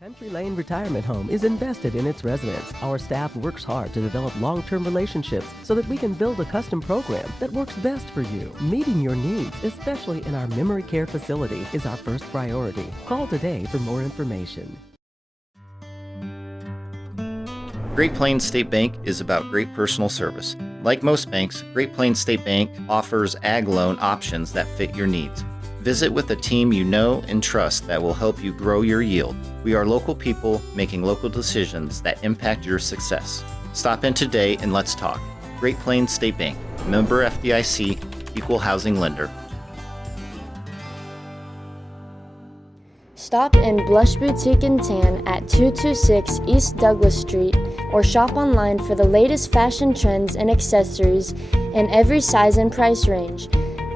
Country Lane Retirement Home is invested in its residents. Our staff works hard to develop long-term relationships so that we can build a custom program that works best for you. Meeting your needs, especially in our memory care facility, is our first priority. Call today for more information. Great Plains State Bank is about great personal service. Like most banks, Great Plains State Bank offers ag loan options that fit your needs. Visit with a team you know and trust that will help you grow your yield. We are local people making local decisions that impact your success. Stop in today and let's talk. Great Plains State Bank, member FDIC, equal housing lender. Stop in Blush Boutique and Tan at 226 East Douglas Street or shop online for the latest fashion trends and accessories in every size and price range.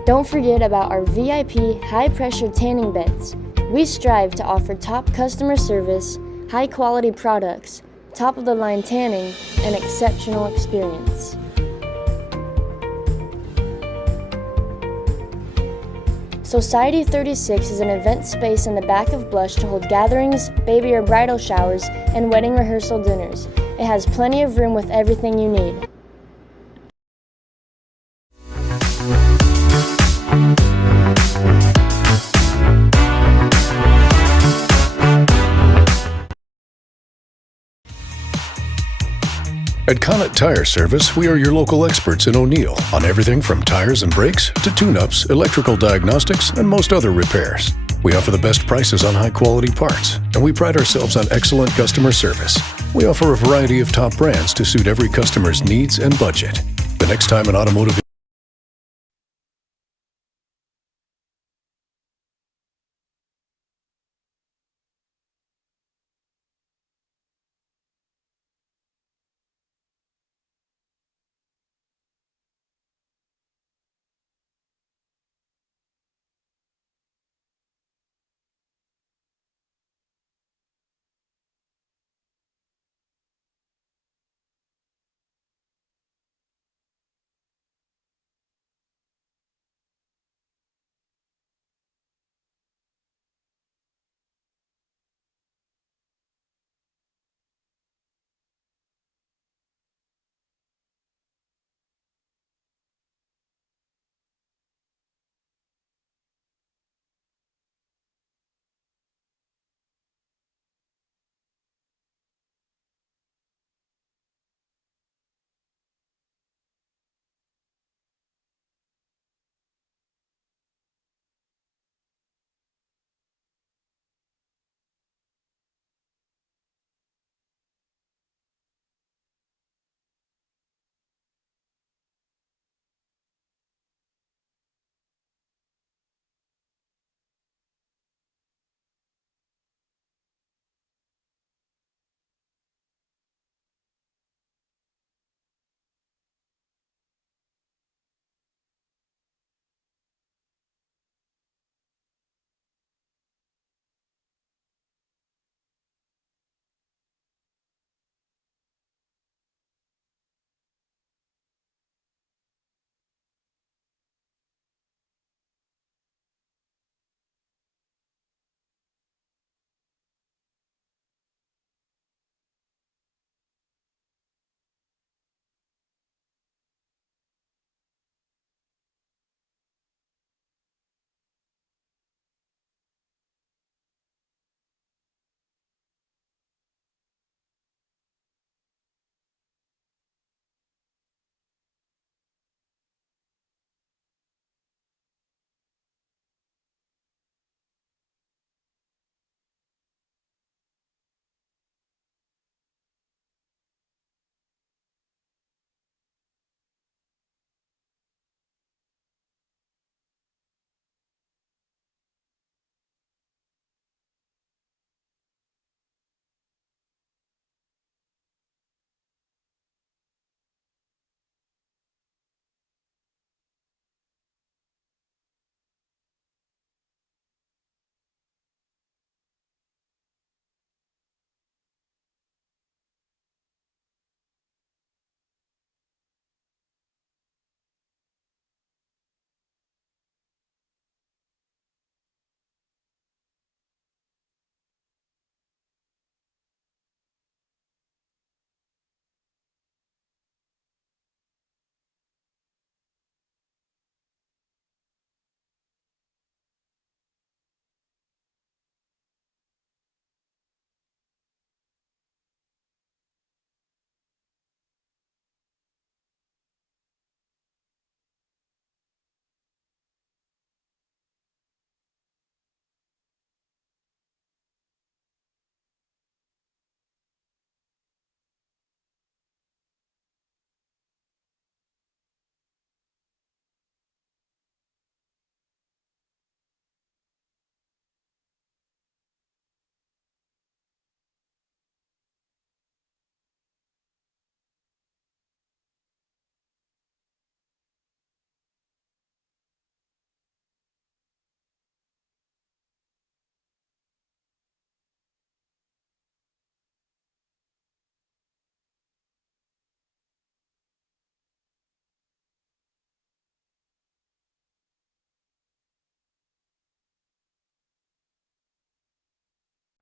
Don't forget about our VIP high-pressure tanning beds. We strive to offer top customer service, high-quality products, top-of-the-line tanning, and exceptional experience. Society 36 is an event space in the back of Blush to hold gatherings, baby or bridal showers, and wedding rehearsal dinners. It has plenty of room with everything you need. At Connaught Tire Service, we are your local experts in O'Neill on everything from tires and brakes to tune-ups, electrical diagnostics, and most other repairs. We offer the best prices on high-quality parts, and we pride ourselves on excellent customer service. We offer a variety of top brands to suit every customer's needs and budget. The next time an automotive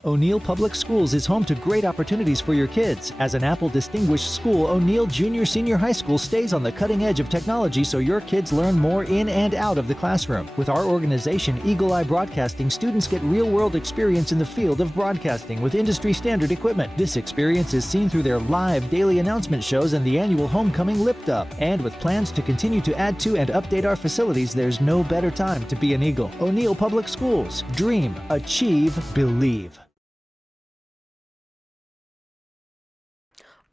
O'Neill Public Schools is home to great opportunities for your kids. As an Apple Distinguished School, O'Neill Junior Senior High School stays on the cutting edge of technology so your kids learn more in and out of the classroom. With our organization, Eagle Eye Broadcasting, students get real-world experience in the field of broadcasting with industry-standard equipment. This experience is seen through their live daily announcement shows and the annual Homecoming Lift Up. And with plans to continue to add to and update our facilities, there's no better time to be an Eagle. O'Neill Public Schools. Dream, achieve, believe.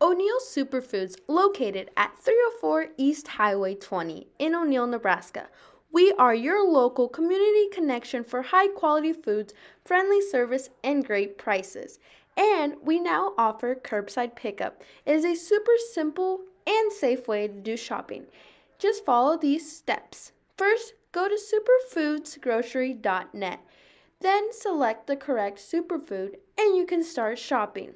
O'Neill Superfoods, located at 304 East Highway 20 in O'Neill, Nebraska. We are your local community connection for high-quality foods, friendly service, and great prices. And we now offer curbside pickup. It is a super simple and safe way to do shopping. Just follow these steps. First, go to superfoodsgrocery.net. Then select the correct superfood and you can start shopping.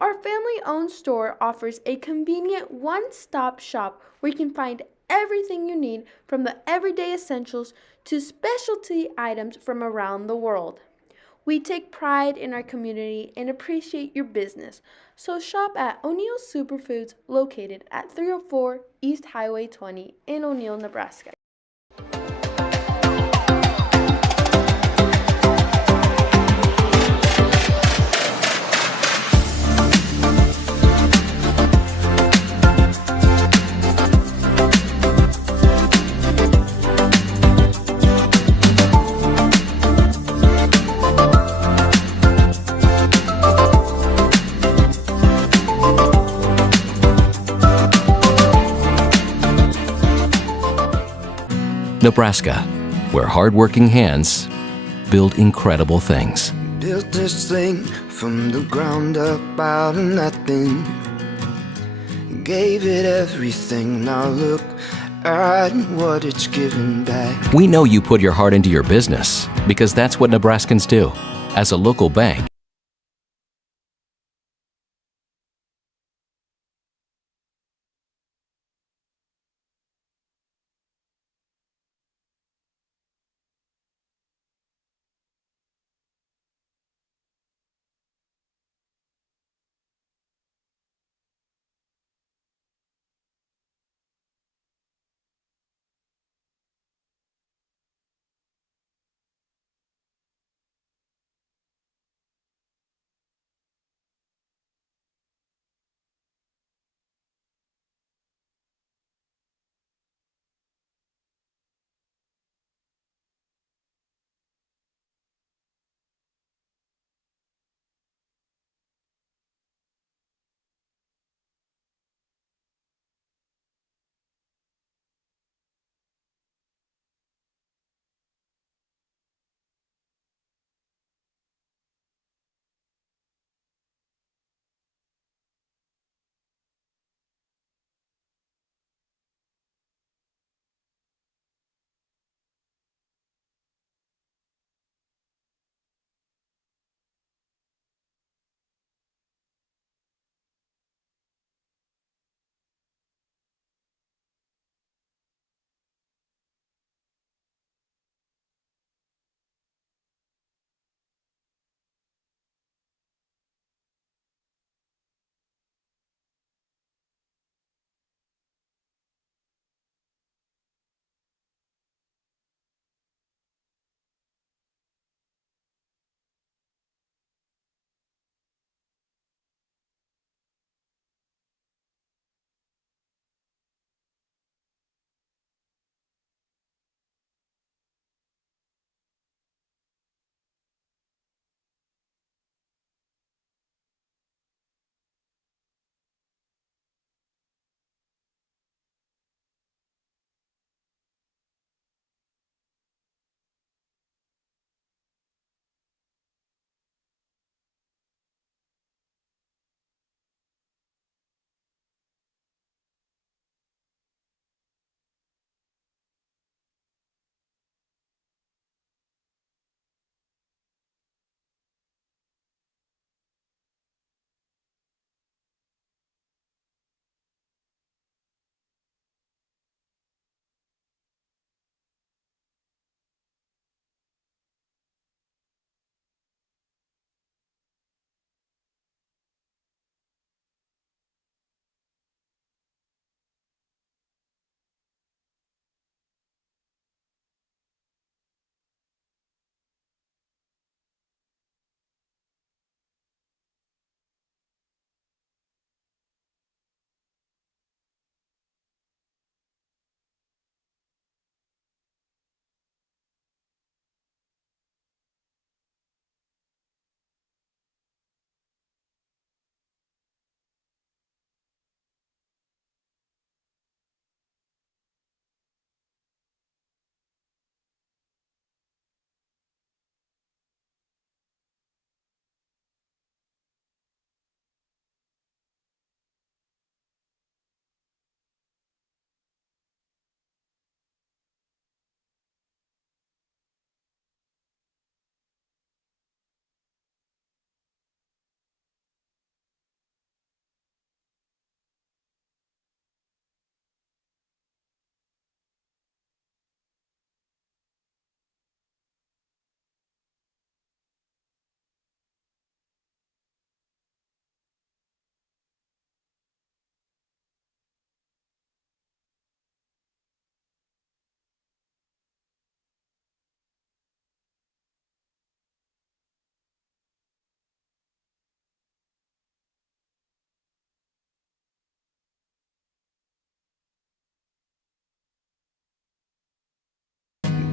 Our family-owned store offers a convenient one-stop shop where you can find everything you need from the everyday essentials to specialty items from around the world. We take pride in our community and appreciate your business, so shop at O'Neill Superfoods located at 304 East Highway 20 in O'Neill, Nebraska. Nebraska, where hardworking hands build incredible things. Built this thing from the ground up out of nothing. Gave it everything. Now look at what it's given back. We know you put your heart into your business because that's what Nebraskans do. As a local bank,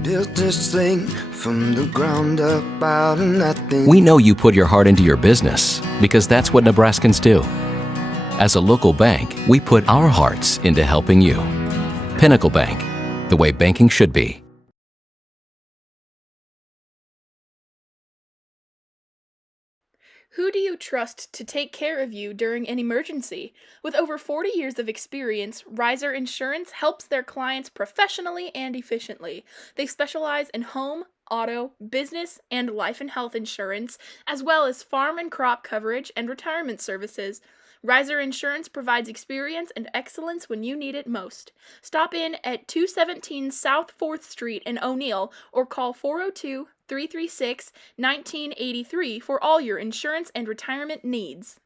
Built this thing from the ground up out of nothing. We know you put your heart into your business because that's what Nebraskans do. As a local bank, we put our hearts into helping you. Pinnacle Bank, the way banking should be. Who do you trust to take care of you during an emergency? With over 40 years of experience, Riser Insurance helps their clients professionally and efficiently. They specialize in home, auto, business, and life and health insurance, as well as farm and crop coverage and retirement services. Riser Insurance provides experience and excellence when you need it most. Stop in at 217 South 4th Street in O'Neill or call 402-336-1983 for all your insurance and retirement needs.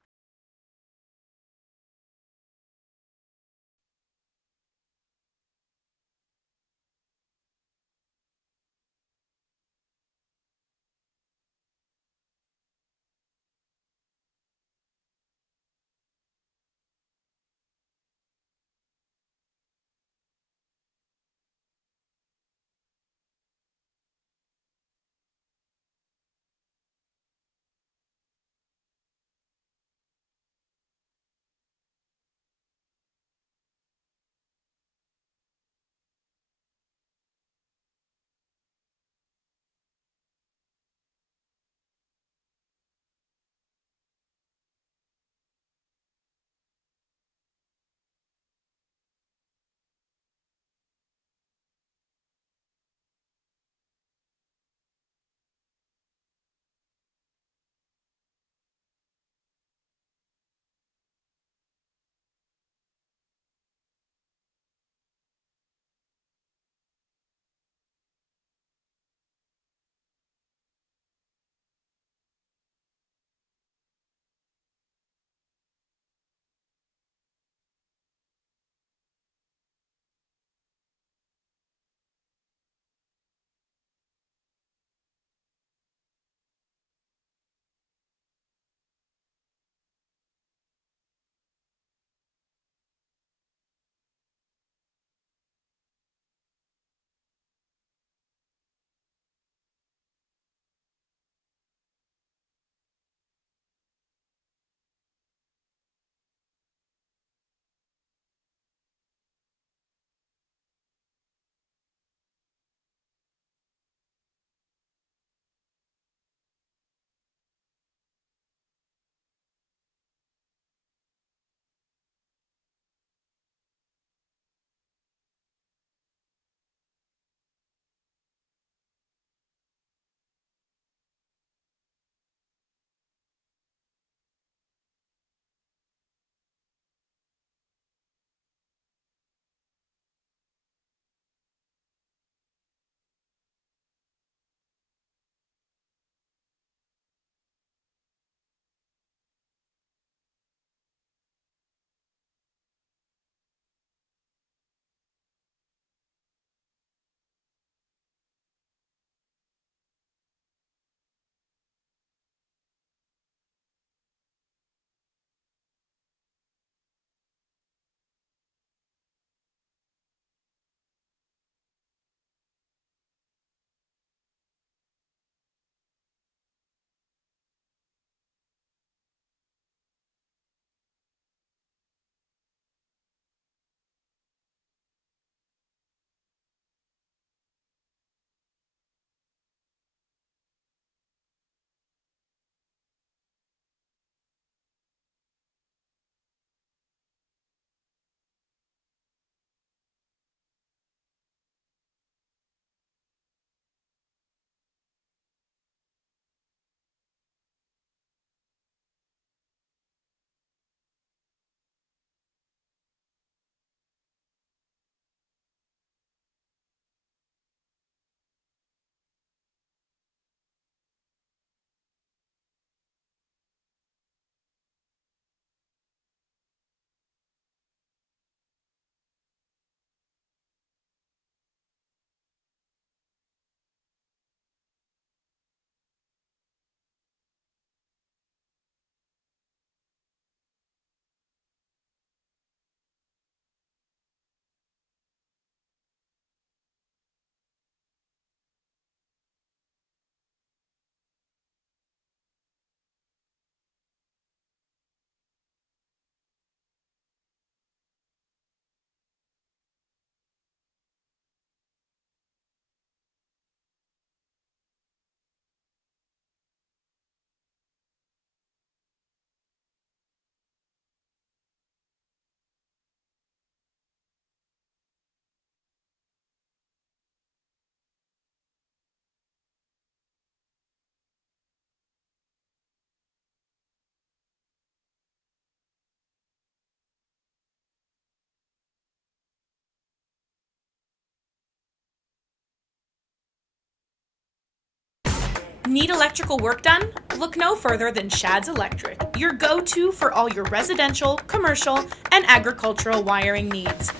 Need electrical work done? Look no further than Shad's Electric, your go-to for all your residential, commercial, and agricultural wiring needs.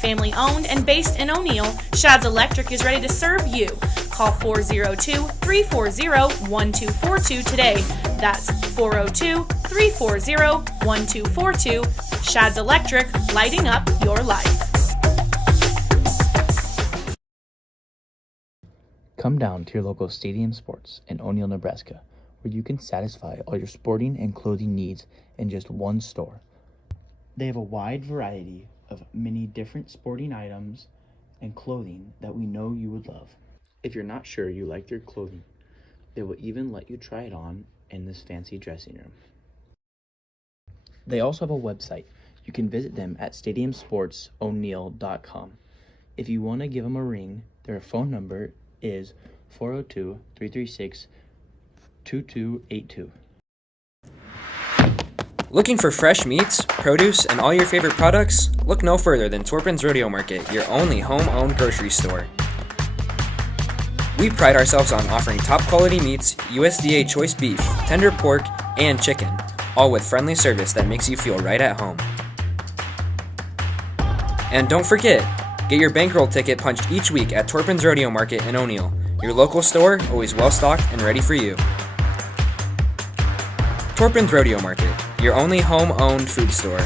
Family owned and based in O'Neill, Shad's Electric is ready to serve you. Call 402-340-1242 today. That's 402-340-1242. Shad's Electric, lighting up your life. Come down to your local Stadium Sports in O'Neill, Nebraska, where you can satisfy all your sporting and clothing needs in just one store. They have a wide variety of many different sporting items and clothing that we know you would love. If you're not sure you like their clothing, they will even let you try it on in this fancy dressing room. They also have a website. You can visit them at stadiumsportso'neill.com. If you want to give them a ring, their phone number is 402-336-2282. Looking for fresh meats, produce, and all your favorite products? Look no further than Torpin's Rodeo Market, your only home-owned grocery store. We pride ourselves on offering top-quality meats, USDA choice beef, tender pork, and chicken, all with friendly service that makes you feel right at home. And don't forget, get your bankroll ticket punched each week at Torpin's Rodeo Market in O'Neill, your local store, always well-stocked and ready for you. Torpin's Rodeo Market, your only home-owned food store.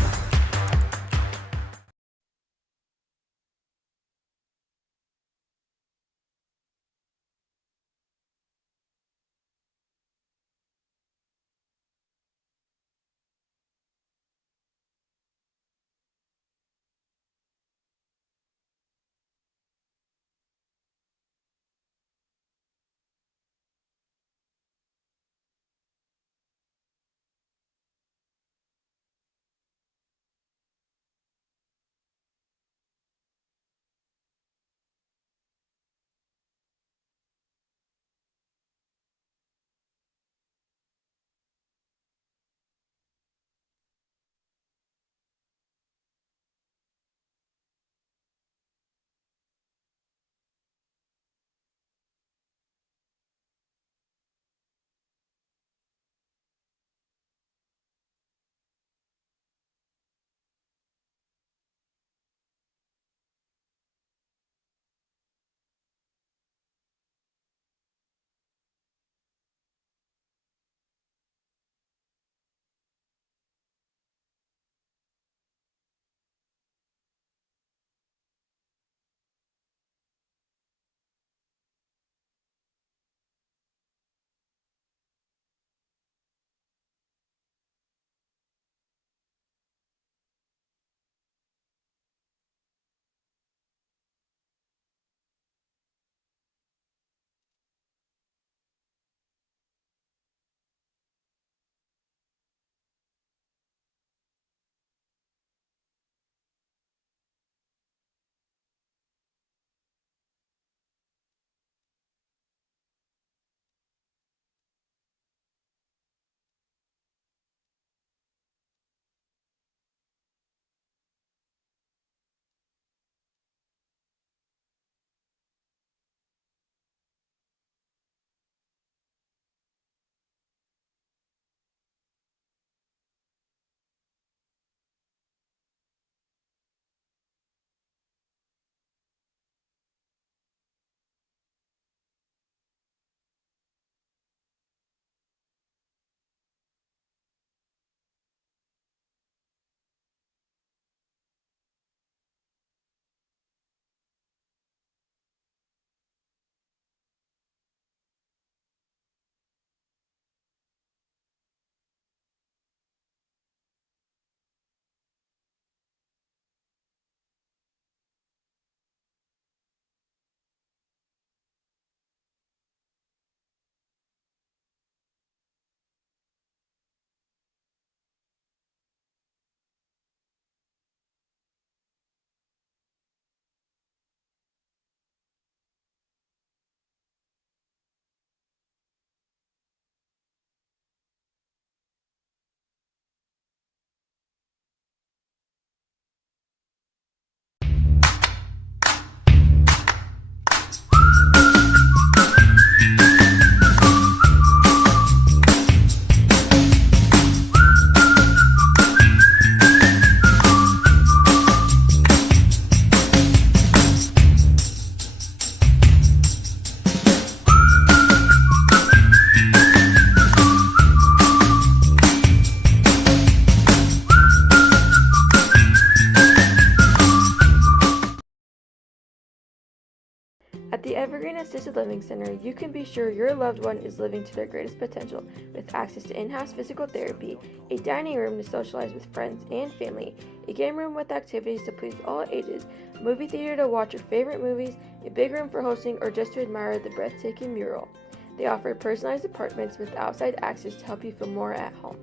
Assisted Living Center, you can be sure your loved one is living to their greatest potential with access to in-house physical therapy, a dining room to socialize with friends and family, a game room with activities to please all ages, a movie theater to watch your favorite movies, a big room for hosting or just to admire the breathtaking mural. They offer personalized apartments with outside access to help you feel more at home.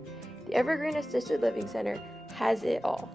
The Evergreen Assisted Living Center has it all.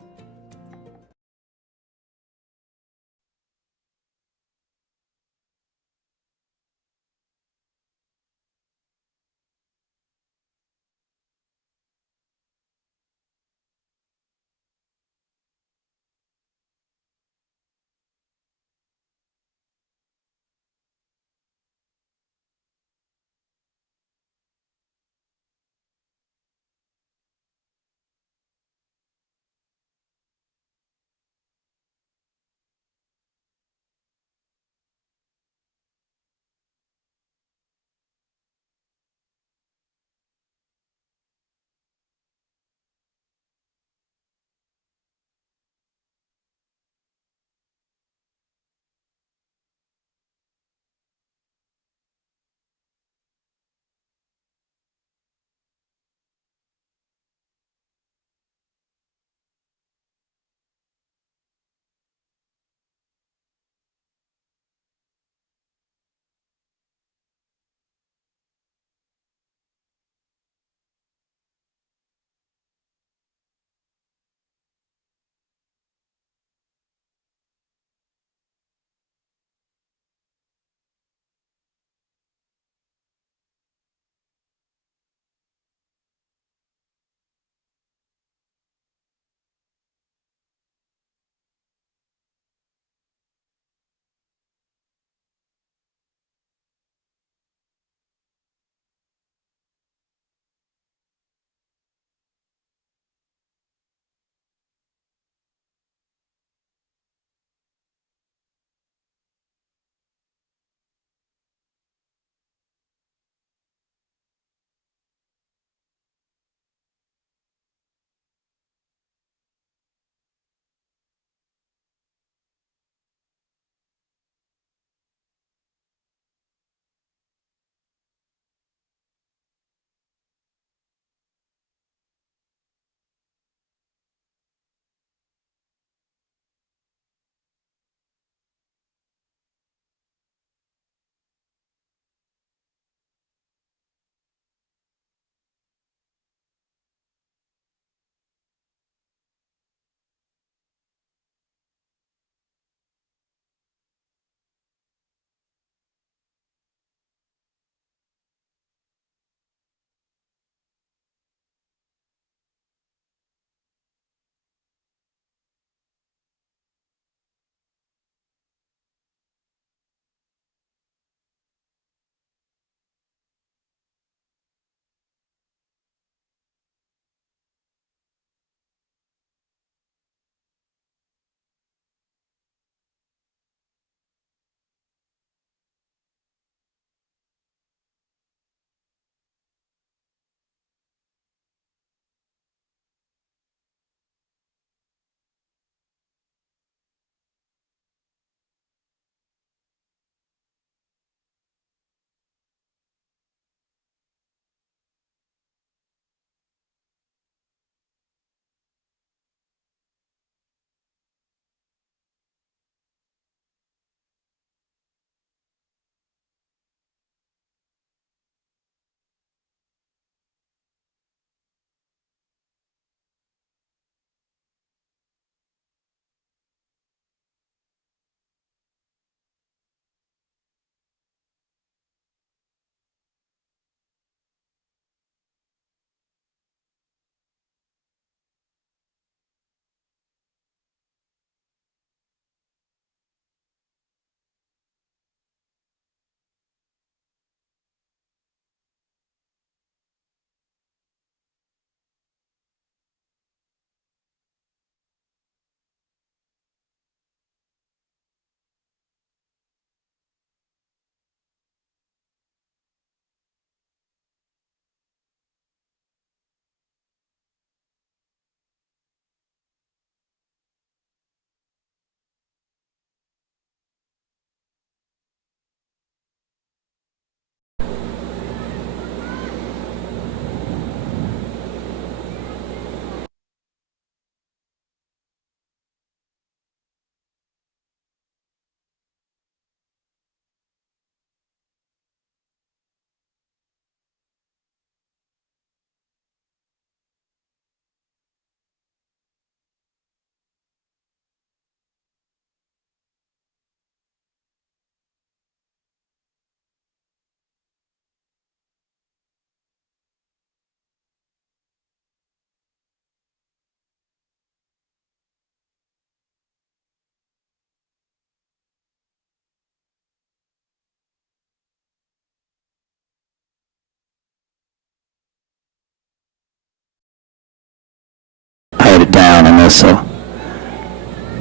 this, so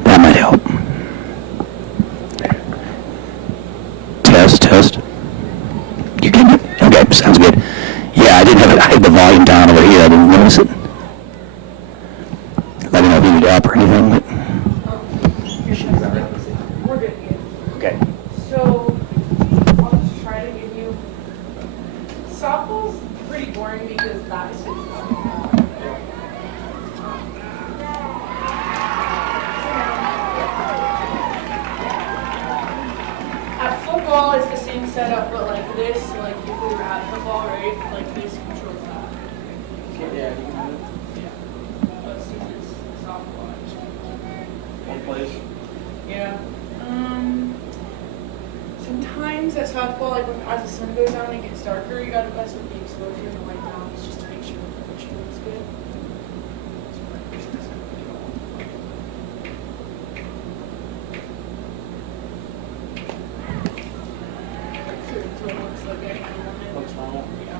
that might help. Test. You getting it? Okay, sounds good. Yeah, I didn't have it. I had the volume down over here. I didn't notice it. Let me know if you need up or anything. But... We're good. Okay. So, I'll just try to give you... Softball's pretty boring because that is At football, it's the same setup, but like this, like if we were at football, right? Like this controls that. Yeah. But since it's softball, I just... One place? Yeah. Sometimes at softball, like as the sun goes down and it gets darker, you gotta mess with the exposure and the light balance just to make sure the picture looks good. Looks normal. Yeah.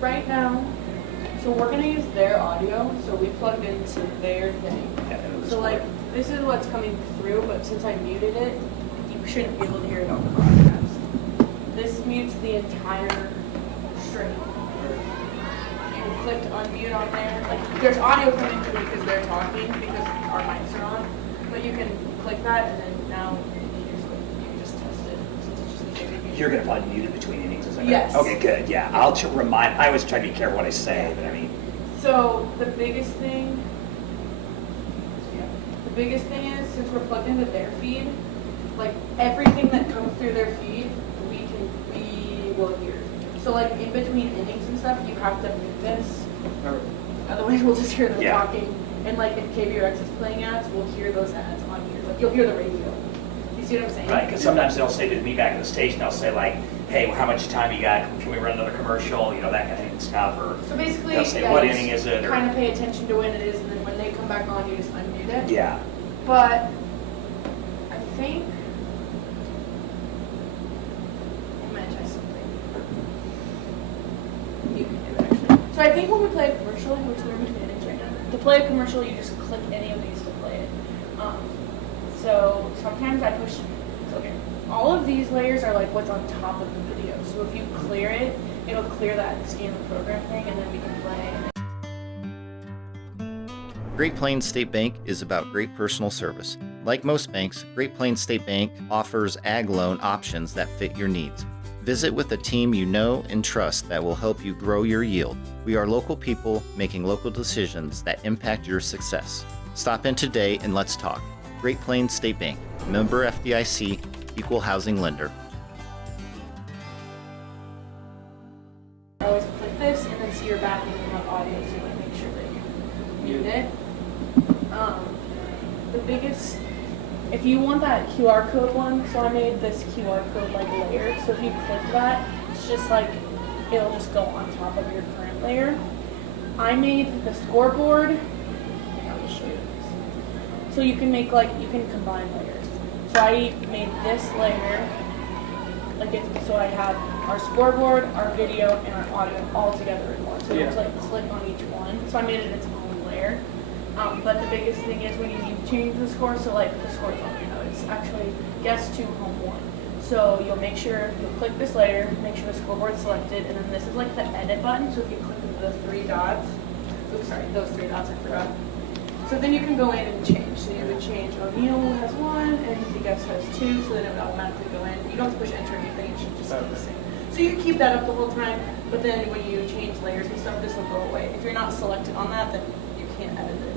Right now, so we're gonna use their audio, so we plugged into their thing. So like, this is what's coming through, but since I muted it, you shouldn't be able to hear it on the broadcast. This mutes the entire stream. You clicked unmute on there, like, there's audio coming through because they're talking, because our mics are on, but you can click that, and then now you can just test it. Since it's just the JV. You're going to probably mute it between innings, is that right? Yes. Okay, good. Yeah, I'll remind. I always try to be careful what I say, but I mean. So the biggest thing is, since we're plugged into their feed, like everything that comes through their feed, we will hear. So like in between innings and stuff, you have to mute this. Otherwise, we'll just hear them talking. And like if KBRX is playing ads, we'll hear those ads on here. Like you'll hear the radio. You see what I'm saying? Right, because sometimes they'll say to me back at the station, they'll say like, hey, how much time you got? Can we run another commercial? You know, that kind of stuff. Or so basically, they'll say, what inning is it? Or kind of pay attention to when it is, and then when they come back on, you just unmute it. Yeah. But I think I'm gonna try something. You can do it actually. So I think when we play a commercial, which we're in between innings right now, to play a commercial, you just click any of these to play it. So sometimes I push. Okay, all of these layers are like what's on top of the video. So if you clear it, it'll clear that scan the program thing, and then we can play. Great Plains State Bank is about great personal service. Like most banks, Great Plains State Bank offers ag loan options that fit your needs. Visit with a team you know and trust that will help you grow your yield. We are local people making local decisions that impact your success. Stop in today and let's talk. Great Plains State Bank, member FDIC, equal housing lender. I always click this and then see your back and you have audio, so like make sure that you mute it. The biggest, if you want that QR code one, so I made this QR code like layer. So if you click that, it's just like, it'll just go on top of your current layer. I made the scoreboard. I'll just show you this. So you can make like, you can combine layers. So I made this layer, like it's, so I have our scoreboard, our video, and our audio all together in one. So you have to like click on each one. So I made it its own layer. But the biggest thing is when you change the score, so like the score's on your note, it's actually guess 2, home 1. So you'll make sure, you'll click this layer, make sure the scoreboard's selected, and then this is like the edit button, so if you click the 3 dots, oops, sorry, those 3 dots, I forgot. So then you can go in and change. So you would change O'Neill has 1, and the guest has 2, so then it would automatically go in. You don't have to push enter or anything, it should just be the same. So you can keep that up the whole time, but then when you change layers and stuff, this will go away. If you're not selected on that, then you can't edit it.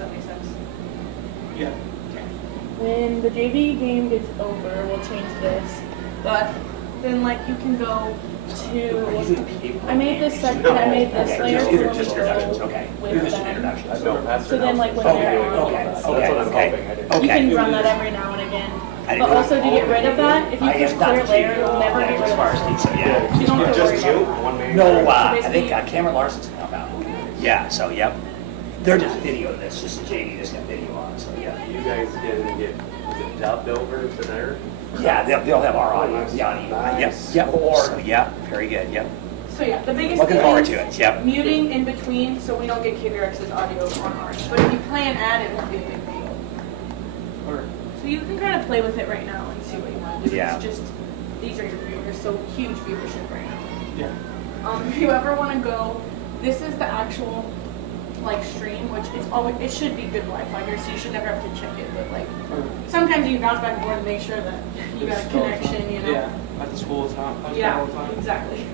Does that make sense? Yeah. Okay. When the JV game gets over, we'll change this. But then, like, you can go to. I made this layer so when we go with them. So then, like, when they're on, you can run that every now and again. But also to get rid of that, if you push clear layer, you'll never get rid of it. You don't have to worry about it. No, I think Cameron Larson's come out. Yeah. So yep. They're just video. That's just a JD that's got video on it. So yeah. You guys can get, is it dubbed over to there? Yeah, they'll have our audio. Yeah, Nice. Yep. Or yeah, very good. Yep. So yeah, the biggest Looking thing forward is to it. Yep. muting in between so we don't get KVRX's audio on ours. But if you play an ad, it won't be a big deal. Or So you can kind of play with it right now and see what you want to do. Yeah. It's just, these are your viewers, so huge viewership right now. yeah. If you ever want to go, this is the actual like stream, which it's always, it should be good Wi-Fi here, so you should never have to check it. But like sometimes you can bounce back and forth and make sure that you got a connection. You know. Yeah. At the school, it's not. Yeah. All the time. Exactly.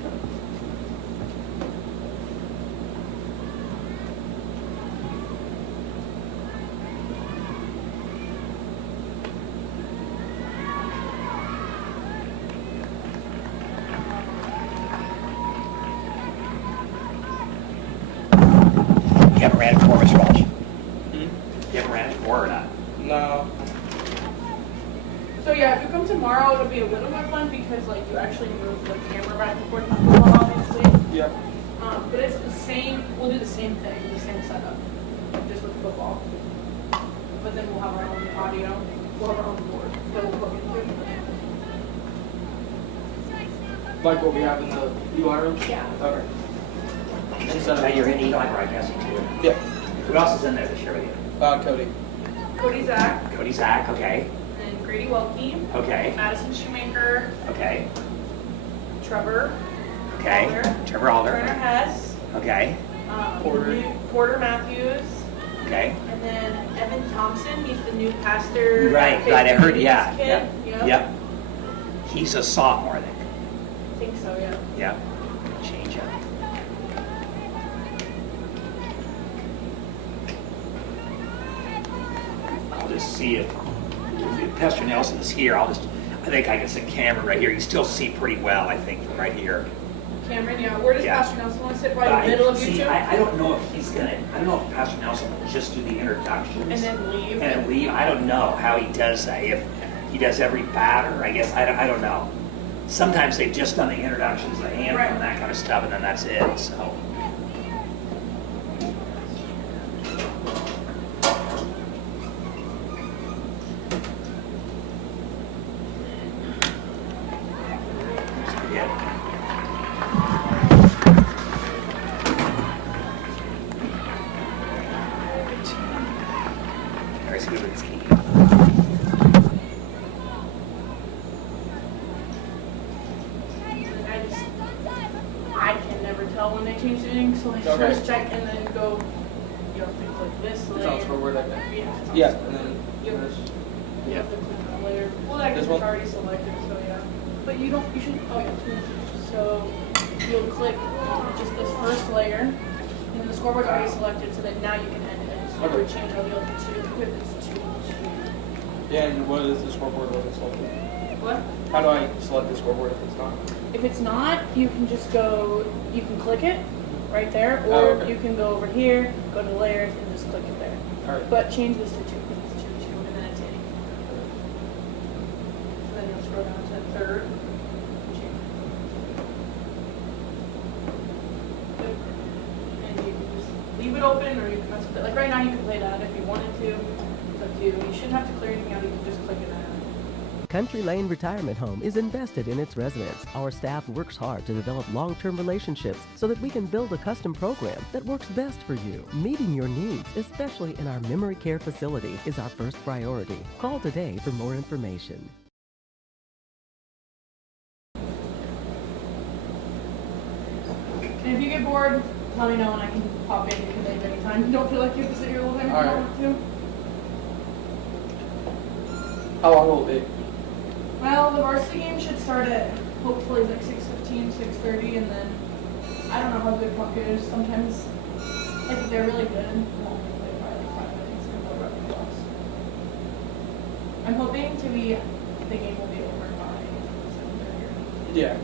You haven't ran it before, Mr. Walsh? You haven't ran it before or not? No. So yeah, if you come tomorrow, it'll be a little more fun because like you actually move the camera back and forth, obviously. Yep. But it's the same. We'll do the same thing, the same setup, just with football. But then we'll have our own audio. We'll have our own board that we'll plug into. Like what we have in the UI room? Yeah. Okay. So you're in Eli Broadcasting too? Yeah. Who else is in there this year with you? Cody. Cody Zach Cody Zach, okay. and Grady Welke. Okay. Madison Shoemaker. Okay. Trevor. Okay. Alder, Trevor Alder. Turner Hess. Okay. Porter Matthews. Okay. And then Evan Thompson. He's the new pastor. Right, I heard, yeah. Kid. Yep. He's a sophomore, I think. I think so, yeah. Yep. Change up. I'll just see if Pastor Nelson is here. I think I can set camera right here. You still see pretty well, I think, from right here. Cameron, yeah. Where does Yeah. Pastor Nelson want to sit? Right in the middle of you See, two? I don't know if he's gonna, I don't know if Pastor Nelson will just do the introductions. And then leave? And then leave. I don't know how he does that. If he does every batter, I guess, I don't know. Sometimes they've just done the introductions, the anthem and that kind of stuff, and then that's it, so. I can never tell when they change things, so I Okay. first check and then go, you have to click this It's layer. on scoreboard like that. Yeah. Yeah, and then You have this. you have to click that layer. Well, that This is one? already selected, so yeah. But you don't, you should, oh yeah, so you'll click just this first layer, and then the scoreboard's already selected, so that now you can edit it. So you Okay. would change all the other two, if it's two. Yeah, and what is the scoreboard when it's selected? What? How do I select the scoreboard if it's not? If it's not, you can just go, you can click it right there, Oh, or okay. you can go over here, go to layers, and just click it there. Alright. But change this to 2, because it's 2, 2, and then it's 8. So then you'll scroll down to third. And you can just leave it open, or you can mess with it. Like right now, you can play that if you wanted to. It's up to you. You shouldn't have to clear anything out, you can just click it out. Country Lane Retirement Home is invested in its residents. Our staff works hard to develop long-term relationships so that we can build a custom program that works best for you. Meeting your needs, especially in our memory care facility, is our first priority. Call today for more information. And if you get bored, let me know and I can pop in. You can leave anytime. Don't feel like you have to sit here all the time if you don't want to. How long will it be? Well, the varsity game should start at hopefully like 6:15, 6:30, and then I don't know how good Ponca is. Sometimes, like if they're really good, we'll only play probably like 5 minutes and they'll run across. I'm hoping to be, the game will be over by 7:30. Yeah.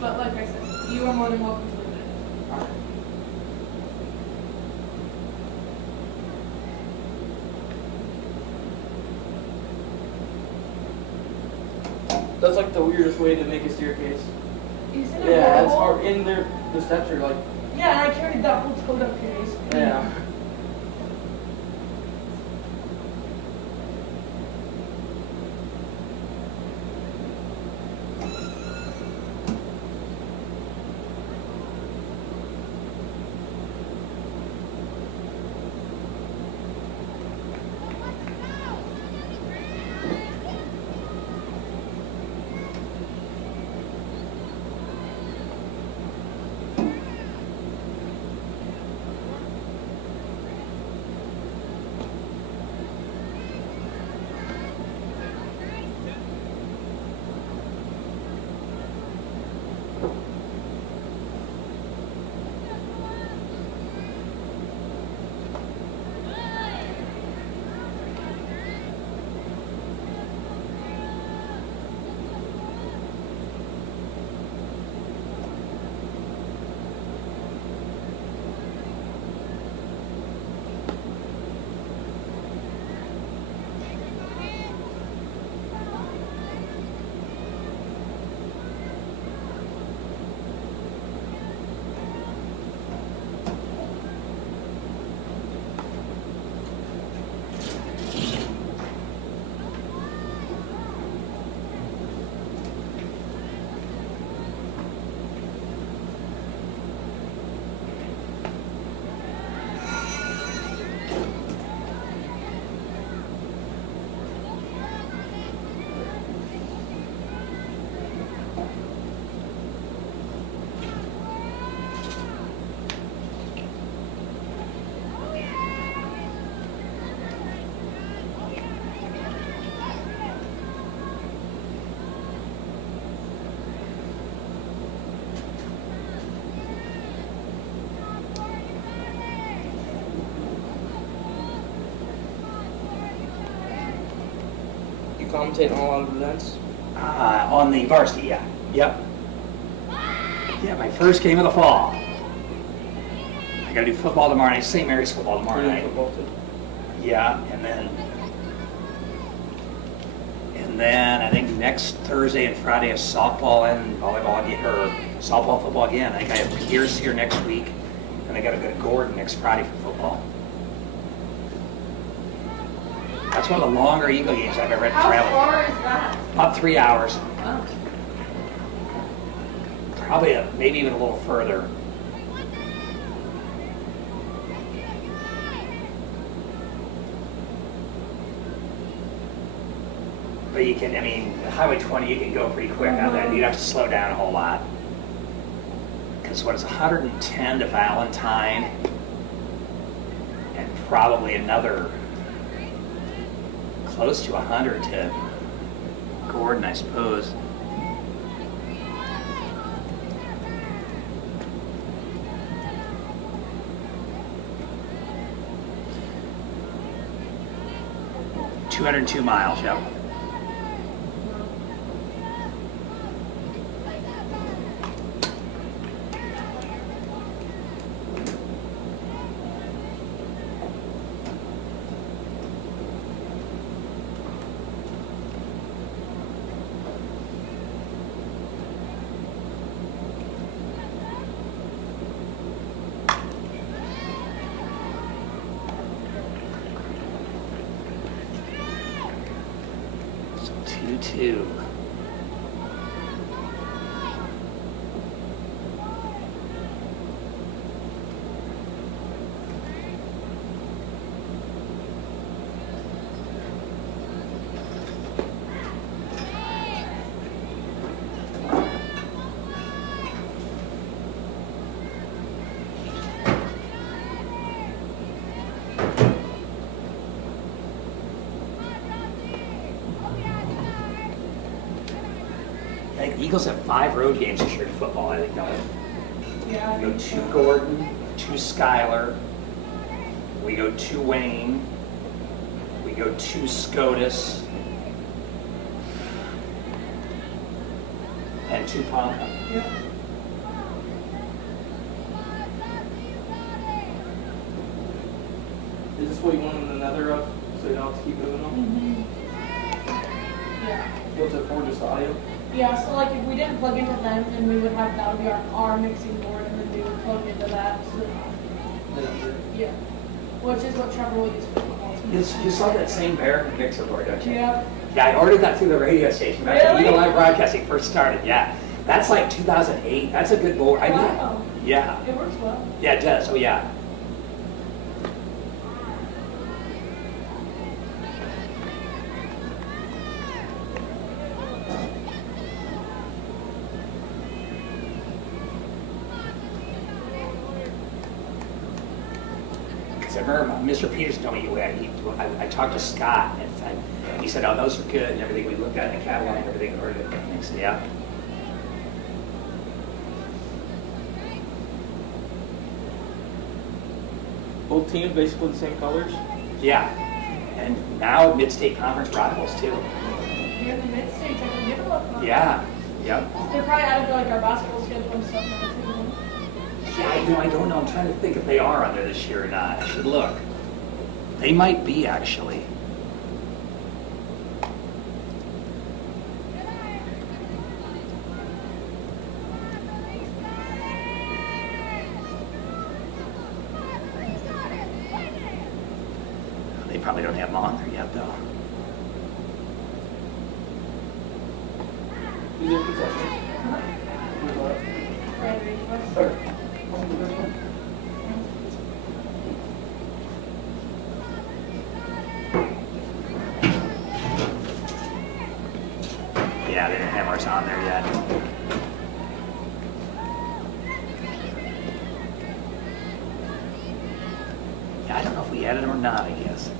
But like I said, you are more than welcome to leave it. Alright. That's like the weirdest way to make a staircase. Isn't it Yeah, it's horrible? hard. And the steps are like, Yeah, and I carried that whole tote up here. yeah. commentate on a lot of events? On the varsity, yeah. Yep. Yeah, my first game of the fall. I gotta do football tomorrow night, St. Mary's football tomorrow You're doing night. football too? Yeah, and then I think next Thursday and Friday is softball and volleyball again, or softball, football again. I think I have Pierce here next week, and I gotta go to Gordon next Friday for football. That's one of the longer Eagle games I've ever How traveled. far is that? About 3 hours. Oh. Probably maybe even a little further. But you can, I mean, Highway 20, you can go pretty quick on that. You'd have to slow down a whole lot. Because what is 110 to Valentine, and probably another close to 100 to Gordon, I suppose. $202 miles, yep. So 2-2. I think the Eagles have 5 road games this year in football, I think, don't we? Yeah. We go to Gordon, to Schuyler, we go to Wayne, we go to SCOTUS, and to Ponca. Yep. Is this what you want another of, so you don't have to keep moving them? Yeah. What's it for, just the audio? Yeah, so like if we didn't plug into them, then we would have, that would be our mixing board, and then we would plug into that, so, yeah. Which is what Trevor will use for football. You saw that same Barrett mixer board, don't you? Yeah. Yeah, I ordered that through the radio station back when Really? Eagle Live Broadcasting first started, yeah. That's like 2008, that's a good board. I mean, Wow. yeah. It works well. Yeah, it does, oh yeah. Because I remember Mr. Peters told me, I talked to Scott, and he said, oh, those are good, and everything we looked at in the catalog and everything, ordered it. And I said, yeah. Both teams basically the same colors? Yeah. And now Mid-State Conference rivals, too. Here in the mid-states, I can give a look. Yeah, yep. They're probably added to like our basketball schedule and stuff now too. Yeah, I don't know. I'm trying to think if they are on there this year or not. I should look. They might be, actually. They probably don't have them on there yet, though. Is there concessions? Yeah, they didn't have ours on there yet. Yeah, I don't know if we had it or not, I guess.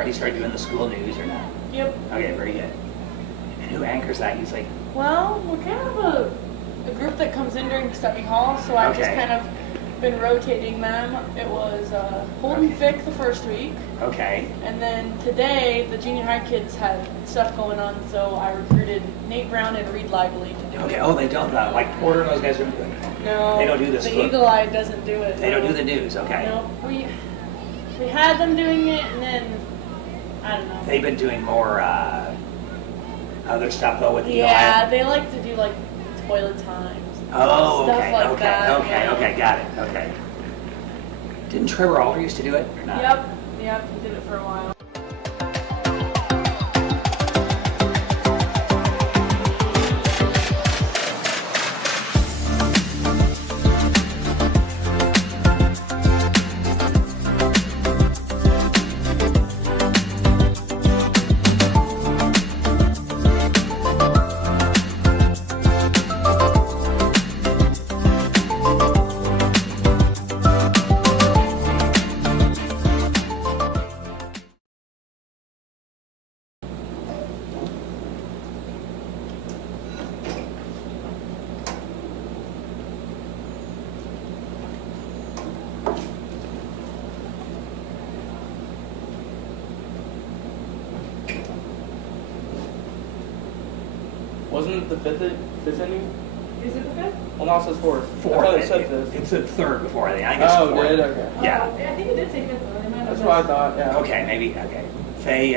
already started doing the school news or not? Yep. Okay, very good. And who anchors that? You say, Well, we're kind of a group that comes in during study hall, so I've just Okay. kind of been rotating them. It was Holden Fick the first week, okay, and then today the junior high kids had stuff going on, so I recruited Nate Brown and Reed Lively to do okay. it. Oh, they don't, like Porter and those guys don't do it? No, They don't do this. The Eagle Eye doesn't do it. They don't do the news, okay. No, we had them doing it, and then I don't know. They've been doing more other stuff though with the Yeah, they like to do like toilet times. Oh, stuff okay, like okay, that, okay, yeah. okay, got it, okay. Didn't Trevor Alder used to do it or not? Yep, he did it for a while. Wasn't it the fifth inning? Is it the fifth? Well, now it says fourth. Fourth. I thought it said fifth. It's the third before, I think. I think it's Oh, fourth. did? Okay. Yeah. I think it did say fifth, though. They might have That's what I thought, yeah. Okay, maybe, okay. They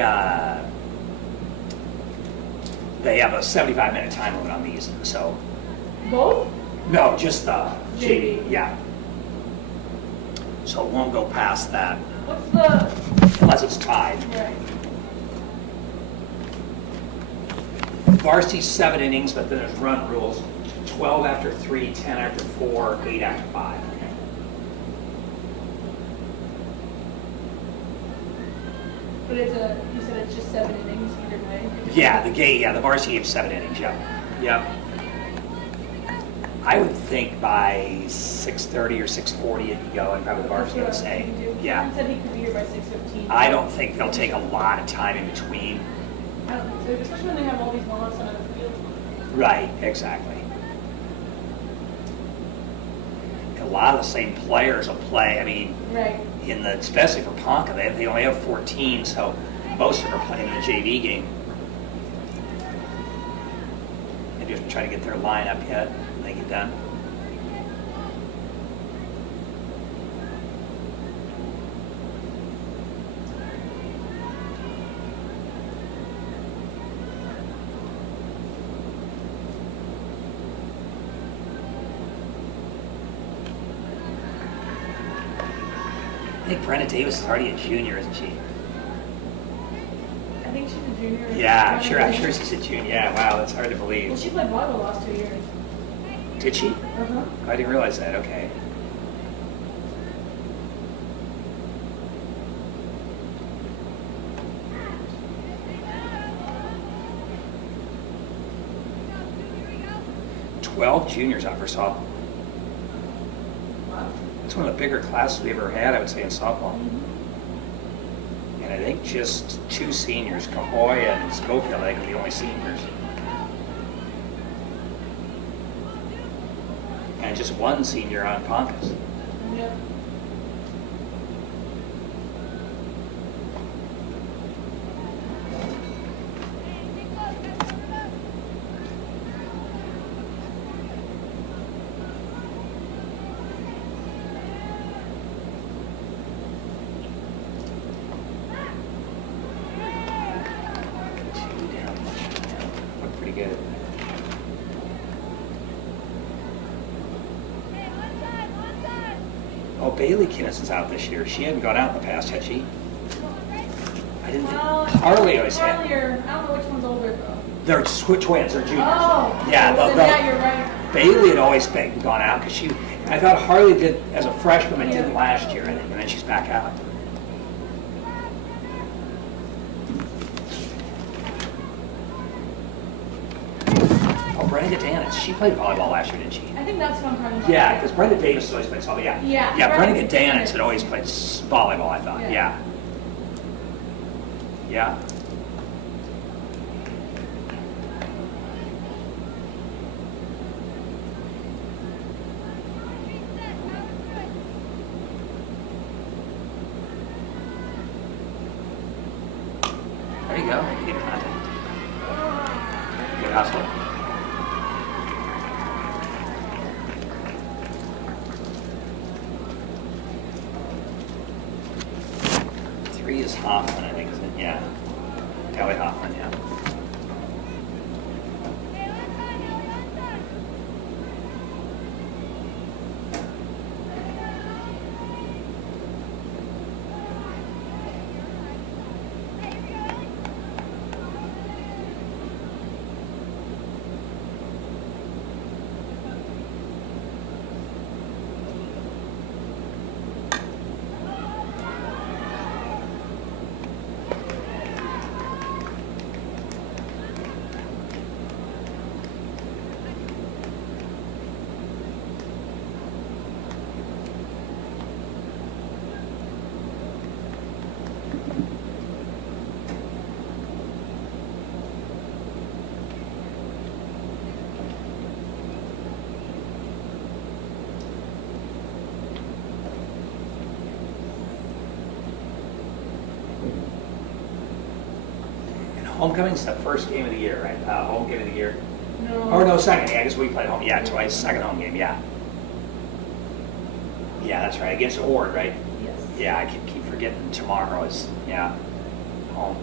have a 75-minute time limit on these, so. Both? No, just the JV, JV. yeah. So it won't go past that What's the... unless it's tied. Right. Varsity's 7 innings, but then there's run rules. 12 after 3, 10 after 4, 8 after 5. But it's you said it's just 7 innings either way? Yeah, the varsity have 7 innings, yep. Yep. I would think by 6:30 or 6:40 it'd be going, probably the varsity would say. Yeah. He said he could be here by 6:15. I don't think they'll take a lot of time in between. I don't think so, especially when they have all these launches on the field. Right, exactly. A lot of the same players will play, I mean, Right. especially for Ponca, they only have 14, so most of them are playing in the JV game. They just try to get their lineup yet when they get done. I think Brenna Davis is already a junior, isn't she? I think she's a junior. Yeah, I'm sure she's a junior. Yeah, wow, that's hard to believe. Well, she played volleyball the last 2 years. Did she? Uh-huh. I didn't realize that, okay. "12 juniors out for softball. Wow. It's one of the bigger classes we've ever had, I would say, in softball. Mm-hmm. And I think just 2 seniors, Cahoy and Schofield, I think are the only seniors. And just 1 senior on Poncas. Yeah. Look pretty good. Oh, Bailey Kinnison's out this year. She hadn't gone out in the past, had she? I didn't think. Harley always had. Harley or, I don't know which one's older though. They're twins, they're juniors. Oh. Yeah, Yeah, you're right. Bailey had always gone out because I thought Harley did as a freshman and didn't last year, I think, and then she's back out. Oh, Brenda Danis, she played volleyball last year, didn't she? I think that's what I'm talking about. Yeah, because Brenda Davis always played softball, yeah. Yeah, Yeah, Brenda Brenda Danis Danis. had always played volleyball, I thought, Yeah. yeah. Yeah. There you go. Good contact. Good hustle. Three is Hoffman, I think, isn't it? Yeah. Kelly Hoffman, yeah. Homecoming's the first game of the year, right? Home game of the year. No. Or no, second. Yeah, I guess we played home. Yeah, twice. Second home game. Yeah. Yeah, that's right. Against Ord, right? Yes. Yeah, I keep forgetting tomorrow is home.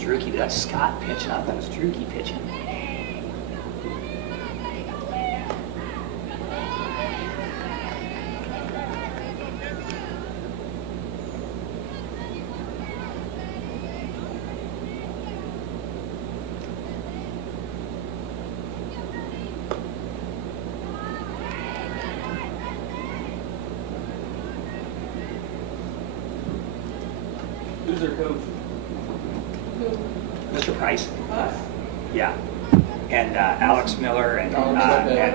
Druki, that's Scott pitching. I thought it was Druki pitching. Who's their coach? Mr. Price. Us? Yeah. And Alex Miller and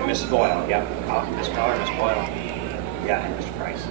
Miss Boyle. Yep. Miss Miller, Miss Boyle. Yeah, and Mr. Price.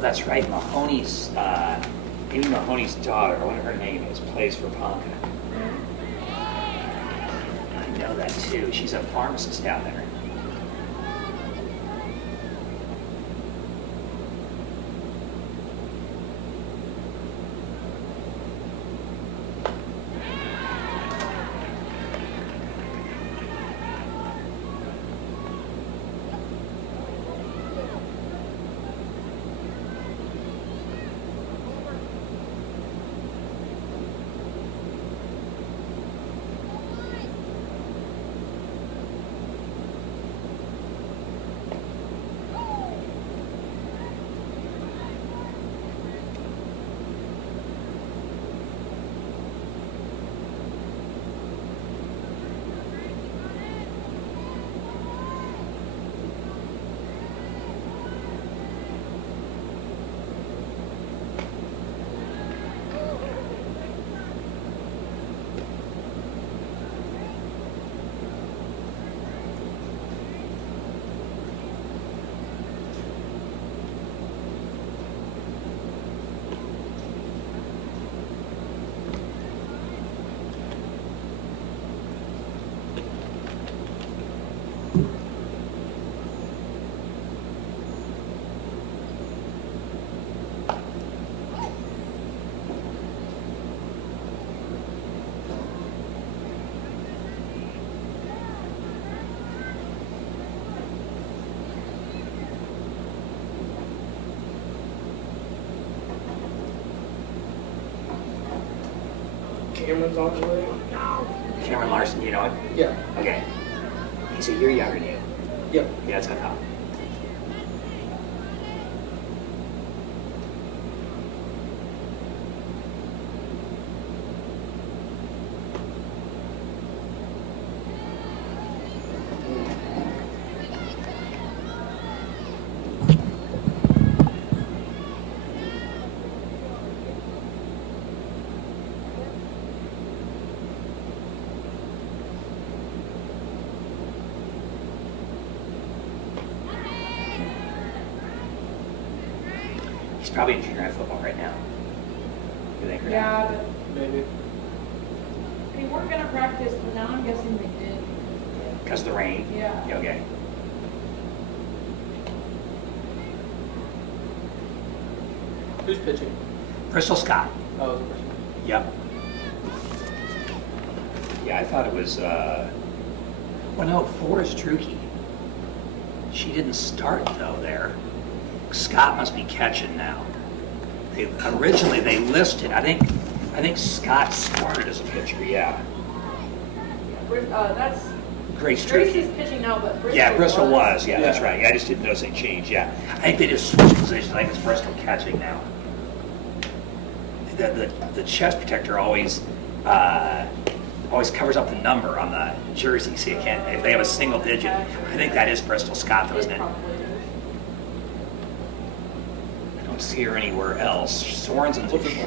That's right. Mahoney's, Amy Mahoney's daughter, whatever her name is, plays for Ponca. I know that too. She's a pharmacist down there. Cameron's on the way. Cameron Larson, you know it? Yeah. Okay. He's a year younger than you. Yep. Yeah, that's what I thought. He's probably in junior high football right now. You think? Yeah, but Maybe. they weren't gonna practice, but now I'm guessing they did. Because of the rain? Yeah. Okay. Who's pitching? Bristol Scott. Oh, it's a person. Yep. Yeah, I thought it was, well, no, Forrest Druki. She didn't start, though, there. Scott must be catching now. Originally, they listed, I think Scott started as a pitcher, yeah. That's Grace Grace Druki. is pitching now, but Bristol Yeah, Bristol was, yeah, that's right. Yeah, I just didn't notice they changed, yeah. I think they just switched positions, I think it's Bristol catching now. The chest protector always covers up the number on the jersey, so you can't, if they have a single digit, I think that is Bristol Scott, though, isn't it? I don't see her anywhere else. Sorensen's. Nothing.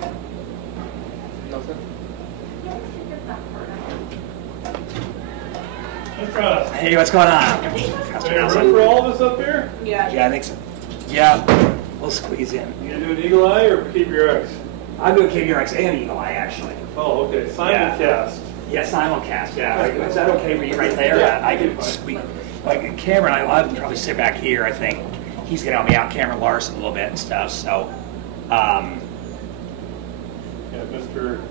Hey, what's going on? Room for all of us up here? Yeah. Yeah, I think so. Yeah, we'll squeeze in. You gonna do an eagle eye or KBRX? I'm doing KBRX and Eagle Eye, actually. Oh, okay. Simulcast. Yeah, simulcast, yeah. Is that okay for you right there? Yeah. I can squeeze. Like Cameron, I'll probably sit back here, I think. He's gonna help me out, Cameron Larson, a little bit and stuff, so. Yeah, Mr.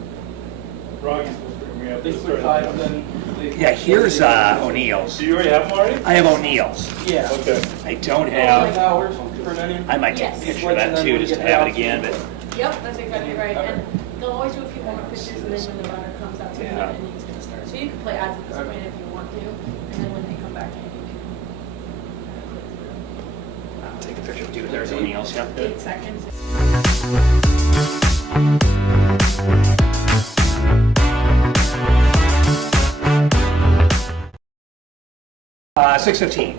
Froggy's supposed to bring me up. They switch sides and then they... Yeah, here's O'Neill's. Do you already have them already? I have O'Neill's. Yeah. Okay. I don't 9 have, hours for an inning. I might take a picture of that too, just to have it again, but. Yep, that's exactly right. And they'll always do a few more pitches, and then when the batter comes out to the Yeah. inning's gonna start. So you can play ads at this point if you want to, and then when they come back in, you I'll take a picture of you. There's O'Neill's, yep. can 8 seconds. 6:15.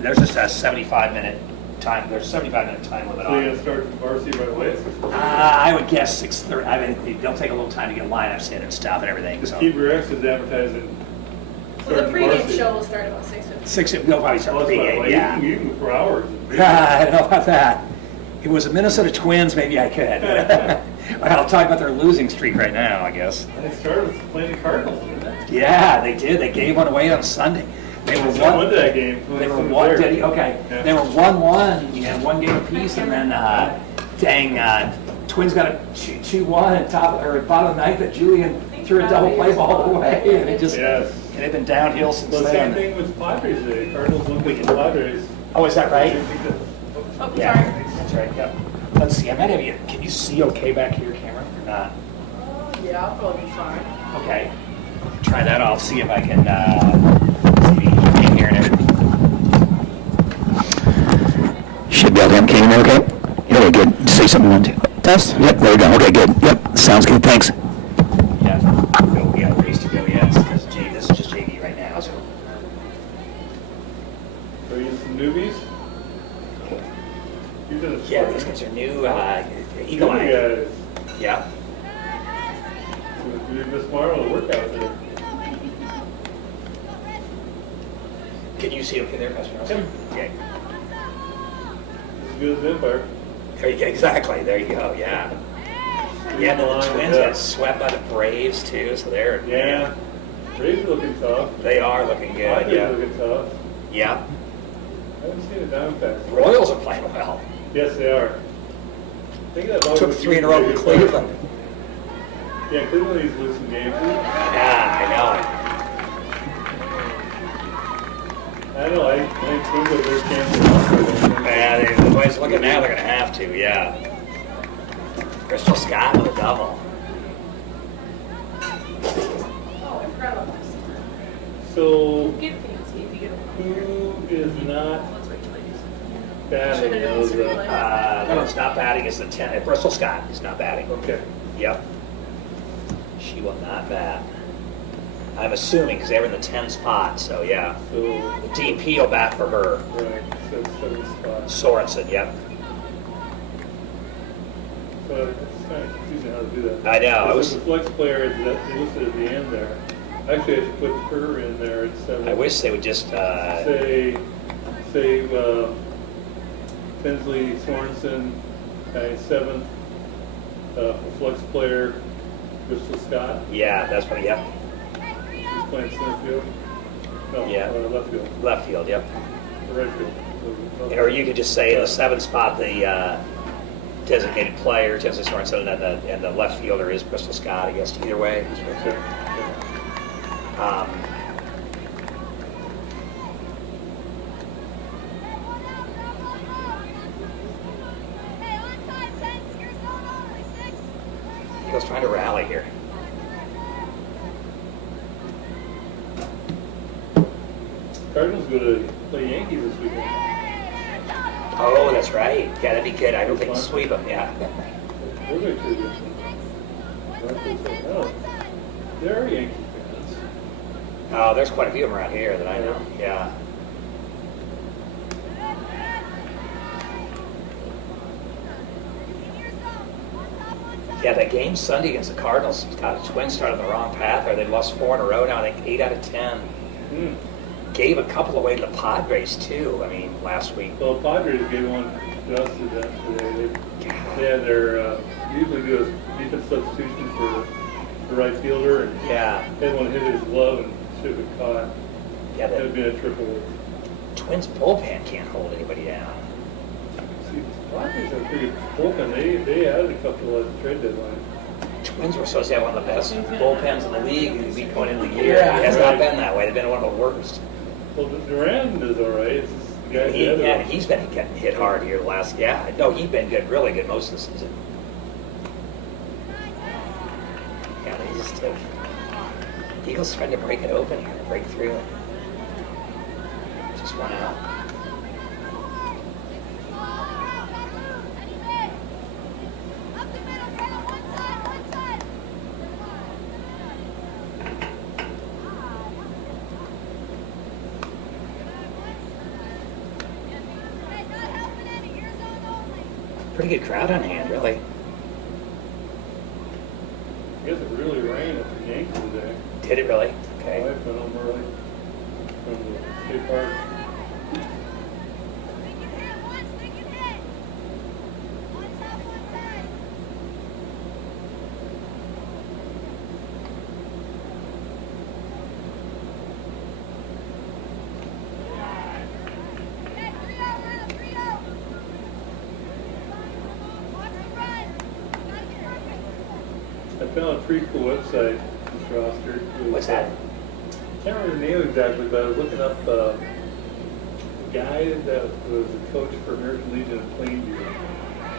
There's just a 75-minute time. There's a 75-minute time limit So you're on. gonna start varsity right away? I would guess 6:30. I mean, they'll take a little time to get lineups in and stuff and everything. Because So KBRX is advertising. So the pregame show will start about 6:15. 6. They'll probably start Well, the that's fine. pregame. Like, Yeah. You can go for hours. I don't know about that. If it was a Minnesota Twins, maybe I could. I'll talk about their losing streak right now, I guess. And they started with playing the Cardinals, didn't they? Yeah, they did. They gave one away on Sunday. They were So I one. went to that game. They were I was one. there. Did he? Okay. Yeah. They were 1-1. You had one game apiece, and then Twins got a 2-1 at top or at bottom of the ninth. That Julian threw a double play ball away, and it just Yes. and they've been downhill since Well, then. same thing with Padres today. Cardinals won against the Padres. Oh, is that right? Oh, Yeah, sorry. that's right. Yep. Let's see. I might have you. Can you see okay back here, Cameron, or not? Yeah, I'll probably be fine. Okay. Try that. I'll see if I can see if you can hear and everything. Should be able to hear me. Can you hear me okay? Yeah, good. Say something you want to. Test? Yep, there we go. Okay, good. Yep, sounds good. Thanks. Yeah. Go. Yeah, race to go. Yes, because this is just JV right now. So. Are you some newbies? You did a Yeah, short these guys are new. Eagle Eagle Eye. guys. Yeah. We did Miss Marlowe workout there. Can you see okay there, Pastor Nelson? Okay. As good as Empire. There you go. Exactly. There you go. Yeah. Yeah, the Twins got swept by the Braves too, so they're Yeah. Braves are looking tough. They are looking good. Padres Yeah. are looking tough. Yeah. I haven't seen the Diamondbacks. Royals are playing well. Yes, they are. Think of that Took 3 in a row with Cleveland. Yeah, Cleveland needs to lose some games. Yeah, I know. I don't know. I think Twins have their chance. Yeah, the boys look at now, they're going to have to, yeah. Crystal Scott with a double. So, Get fancy if you get a who is not Let's wait till I batting those? No, it's not batting, it's the 10. Bristol Scott is not batting. Okay. Yep. She will not bat. I'm assuming, because they were in the 10 spot, so yeah. So, The DP will bat for her. right, so it's 7 spots. Sorensen, yep. But it's kind of confusing how to do that. I know, I Because was- the flex player that they listed at the end there. Actually, I should put her in there at 7. I wish they would just, Say, Tinsley Sorensen, guy 7th, flex player, Bristol Scott. yeah, that's what, yep. She's playing center field. No, Yeah. left field, Left field, yep. or right field. Or you could just say in the 7th spot, the designated player, Tinsley Sorensen, and the left fielder is Bristol Scott, I guess, either way. Okay. Eagles trying to rally here. Cardinals go to play Yankees this weekend. Oh, that's right. Yeah, that'd be good. I don't think sweep them, yeah. We're going to do this. No, there are Yankee fans. Oh, there's quite a few of them around here that I know, yeah. Yeah, that game Sunday against the Cardinals, God, the Twins started on the wrong path, or they lost 4 in a row now, I think 8 out of 10. Gave a couple away to the Padres, too, I mean, last week. Well, Padres gave one to us today. They had their, usually do a defense substitution for the right fielder, and yeah, they want to hit his glove and should have caught. Yeah, that would be a triple. Twins bullpen can't hold anybody down. See, Padres have a pretty good bullpen. They added a couple at the trade deadline. Twins were supposed to have one of the best bullpens in the league the week going into the year. It has not been that way. They've been one of the worst. Well, Duran is all right. It's just the guys that Yeah, he's been getting hit hard here the last. Yeah, no, he's been good, really good most of the season. Yeah, they just took. Eagles trying to break it open here, break through it. Just one out. Pretty good crowd on hand, really. I guess it really rained at the Yankees today. Did it really? Okay. My wife went home early from the state park. I found a pretty cool website, Mr. Oster. What's that? I can't remember the name exactly, but I was looking up a guy that was a coach for American Legion of Plainview.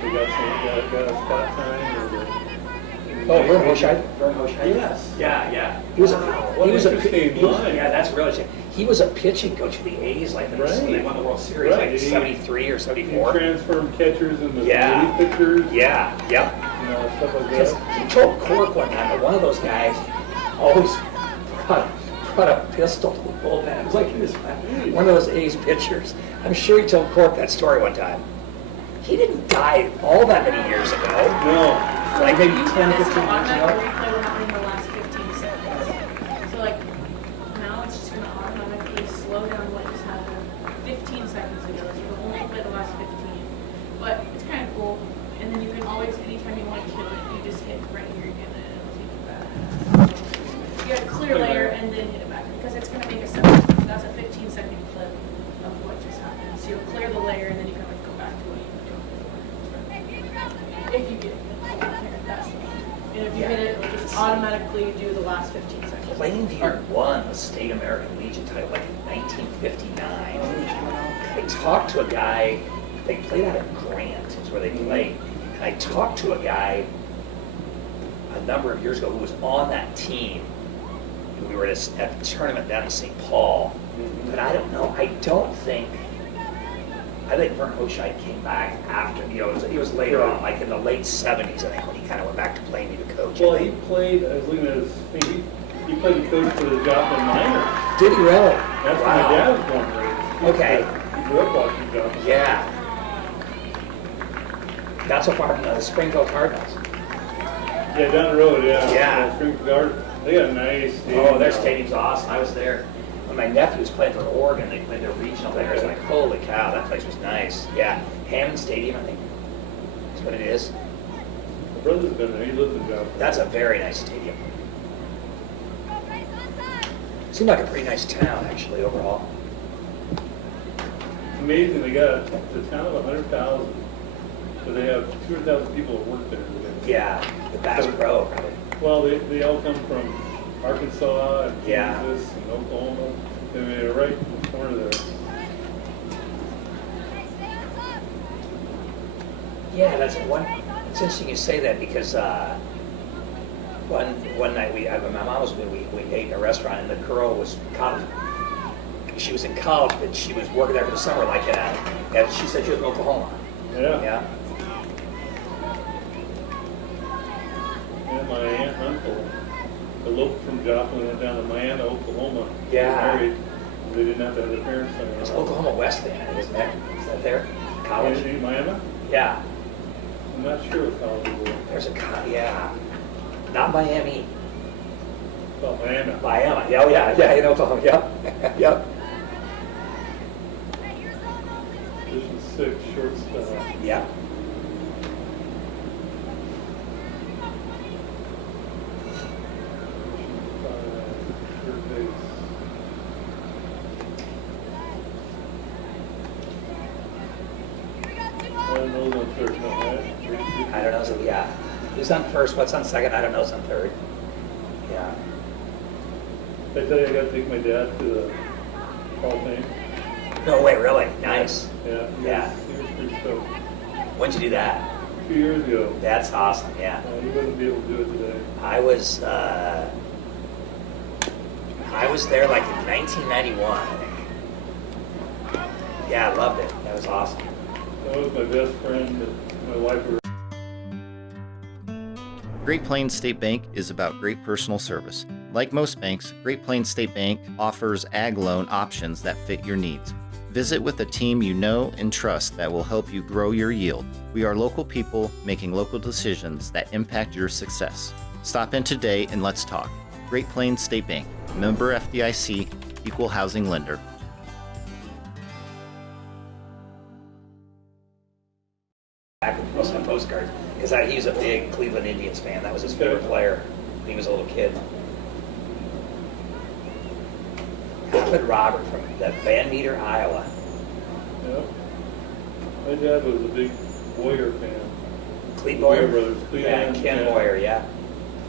They got a spot time. Vern Hoshide? Yes. Yeah. What an interesting line. Yeah, that's really interesting. He was a pitching coach for the A's, like when they won the World Series, like 73 or 74. He transformed catchers into Yeah. relief pitchers. Yeah, yep. You know, stuff like Because that. he told Cork one time that one of those guys always brought a pistol to the bullpen. It was like he was one of those A's pitchers. I'm sure he told Cork that story one time. He didn't die all that many years ago. No. Like maybe 10, 15 years automatic ago. replay will happen in the last 15 seconds. So like now it's just gonna automatically slow down what just happened 15 seconds ago. So you'll only play the last 15. But it's kind of cool. And then you can always, anytime you want to kill it, you just hit right here again and it'll take it back. You have to clear layer and then hit it back because it's gonna make a 15 second clip of what just happened. So you'll clear the layer and then you can like go back to what you were doing before. If you get it. And if you hit it, it'll just automatically do the last 15 seconds. Plainview won the State American Legion title like in 1959. I talked to a guy, they played out of Grant, is where they played. And I talked to a guy a number of years ago who was on that team. we were at the tournament down in St. Paul. But I don't know. I think Vern Hochscheid came back after, it was later on, like in the late 70s, I think, when he kind of went back to playing me to coach. Well, he played, I was looking at his thing, he played the coach for the Joplin Miners. Did he really? That's where my dad was born and raised. Okay. He grew up watching Joplin. Yeah. Not so far from the Springfield Cardinals. Yeah, down the road, yeah. Yeah. Springfield Garden. They got a nice stadium. Oh, their stadium's awesome. I was there. When my nephew was playing for Oregon, they played their regional there. I was like, holy cow, that place was nice. Yeah. Hammond Stadium, I think is what it is. My brother's been there. He lives in Joplin. That's a very nice stadium. Seemed like a pretty nice town, actually, overall. It's amazing. They got a town of 100,000, but they have 200,000 people that work there. Yeah, the Bass Pro, probably. Well, they all come from Arkansas and Yeah. Kansas and Oklahoma. I mean, they're right in the corner there. Yeah, that's one. It's interesting you say that because one night my mom was with me. We ate in a restaurant, and the girl was college. She was in college, but she was working there for the summer. And she said she was in Oklahoma. Yeah. Yeah. And my aunt and uncle eloped from Joplin, went down to Miami, Oklahoma. Yeah. Got married. They didn't have to have their parents sign It's off. Oklahoma West then, isn't it? Is that there? College? In Miami? Yeah. I'm not sure what college it was. There's yeah. Not Miami. Oh, Miami. Miami. Yeah, oh, yeah, in Oklahoma. Yep. Yep. Position 6, shortstop. Yeah. I don't know. So yeah, who's on first? What's on second? I don't know. Who's on third? Yeah. I tell you, I got to take my dad to the Hall of Fame. No way, really? Nice. Yeah. Yeah. He was pretty stoked. When'd you do that? 2 years ago. That's awesome. Yeah. He wouldn't be able to do it today. I was there like in 1991. I think. Yeah, I loved it. That was awesome. That was my best friend and my wife were. Great Plains State Bank is about great personal service. Like most banks, Great Plains State Bank offers ag loan options that fit your needs. Visit with a team you know and trust that will help you grow your yield. We are local people making local decisions that impact your success. Stop in today and let's talk. Great Plains State Bank, member FDIC, equal housing lender. Back with some postcards because he was a big Cleveland Indians fan. That was his favorite player when he was a little kid. Ahmed Robert from Van Meter, Iowa. Yeah. My dad was a big Boyer fan. Clete Boyer? Brothers. Clete Yeah, and Ken Boyer, yeah.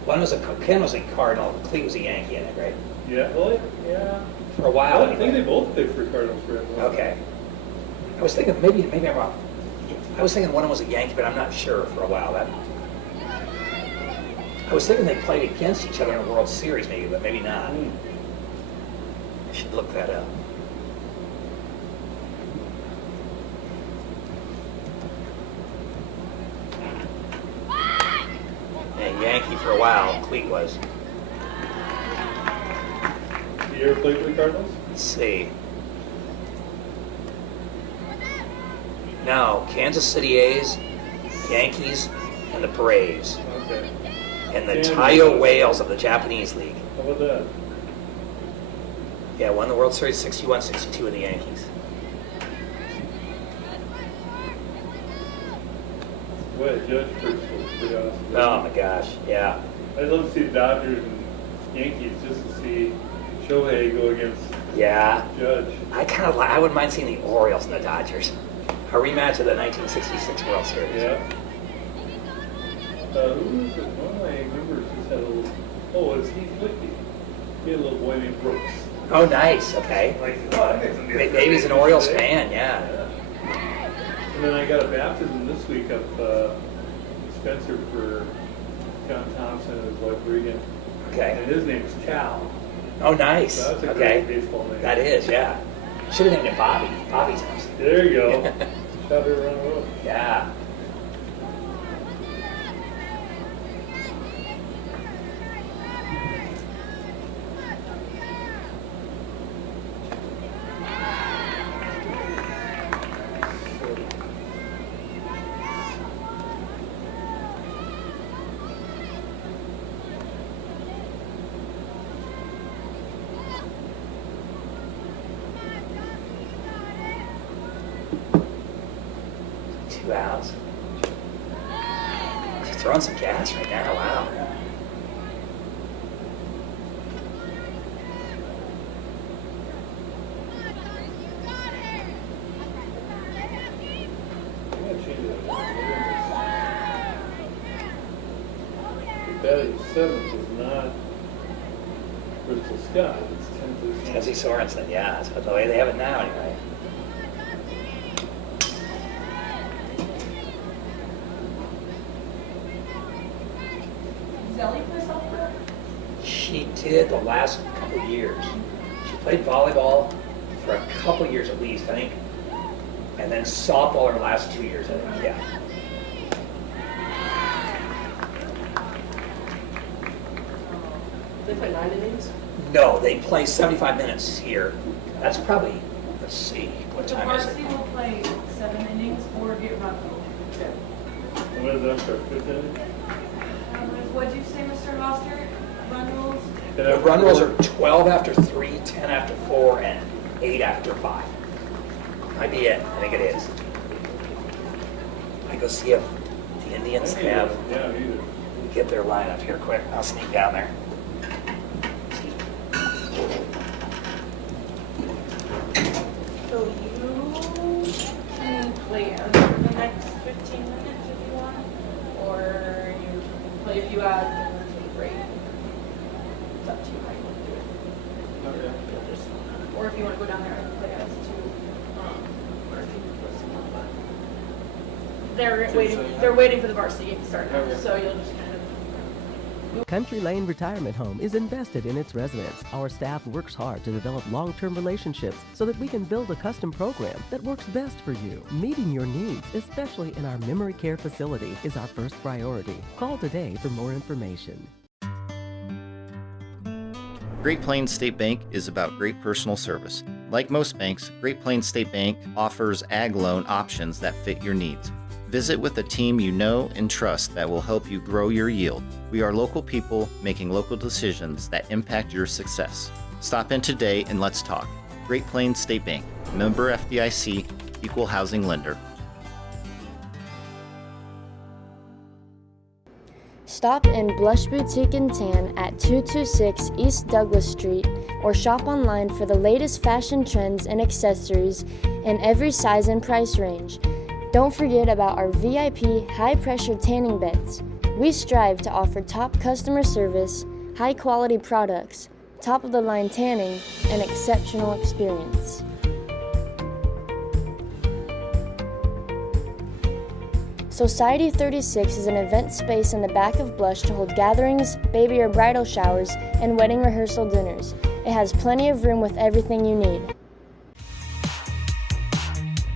Ken was a Cardinal, Clete was a Yankee in it, right? Yeah, well, yeah. For a while, I think they both played for Cardinals for a while. Okay. I was thinking, maybe I'm wrong. I was thinking one of them was a Yankee, but I'm not sure for a while. I was thinking they played against each other in a World Series, maybe, but maybe not. I should look that up. And Yankee for a while, Clete was. Did you ever play for the Cardinals? Let's see. No, Kansas City A's, Yankees, and the Braves. Okay. And the Tayo Whales of the Japanese League. How about that? Yeah, won the World Series 61-62 in the Yankees. What, Judge first was pretty awesome. Oh my gosh, yeah. I'd love to see the Dodgers and Yankees just to see Shohei go against Judge. I wouldn't mind seeing the Orioles and the Dodgers. A rematch of the 1966 World Series. Yeah. Who was it? One of my members just had a little. Oh, it's Heath Lickey. He had a little boy named Brooks. Oh, nice. Okay. Maybe he's an Orioles fan. Yeah. And then I got a baptism this week of Spencer for John Thompson and his wife Regan. Okay. And his name is Cal. Oh, nice. That's a Okay. great baseball name. That is, yeah. Should have named it Bobby. Bobby Thompson. There you go. Shot it around the road. Yeah. Two outs. She's throwing some gas right now. Wow. I'm gonna change it. The batting seventh is not Bristol Scott. It's Tennessee Sorensen, yeah. That's the way they have it now, anyway. Zelly play softball? She did the last couple of years. She played volleyball for a couple of years at least, I think. And then softball her last 2 years, I think, yeah. They play 9 innings? No, they play 75 minutes here. That's probably, let's see, what The time is varsity it? will play 7 innings or get run. And when does that start? Fifth inning? What'd you say, Mr. Foster? Run rules? The run rules are 12 after 3, 10 after 4, and 8 after 5. Might be it. I think it is. I go see if the Indians have get their lineup here quick. I'll sneak down there. So you can play under the next 15 minutes if you want, or you can play if you add a break. It's up to you how you want to do it. You'll just, or if you want to go down there and play as two, or if you put someone, but they're waiting for the varsity game to start now, so you'll just kind of. Country Lane Retirement Home is invested in its residents. Our staff works hard to develop long-term relationships so that we can build a custom program that works best for you. Meeting your needs, especially in our memory care facility, is our first priority. Call today for more information. Great Plains State Bank is about great personal service. Like most banks, Great Plains State Bank offers ag loan options that fit your needs. Visit with a team you know and trust that will help you grow your yield. We are local people making local decisions that impact your success. Stop in today and let's talk. Great Plains State Bank, member FDIC, equal housing lender. Stop in Blush Boutique and Tan at 226 East Douglas Street or shop online for the latest fashion trends and accessories in every size and price range. Don't forget about our VIP high-pressure tanning beds. We strive to offer top customer service, high-quality products, top-of-the-line tanning, and exceptional experience. Society 36 is an event space in the back of Blush to hold gatherings, baby or bridal showers, and wedding rehearsal dinners. It has plenty of room with everything you need.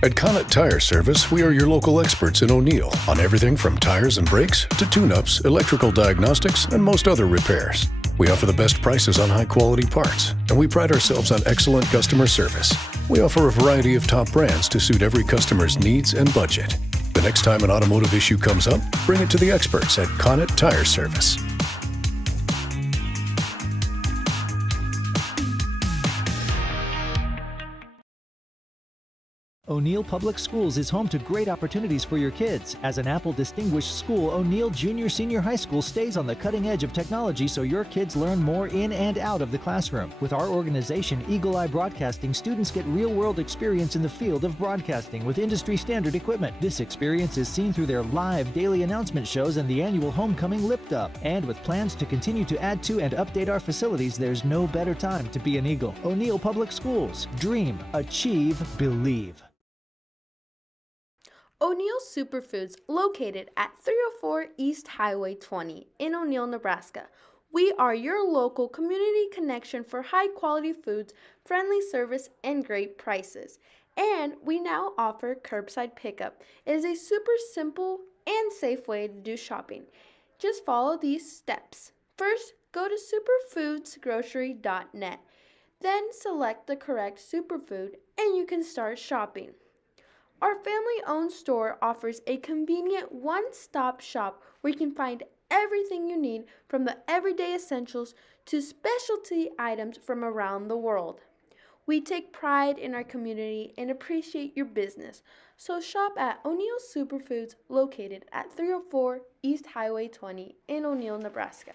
At Connaught Tire Service, we are your local experts in O'Neill on everything from tires and brakes to tune-ups, electrical diagnostics, and most other repairs. We offer the best prices on high-quality parts, and we pride ourselves on excellent customer service. We offer a variety of top brands to suit every customer's needs and budget. The next time an automotive issue comes up, bring it to the experts at Connaught Tire Service. O'Neill Public Schools is home to great opportunities for your kids. As an Apple Distinguished School, O'Neill Junior Senior High School stays on the cutting edge of technology so your kids learn more in and out of the classroom. With our organization, Eagle Eye Broadcasting, students get real-world experience in the field of broadcasting with industry-standard equipment. This experience is seen through their live daily announcement shows and the annual Homecoming Lift Up. And with plans to continue to add to and update our facilities, there's no better time to be an Eagle. O'Neill Public Schools. Dream, achieve, believe. O'Neill Superfoods, located at 304 East Highway 20 in O'Neill, Nebraska. We are your local community connection for high-quality foods, friendly service, and great prices. And we now offer curbside pickup. It is a super simple and safe way to do shopping. Just follow these steps. First, go to superfoodsgrocery.net. Then select the correct superfood and you can start shopping. Our family-owned store offers a convenient one-stop shop where you can find everything you need from the everyday essentials to specialty items from around the world. We take pride in our community and appreciate your business, so shop at O'Neill Superfoods located at 304 East Highway 20 in O'Neill, Nebraska.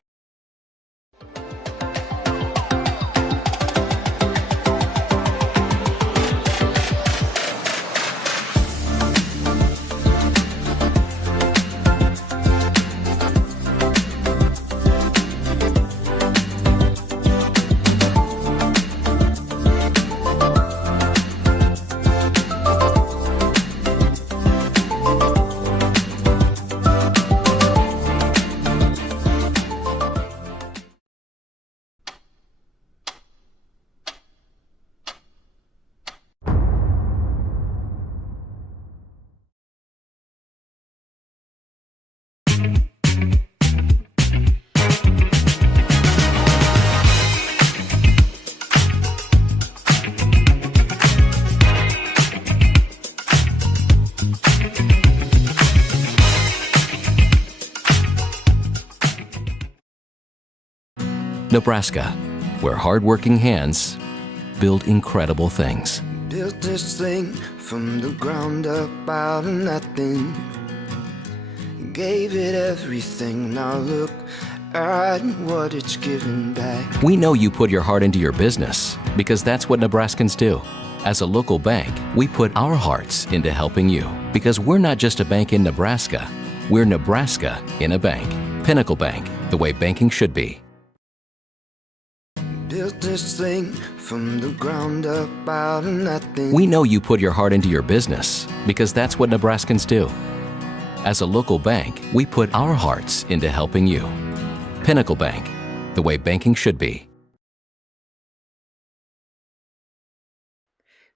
Nebraska, where hardworking hands build incredible things. Built this thing from the ground up out of nothing. Gave it everything, now look at what it's given back. We know you put your heart into your business because that's what Nebraskans do. As a local bank, we put our hearts into helping you because we're not just a bank in Nebraska, we're Nebraska in a bank. Pinnacle Bank, the way banking should be. Built this thing from the ground up out of nothing. We know you put your heart into your business because that's what Nebraskans do. As a local bank, we put our hearts into helping you. Pinnacle Bank, the way banking should be.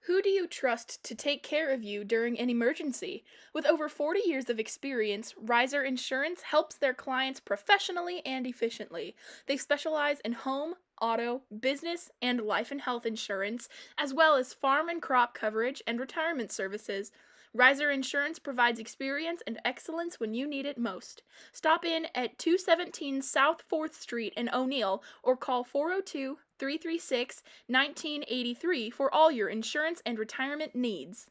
Who do you trust to take care of you during an emergency? With over 40 years of experience, Riser Insurance helps their clients professionally and efficiently. They specialize in home, auto, business, and life and health insurance, as well as farm and crop coverage and retirement services. Riser Insurance provides experience and excellence when you need it most. Stop in at 217 South 4th Street in O'Neill or call 402-336-1983 for all your insurance and retirement needs.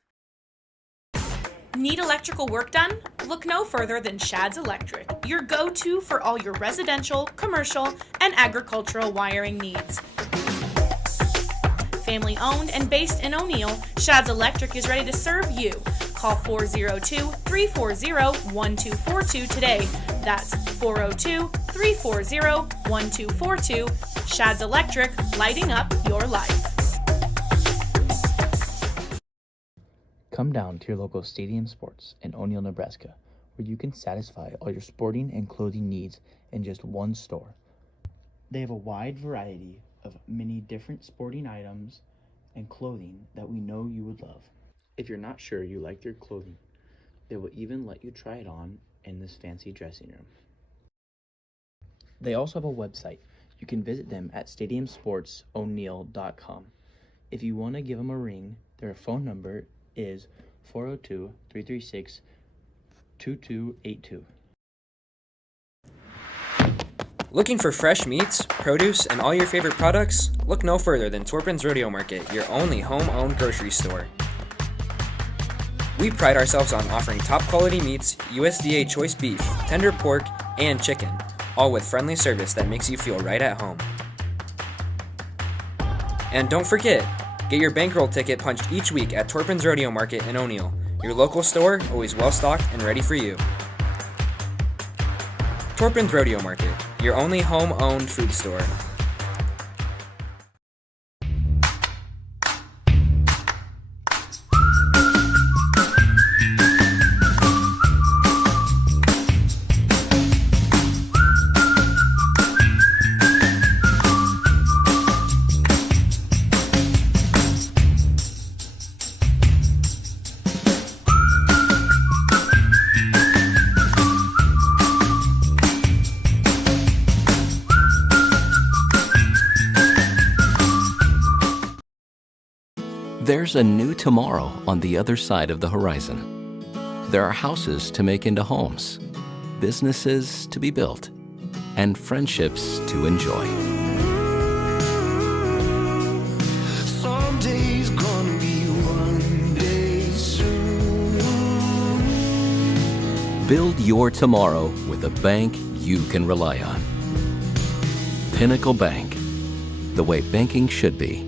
Need electrical work done? Look no further than Shad's Electric, your go-to for all your residential, commercial, and agricultural wiring needs. Family owned and based in O'Neill, Shad's Electric is ready to serve you. Call 402-340-1242 today. That's 402-340-1242. Shad's Electric, lighting up your life. Come down to your local Stadium Sports in O'Neill, Nebraska, where you can satisfy all your sporting and clothing needs in just one store. They have a wide variety of many different sporting items and clothing that we know you would love. If you're not sure you like their clothing, they will even let you try it on in this fancy dressing room. They also have a website. You can visit them at stadiumsportso'neill.com. If you want to give them a ring, their phone number is 402-336-2282. Looking for fresh meats, produce, and all your favorite products? Look no further than Torpin's Rodeo Market, your only home-owned grocery store. We pride ourselves on offering top-quality meats, USDA choice beef, tender pork, and chicken, all with friendly service that makes you feel right at home. And don't forget, get your bankroll ticket punched each week at Torpin's Rodeo Market in O'Neill, your local store, always well-stocked and ready for you. Torpin's Rodeo Market, your only home-owned food store. There's a new tomorrow on the other side of the horizon. There are houses to make into homes, businesses to be built, and friendships to enjoy. Someday's gonna be one day soon. Build your tomorrow with a bank you can rely on. Pinnacle Bank, the way banking should be.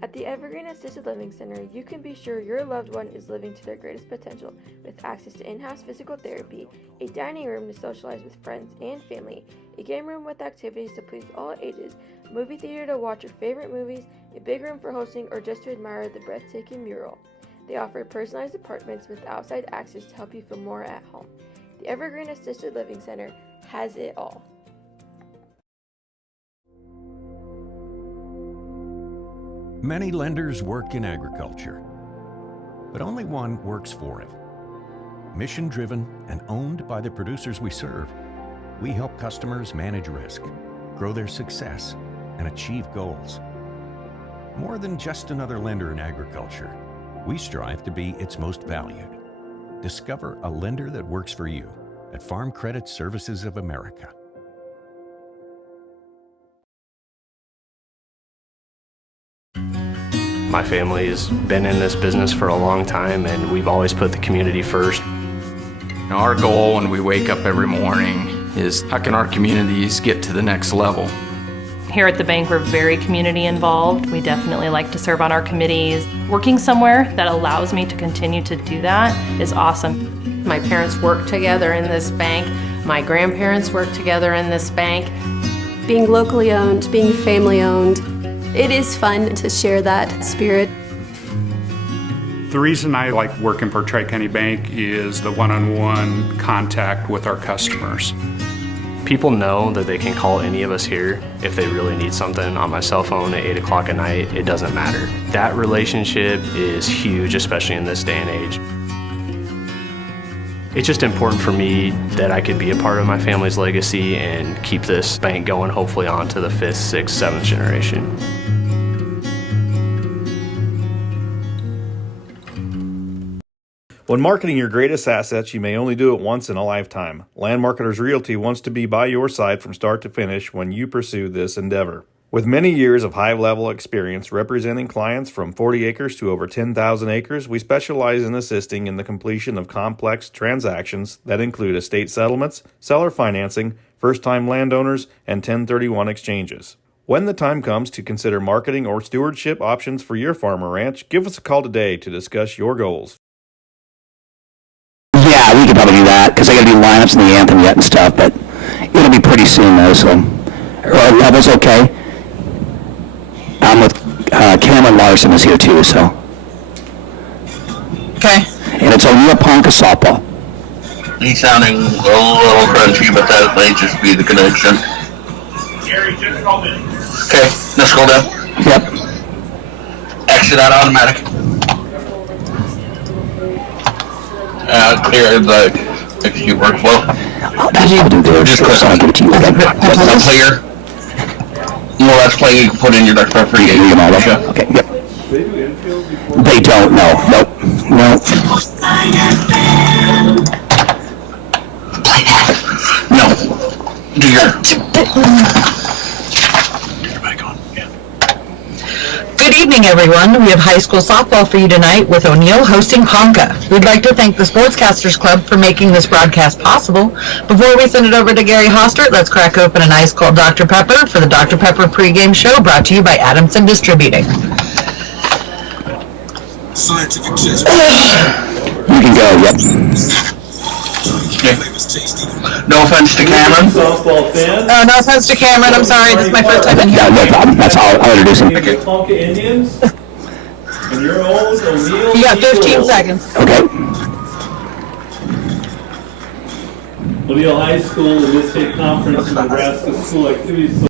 At the Evergreen Assisted Living Center, you can be sure your loved one is living to their greatest potential with access to in-house physical therapy, a dining room to socialize with friends and family, a game room with activities to please all ages, a movie theater to watch your favorite movies, a big room for hosting or just to admire the breathtaking mural. They offer personalized apartments with outside access to help you feel more at home. The Evergreen Assisted Living Center has it all. Many lenders work in agriculture, but only one works for it. Mission-driven and owned by the producers we serve, we help customers manage risk, grow their success, and achieve goals. More than just another lender in agriculture, we strive to be its most valued. Discover a lender that works for you at Farm Credit Services of America. My family's been in this business for a long time, and we've always put the community first. Our goal when we wake up every morning is how can our communities get to the next level? Here at the bank, we're very community involved. We definitely like to serve on our committees. Working somewhere that allows me to continue to do that is awesome. My parents work together in this bank. My grandparents work together in this bank. Being locally owned, being family owned, it is fun to share that spirit. The reason I like working for Tri-County Bank is the one-on-one contact with our customers. People know that they can call any of us here if they really need something on my cell phone at 8 o'clock at night. It doesn't matter. That relationship is huge, especially in this day and age. It's just important for me that I could be a part of my family's legacy and keep this bank going, hopefully on to the 5th, 6th, 7th generation. When marketing your greatest assets, you may only do it once in a lifetime. Land Marketers Realty wants to be by your side from start to finish when you pursue this endeavor. With many years of high-level experience representing clients from 40 acres to over 10,000 acres, we specialize in assisting in the completion of complex transactions that include estate settlements, seller financing, first-time landowners, and 1031 exchanges. When the time comes to consider marketing or stewardship options for your farm or ranch, give us a call today to discuss your goals. Yeah, we could probably do that, because I got to do lineups in the anthem yet and stuff, but it'll be pretty soon, though, so. Level's okay. I'm with Cameron Larson is here, too, so. Okay. And it's O'Neill Ponca softball. He's sounding a little crunchy, but that may just be the connection. Gary, just call me. Okay, let's go down. Yep. Exit out automatic. Clear the execute workflow. I'll do there. Just click on it. That's clear. No, that's play. You can put in your duck pepper. Okay, yep. They don't, no. Nope. No. No. Do your... Good evening, everyone. We have high school softball for you tonight with O'Neill hosting Ponca. We'd like to thank the Sportscasters Club for making this broadcast possible. Before we send it over to Gary Hostert, let's crack open an ice cold Dr. Pepper for the Dr. Pepper pregame show brought to you by Adamson Distributing. You can go, yep. No offense to Cameron. Oh, no offense to Cameron. I'm sorry. This is my first time in here. No problem. That's all. I'll introduce him. Ponca Indians. And your old O'Neill. You got 15 seconds. Okay. O'Neill High School in the state conference in Nebraska school activities.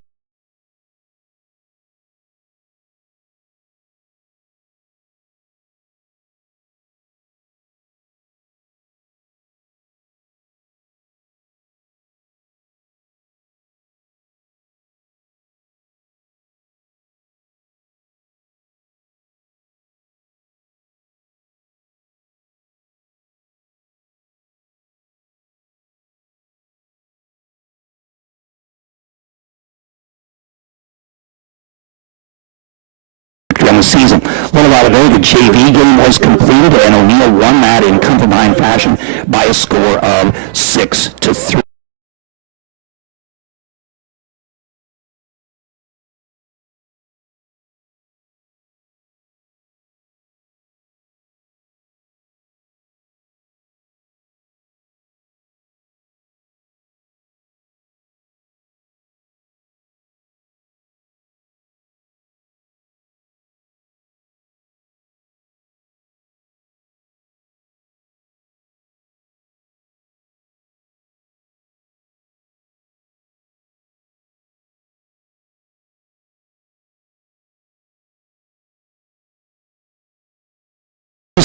the season. A little while ago, the JV game was completed, and O'Neill won that in come-from-behind fashion by a score of 6-3.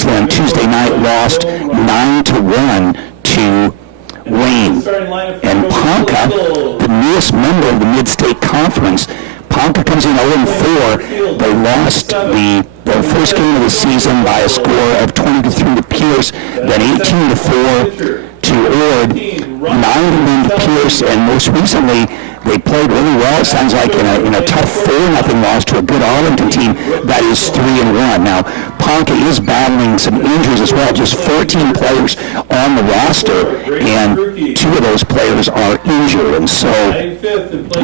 Then Tuesday night lost 9-1 to Wayne. And Ponca, the newest member of the Mid-State Conference, Ponca comes in 0-4. They lost their first game of the season by a score of 20-3 to Pierce, then 18-4 to Ord, 9-1 to Pierce, and most recently they played really well. It sounds like in a tough 4-0 loss to a good Arlington team that is 3-1. Now, Ponca is battling some injuries as well. Just 14 players on the roster, and 2 of those players are injured. And so,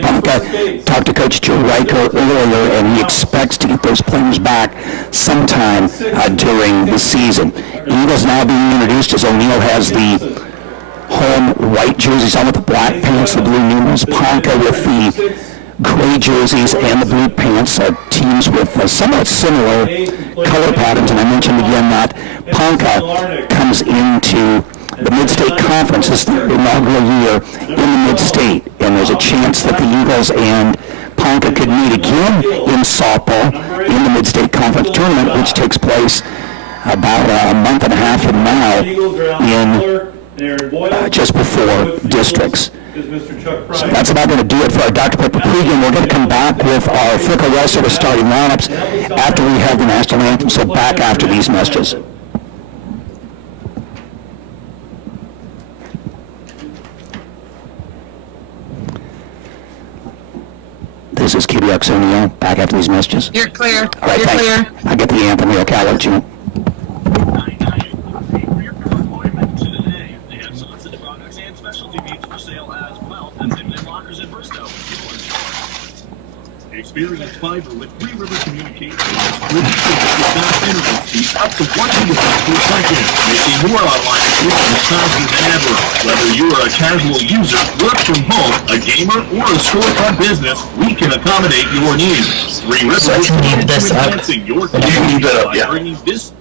Ponca talked to Coach Joe Riker earlier, and he expects to get those players back sometime during the season. Eagles now being introduced as O'Neill has the home white jerseys on with the black pants, the blue numerals. Ponca with the gray jerseys and the blue pants. Teams with somewhat similar color patterns. And I mentioned again that Ponca comes into the Mid-State Conference. This is their inaugural year in the Mid-State. And there's a chance that the Eagles and Ponca could meet again in softball in the Mid-State Conference tournament, which takes place about a month and a half from now in just before districts. So that's about going to do it for our Dr. Pepper pregame. We're going to come back with our Fickle Well Service starting lineups after we have the national anthem, so back after these messages. This is KBX O'Neill, back after these messages. You're clear. All right, You're thanks. clear. I get the anthem here. Okay, I'll let you know. Experience fiber with Three River Communications. Fast internet speed up to 1 gigabit per second, making your online experience faster than ever. Whether you are a casual user, work from home, a gamer, or a storefront business, we can accommodate your needs. Three Rivers is committed to enhancing your community by bringing this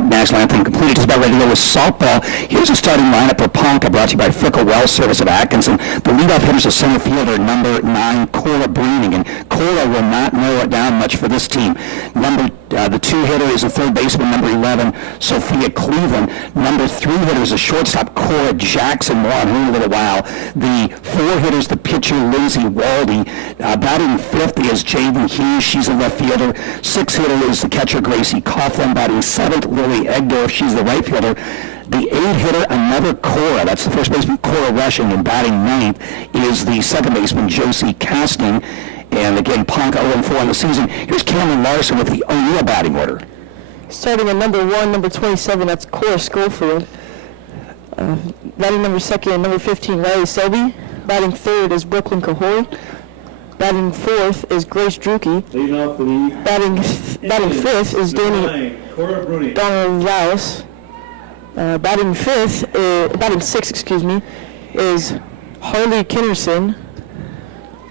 national anthem completed. Just about ready to go with softball. Here's a starting lineup for Ponca, brought to you by Frickle Well Service of Atkinson. The leadoff hitters are center fielder number 9, Cora Bruning, and Cora will not narrow it down much for this team. The 2 hitter is a third baseman, number 11, Sophia Cleveland. Number 3 hitter is a shortstop, Cora Jackson. More on her in a little while. The 4 hitters, the pitcher, Lindsay Waldy. Batting 5th is Jaden Hughes. She's a left fielder. 6th hitter is the catcher, Gracie Coughlin. Batting 7th, Lily Egdorf. She's the right fielder. The 8th hitter, another Cora. That's the first baseman, Cora Rushing. And batting 9th is the second baseman, Josie Casting. And again, Ponca 0-4 in the season. Here's Cameron Larson with the O'Neill batting order. Starting at number 1, number 27, that's Cora Schofield. Batting number 2nd, number 15, Riley Selby. Batting 3rd is Brooklyn Cahoy. Batting 4th is Grace Druki. Leading off the lead. Batting 5th is Danny Donald Rouse. Batting 6th, is Harley Kinnerson.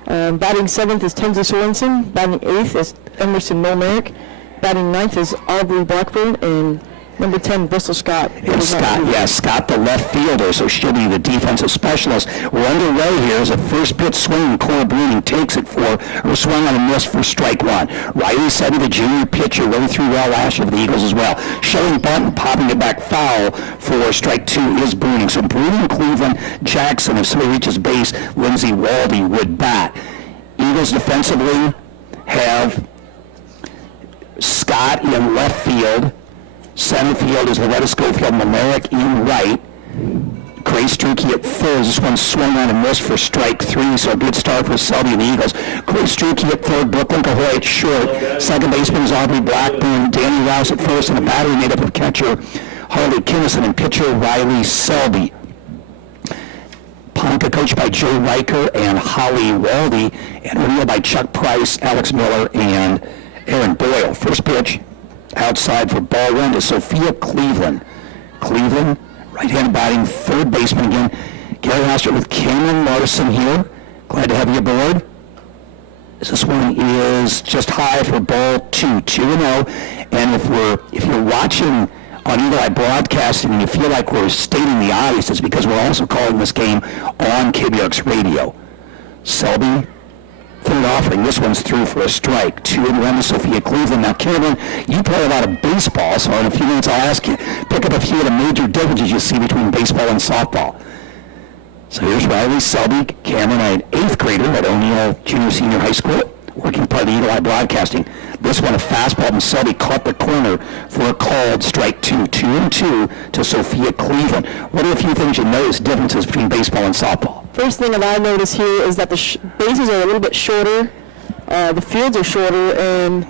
Batting 7th is Tensley Sorensen. Batting 8th is Emerson Molmerick. Batting 9th is Aubrey Blackburn. And number 10, Bristol Scott. And Scott, the left fielder, so she'll be the defensive specialist. We're underway here as a first pitch swing. Cora Bruning takes it for her swing on a miss for strike 1. Riley Selby, the junior pitcher, really threw well last year for the Eagles as well. Showing bunt and popping it back foul for strike 2 is Bruning. So Bruning, Cleveland, Jackson, if somebody reaches base, Lindsay Waldy would bat. Eagles defensively have Scott in left field. Center field is Loretta Schofield, Mamerick in right. Grace Druki at third. This one swung on and missed for strike 3, so a good start for Selby and the Eagles. Grace Druki at third, Brooklyn Cahoy at short. Second baseman is Aubrey Blackburn, Danny Rouse at first, and a battery made up of catcher Harley Kinnison and pitcher Riley Selby. Ponca coached by Joe Riker and Holly Waldy, and O'Neill by Chuck Price, Alex Miller, and Aaron Boyle. First pitch outside for ball 1 to Sophia Cleveland. Cleveland, right-handed batting, third baseman again. Gary Hastert with Cameron Larson here. Glad to have you aboard. This one is just high for ball 2, 2-0. And if you're watching on Eagle Eye Broadcasting and you feel like we're stating the obvious, it's because we're also calling this game on KBRX Radio. Selby, third offering. This one's through for a strike. 2-1 to Sophia Cleveland. Now, Cameron, you play a lot of baseball, so in a few minutes I'll ask you, pick up a few of the major differences you see between baseball and softball. So here's Riley Selby, Cameron, an 8th grader at O'Neill Junior Senior High School, working part of the Eagle Eye Broadcasting. This one, a fastball, and Selby caught the corner for a called strike 2. 2-2 to Sophia Cleveland. What are a few things you notice differences between baseball and softball? First thing that I notice here is that the bases are a little bit shorter, the fields are shorter, and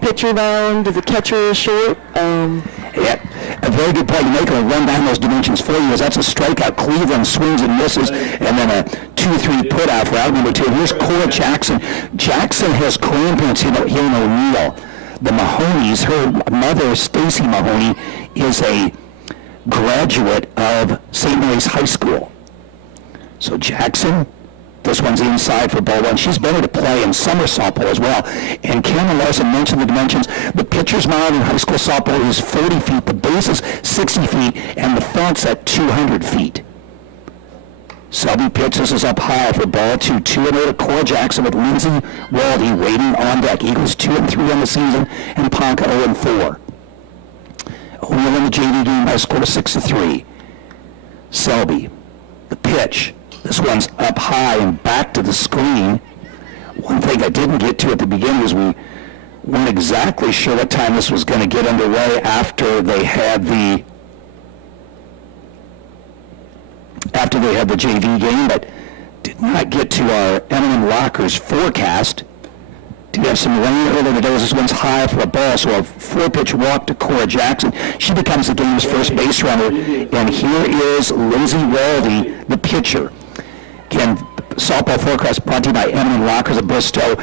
pitcher mound, the catcher is short. Yeah, a very good point you make. I'll run down those dimensions for you. As that's a strikeout. Cleveland swings and misses, and then a 2-3 put out for out number 2. Here's Cora Jackson. Jackson has grandparents here in O'Neill. The Mahoneys, her mother, Stacy Mahoney, is a graduate of St. Mary's High School. So Jackson, this one's inside for ball 1. She's better to play in summer softball as well. And Cameron Larson mentioned the dimensions. The pitcher's mound in high school softball is 40 feet, the base is 60 feet, and the fence at 200 feet. Selby pitch, this is up high for ball 2. 2-0 to Cora Jackson with Lindsay Waldy waiting on deck. Eagles 2-3 on the season, and Ponca 0-4. O'Neill in the JV game by a score of 6-3. Selby, the pitch. This one's up high and back to the screen. One thing I didn't get to at the beginning is we weren't exactly sure what time this was going to get underway after they had the JV game, but did not get to our M&M Lockers forecast. Did have some rain earlier today. This one's high for a ball, so a 4-pitch walk to Cora Jackson. She becomes the game's first base runner, and here is Lindsay Waldy, the pitcher. Again, softball forecast brought to you by M&M Lockers of Bristow.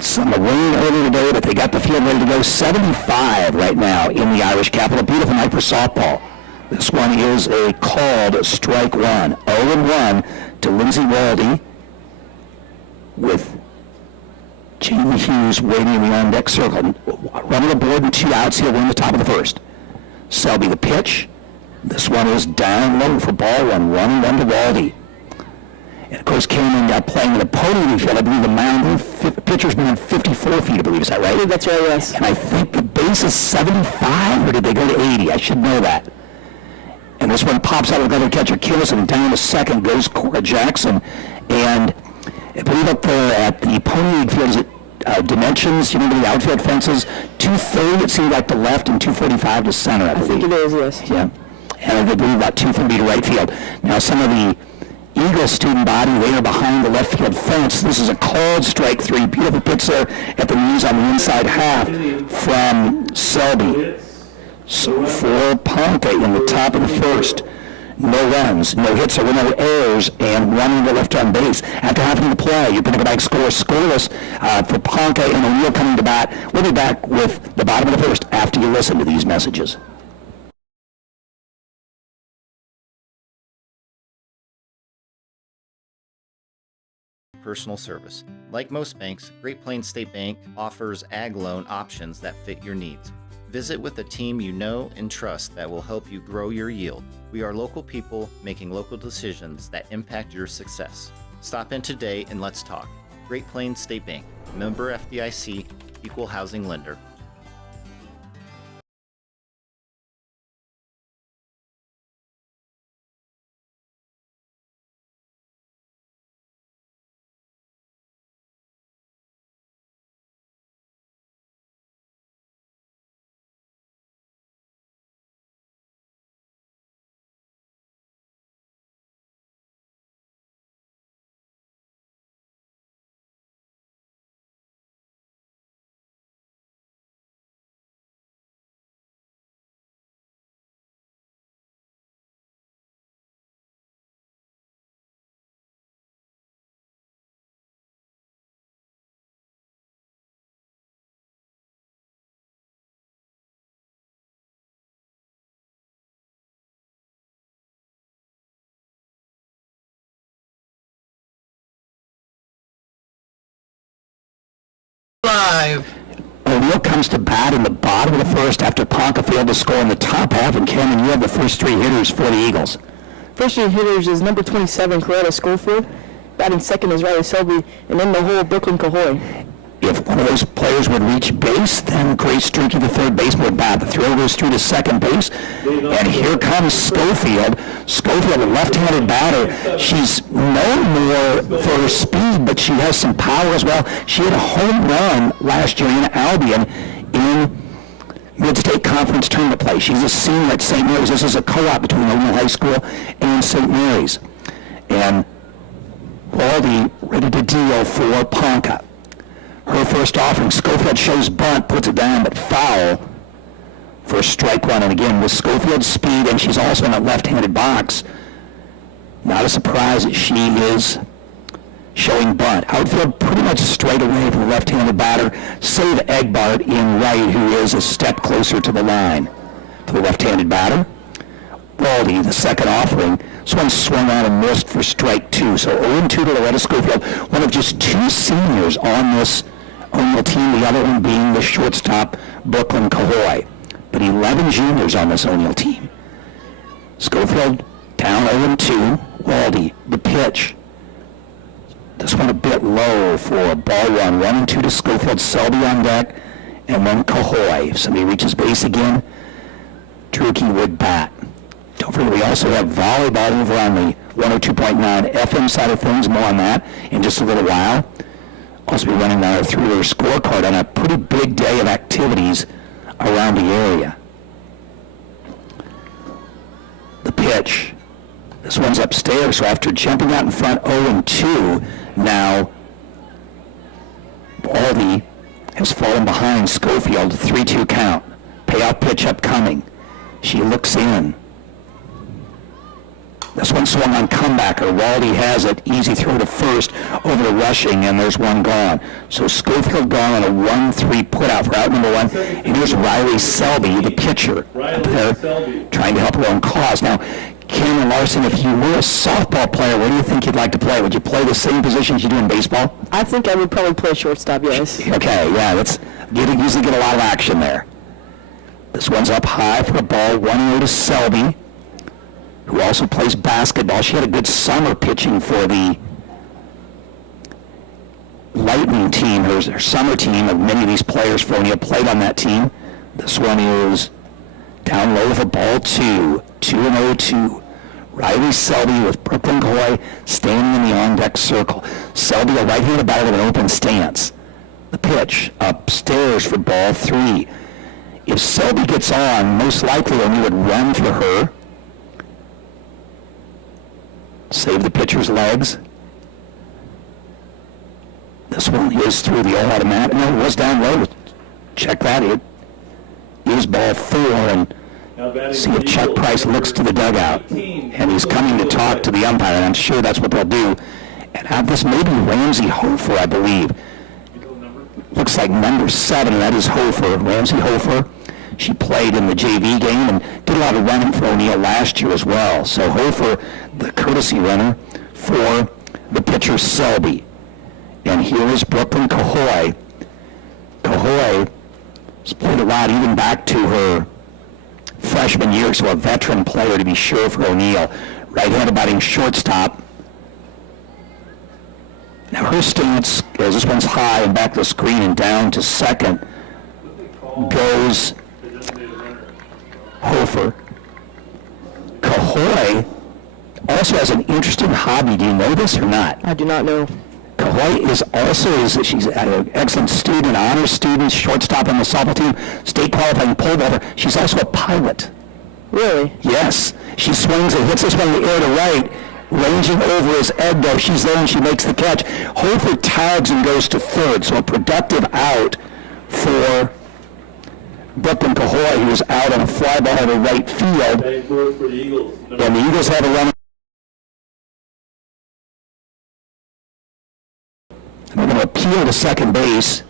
Some rain earlier today, but they got the field ready to go. 75 right now in the Irish capital. Beautiful night for softball. This one is a called strike 1. 0-1 to Lindsay Waldy with Jamie Hughes waiting in the on-deck circle. Running aboard and 2 outs. He'll win the top of the first. Selby the pitch. This one is down low for ball one, 1-1 to Waldy. And of course, Cameron playing in the pony field. I believe the mound, pitcher's mound 54 feet, I believe. Is that right? That's right, yes. And I think the base is 75, or did they go to 80? I should know that. And this one pops out with another catcher, kills him. Down to second goes Cora Jackson. And I believe up there at the pony league field, is it dimensions? You remember the outfield fences? 230, it seemed like to left, and 245 to center, I believe. I think it is, yes. Yeah. And I believe about 230 to right field. Now, some of the Eagles student body, they are behind the left field fence. This is a called strike three. Beautiful pitch there at the knees on the inside half from Selby. So for Ponca in the top of the first, no runs, no hits, there were no errors, and one in the left on base. After having the play, you're going to go back scoreless for Ponca and O'Neill coming to bat. We'll be back with the bottom of the first after you listen to these messages. Personal service. Like most banks, Great Plains State Bank offers ag loan options that fit your needs. Visit with a team you know and trust that will help you grow your yield. We are local people making local decisions that impact your success. Stop in today and let's talk. Great Plains State Bank, member FDIC, equal housing lender. Live. O'Neill comes to bat in the bottom of the first after Ponca failed to score in the top half, and Cameron, you have the first three hitters for the Eagles. First three hitters is number 27, Coretta Schofield. Batting second is Riley Selby, and in the hole, Brooklyn Cahoy. If one of those players would reach base, then Grace Streaky, the third baseman, would bat. The throw goes through to second base, and here comes Schofield. Schofield, a left-handed batter. She's known more for her speed, but she has some power as well. She had a home run last year in Albion in Mid-State Conference tournament play. She's a senior at St. Mary's. This is a co-op between O'Neill High School and St. Mary's. And Waldy ready to deal for Ponca. Her first offering, Schofield shows bunt, puts it down, but foul for strike one. And again, with Schofield's speed, and she's also in a left-handed box, not a surprise that she is showing bunt. Outfield pretty much straight away for the left-handed batter, save Egbart in right, who is a step closer to the line. For the left-handed batter, Waldy, the second offering. This one swung out and missed for strike two. So 0-2 to Loretta Schofield, one of just two seniors on this O'Neill team, the other one being the shortstop, Brooklyn Cahoy. But 11 juniors on this O'Neill team. Schofield down 0-2. Waldy, the pitch. This one a bit low for ball one. 1-2 to Schofield. Selby on deck, and then Cahoy. If somebody reaches base again, Druki would bat. Don't forget, we also have volleyball over on the 102.9 FM side of things. More on that in just a little while. Also be running our three-year scorecard on a pretty big day of activities around the area. The pitch. This one's upstairs, so after jumping out in front 0-2, now Waldy has fallen behind Schofield. 3-2 count. Payoff pitch upcoming. She looks in. This one swung on comebacker. Waldy has it. Easy throw to first over to Rushing, and there's one gone. So Schofield gone on a 1-3 putout for out number one. And here's Riley Selby, the pitcher, up there, trying to help her own cause. Now, Cameron Larson, if you were a softball player, where do you think you'd like to play? Would you play the same positions you do in baseball? I think I would probably play shortstop, yes. Okay, yeah, you usually get a lot of action there. This one's up high for a ball, 1-0 to Selby, who also plays basketball. She had a good summer pitching for the Lightning team, her summer team, of many of these players for O'Neill played on that team. This one is down low with a ball, 2-0 to Riley Selby with Brooklyn Coy standing in the on-deck circle. Selby, a right-handed batter with an open stance. The pitch upstairs for ball 3. If Selby gets on, most likely O'Neill would run for her. Save the pitcher's legs. This one is through the automatic. No, it was down low. Check that. It is ball 4, and see if Chuck Price looks to the dugout. And he's coming to talk to the umpire, and I'm sure that's what they'll do. And have this maybe Ramsey Hofer, I believe. Looks like number 7, that is Hofer, Ramsey Hofer. She played in the JV game and did a lot of running for O'Neill last year as well. So Hofer, the courtesy runner for the pitcher Selby. And here is Brooklyn Cahoy. Cahoy has played a lot even back to her freshman year, so a veteran player to be sure for O'Neill. Right-handed batting shortstop. Now her stance, as this one's high and back to the screen and down to second, goes Hofer. Cahoy also has an interesting hobby. Do you know this or not? I do not know. Cahoy she's an excellent student, honors student, shortstop on the softball team, state qualifying pole vaulter. She's also a pilot. Really? Yes. She swings and hits this one in the air to right, ranging over his egg though. She's there and she makes the catch. Hofer tags and goes to third, so a productive out for Brooklyn Cahoy, who was out on a fly ball to right field. For the Eagles. And the Eagles have a run. And they're going to appeal to second base.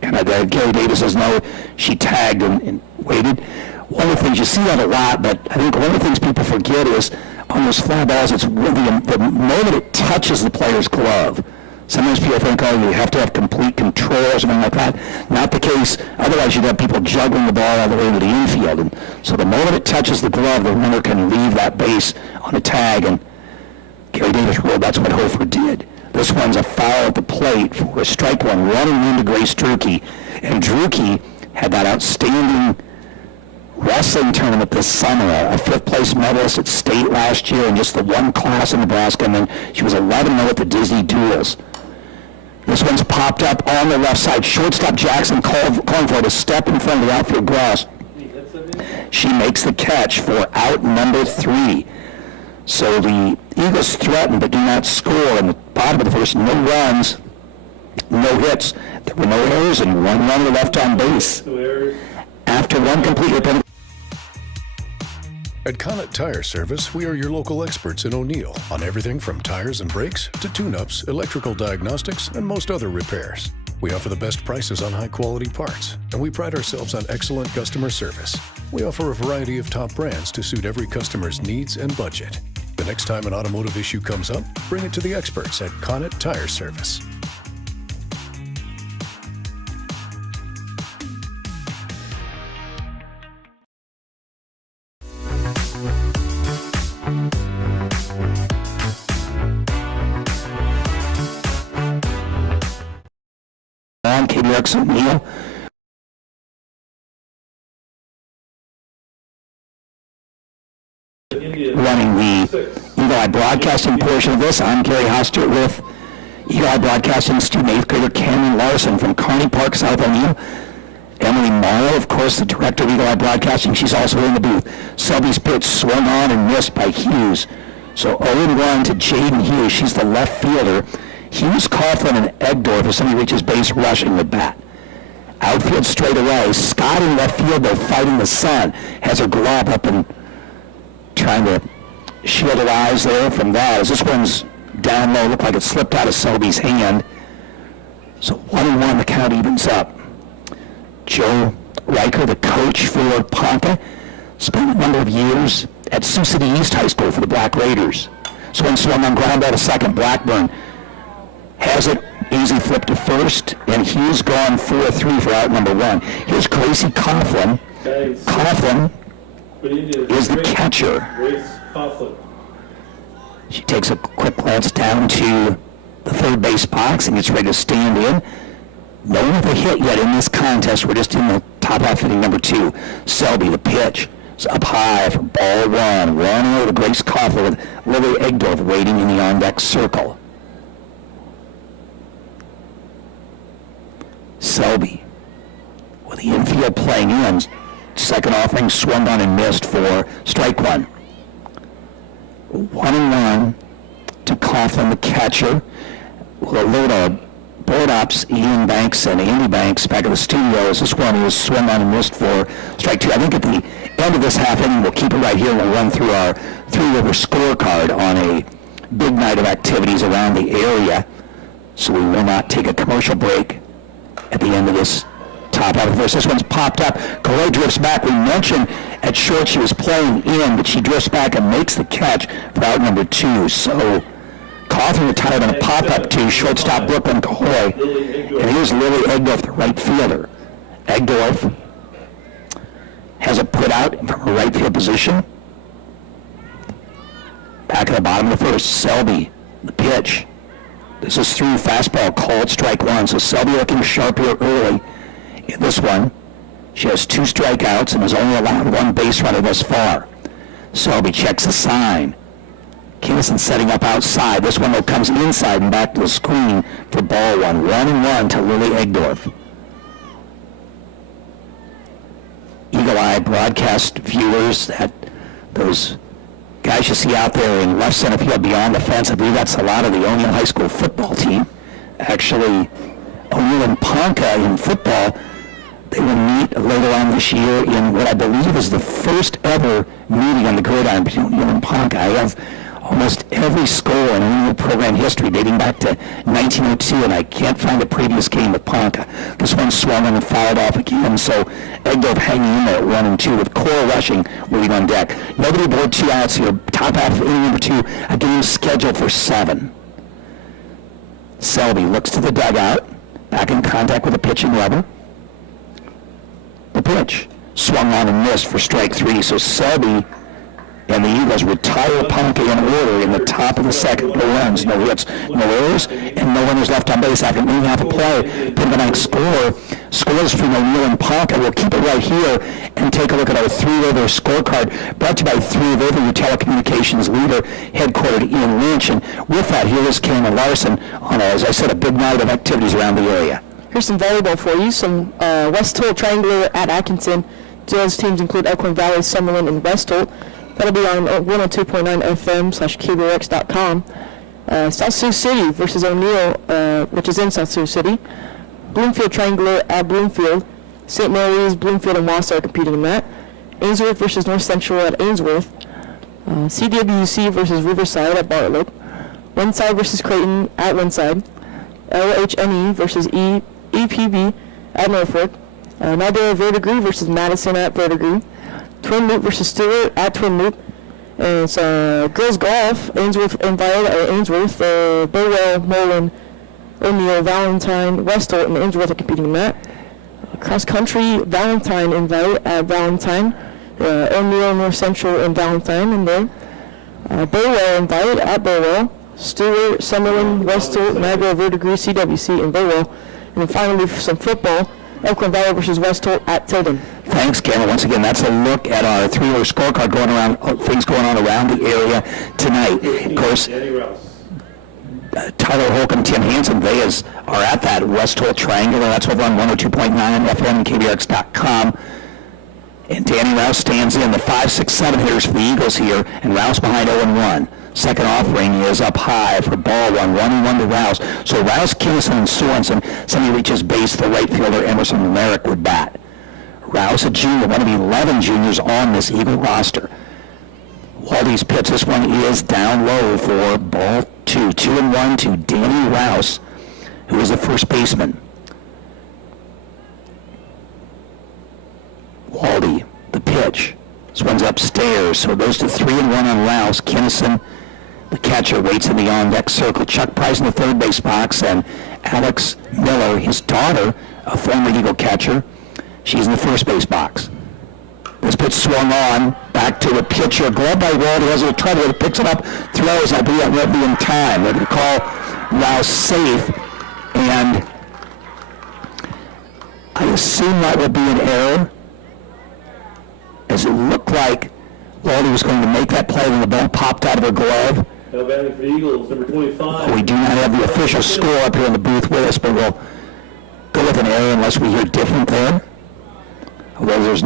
And Gary Davis says no, she tagged and waited. One of the things, you see that a lot, but I think one of the things people forget is on those fly balls, it's really the moment it touches the player's glove. Sometimes people think, oh, you have to have complete control or something like that. Not the case. Otherwise, you'd have people juggling the ball all the way into the infield. And so the moment it touches the glove, the runner can leave that base on a tag. And Gary Davis ruled that's what Hofer did. This one's a foul at the plate for a strike one, running into Grace Druke. And Druke had that outstanding wrestling tournament this summer, a 5th place medalist at state last year in just the one class in Nebraska, and then she was 11-0 at the Disney Duels. This one's popped up on the left side. Shortstop Jackson calling for it to step in front of the outfield grass. She makes the catch for out number 3. So the Eagles threaten but do not score. In the bottom of the first, no runs, no hits. There were no errors and 1 runner left on base. After one complete repair. At Connaught Tire Service, we are your local experts in O'Neill on everything from tires and brakes to tune-ups, electrical diagnostics, and most other repairs. We offer the best prices on high-quality parts, and we pride ourselves on excellent customer service. We offer a variety of top brands to suit every customer's needs and budget. The next time an automotive issue comes up, bring it to the experts at Connaught Tire Service. KBX O'Neill. Running the Eagle Eye Broadcasting portion of this. I'm Gary Hostert with Eagle Eye Broadcasting student 8th grader Cameron Larson from Kearney Park, South O'Neill. Emily Morrow, of course, the director of Eagle Eye Broadcasting. She's also in the booth. Selby's pitch swung on and missed by Hughes. So 0-1 to Jaden Hughes. She's the left fielder. Hughes, Coughlin, and Egdorf as somebody reaches base rushing the bat. Outfield straight away. Scott in left field, though, fighting the sun. Has her glove up and trying to shield her eyes there from that. As this one's down low, looked like it slipped out of Selby's hand. So 1-1, the count evens up. Joe Riker, the coach for Ponca, spent a number of years at Sioux City East High School for the Black Raiders. So one swung on ground out a second. Blackburn has it, easy flip to first, and Hughes gone 4-3 for out number 1. Here's Gracie Coughlin, Coughlin is the catcher. Grace Coughlin. She takes a quick glance down to the third base box and gets ready to stand in. No one with a hit yet in this contest. We're just in the top half inning number 2. Selby, the pitch, is up high for ball 1. 1-0 to Grace Coughlin with Lily Egdorf waiting in the on-deck circle. Selby with the infield playing in. Second offering swung on and missed for strike 1. 1-1 to Coughlin, the catcher. We'll alert our board ops, Ian Banks and Andy Banks, back at the studio as this one was swung on and missed for strike 2. I think at the end of this half inning, we'll keep it right here and we'll run through our three-river scorecard on a big night of activities around the area. So we will not take a commercial break at the end of this top half of the first. This one's popped up. Correa drifts back. We mentioned at short she was playing in, but she drifts back and makes the catch for out number 2. So Coughlin retired on a pop-up to shortstop Brooklyn Cahoy. And here's Lily Egdorf, the right fielder. Egdorf has a put out from her right field position. Back at the bottom of the first, Selby, the pitch. This is through fastball called strike 1. So Selby looking sharp here early. In this one, she has 2 strikeouts and has only allowed 1 base runner thus far. Selby checks the sign. Kinnison setting up outside. This one though comes inside and back to the screen for ball 1. 1-1 to Lily Egdorf. Eagle-eye broadcast viewers, that those guys you see out there in left center field beyond the fence, I believe that's a lot of the O'Neill High School football team. Actually, O'Neill and Ponca in football, they will meet later on this year in what I believe is the first ever meeting on the gridiron between O'Neill and Ponca. I have almost every score in O'Neill program history dating back to 1902, and I can't find a previous game with Ponca. This one swung and fouled off again, so Egdorf hanging in there at 1-2 with Cora rushing, waiting on deck. Nobody aboard 2 outs here. Top half of inning number 2, a game scheduled for 7. Selby looks to the dugout, back in contact with the pitching lever. The pitch swung on and missed for strike 3, so Selby and the Eagles retire Ponca in order in the top of the second. No runs, no hits, no errors, and no runners left on base after an inning and a half of play. Put the ninth scores between O'Neill and Ponca. We'll keep it right here and take a look at our three-river scorecard brought to you by Three River, your telecommunications leader, headquartered in Lynch. And with that, here is Cameron Larson on, as I said, a big night of activities around the area. Here's some volleyball for you. Some West Holt Triangular at Atkinson. Today's teams include Elkhorn Valley, Summerlin, and West Holt. That'll be on 102.9 FM/KBRX.com. South Sioux City versus O'Neill, which is in South Sioux City. Bloomfield Triangular at Bloomfield. St. Mary's, Bloomfield, and Wausau are competing in that. Ainsworth versus North Central at Ainsworth. CWC versus Riverside at Bartlett. Winside versus Creighton at Winside. LHNE versus EPB at Norfolk. Naldera Verdigris versus Madison at Verdigris. Twin Loop versus Stewart at Twin Loop. And it's girls golf, Ainsworth and Viola at Ainsworth. Burwell, Mullen, O'Neill, Valentine, West Holt, and Ainsworth are competing in that. Cross country, Valentine and Viola at Valentine. O'Neill, North Central, and Valentine in there. Burwell and Viola at Burwell. Stewart, Summerlin, West Holt, Niagara, Verdigris, CWC, and Burwell. And then finally, for some football, Elkhorn Valley versus West Holt at Tilden. Thanks, Cameron. Once again, that's a look at our three-year scorecard going around, things going on around the area tonight. Of course, Tyler Holcomb, Tim Hansen, they are at that West Holt Triangular. That's over on 102.9 FM and KBRX.com. And Danny Rouse stands in. The 5, 6, 7 hitters for the Eagles here, and Rouse behind 0-1. Second offering is up high for ball 1, 1-1 to Rouse. So Rouse, Kinnison, and Sorensen. Somebody reaches base. The right fielder, Emerson Merrick, would bat. Rouse, a junior, one of 11 juniors on this Eagle roster. Waldy's pitch. This one is down low for ball 2. 2-1 to Danny Rouse, who is the first baseman. Waldy, the pitch. This one's upstairs, so it goes to 3-1 on Rouse. Kinnison, the catcher, waits in the on-deck circle. Chuck Price in the third base box, and Alex Miller, his daughter, a former Eagle catcher, she's in the first base box. This pitch swung on, back to the pitcher, glove by Wald, who has a try to picks it up, throws, I believe that won't be in time. They're going to call Rouse safe, and I assume that would be an error, as it looked like Waldy was going to make that play when the ball popped out of her glove. Now batting for the Eagles, number 25. We do not have the official score up here in the booth with us, but we'll go with an error unless we hear different there. Although there's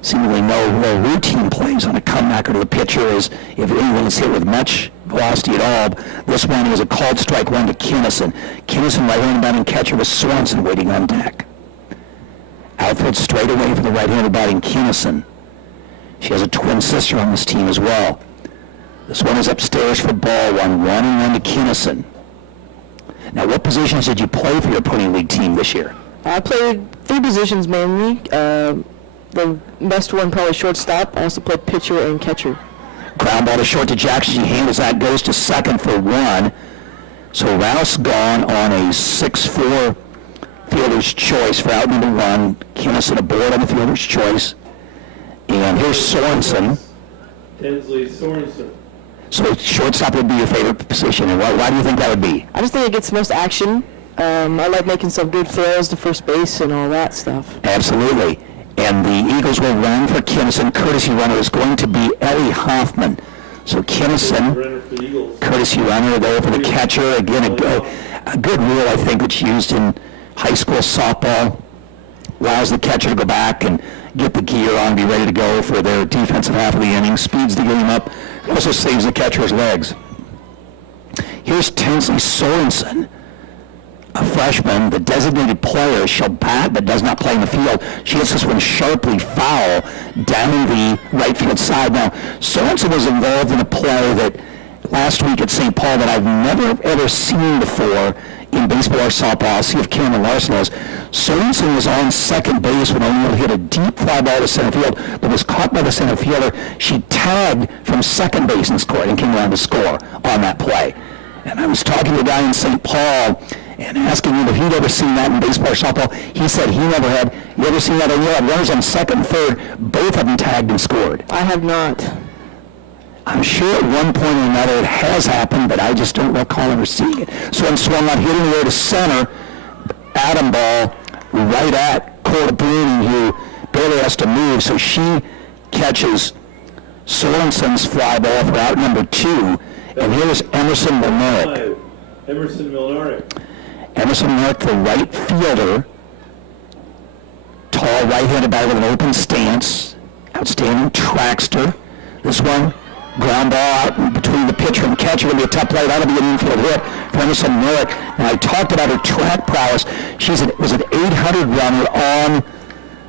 seemingly no routine plays on a comebacker to the pitcher, as if anyone is hit with much velocity at all. This one was a called strike one to Kinnison. Kinnison, right-handed batting catcher, with Swanson waiting on deck. Outfield straight away for the right-handed batting Kinnison. She has a twin sister on this team as well. This one is upstairs for ball one, 1-1 to Kinnison. Now, what positions did you play for your Pony League team this year? I played 3 positions mainly. The best one probably shortstop. I also played pitcher and catcher. Ground ball to short to Jackson. She handles that, goes to second for 1. So Rouse gone on a 6-4 fielder's choice for out number 1. Kinnison aboard on the fielder's choice. And here's Sorensen. Tinsley Sorensen. So shortstop would be your favorite position, and why do you think that would be? I just think it gets the most action. I like making some good throws to first base and all that stuff. Absolutely. And the Eagles will run for Kinnison. Courtesy runner is going to be Ellie Hoffman. So Kinnison, courtesy runner there for the catcher. Again, a good rule, I think, that's used in high school softball. Allows the catcher to go back and get the gear on, be ready to go for their defensive half of the inning. Speeds the game up. Also saves the catcher's legs. Here's Tinsley Sorensen, a freshman, the designated player. She'll bat but does not play in the field. She hits this one sharply foul down the right field side. Now, Sorensen was involved in a play that last week at St. Paul that I've never ever seen before in baseball or softball. I'll see if Cameron Larson knows. Sorensen was on second base when O'Neill hit a deep fly ball to center field that was caught by the center fielder. She tagged from second base and scored and came around to score on that play. And I was talking to a guy in St. Paul and asking him if he'd ever seen that in baseball or softball. He said he never had. You ever seen that? O'Neill had runners on second and third, both of them tagged and scored. I have not. I'm sure at one point or another it has happened, but I just don't recall ever seeing it. So I'm swung out, hitting the way to center. Adam ball right at Cora Bruni, who barely has to move, so she catches Sorensen's fly ball for out number 2. And here's Emerson Milnaric. Emerson Milnaric. Emerson Milnaric, the right fielder. Tall right-handed batter with an open stance. Outstanding trackster. This one, ground ball out between the pitcher and catcher. Going to be a tough play. That'll be an infield hit for Emerson Milnaric. And I talked about her track prowess. She was an 800 runner on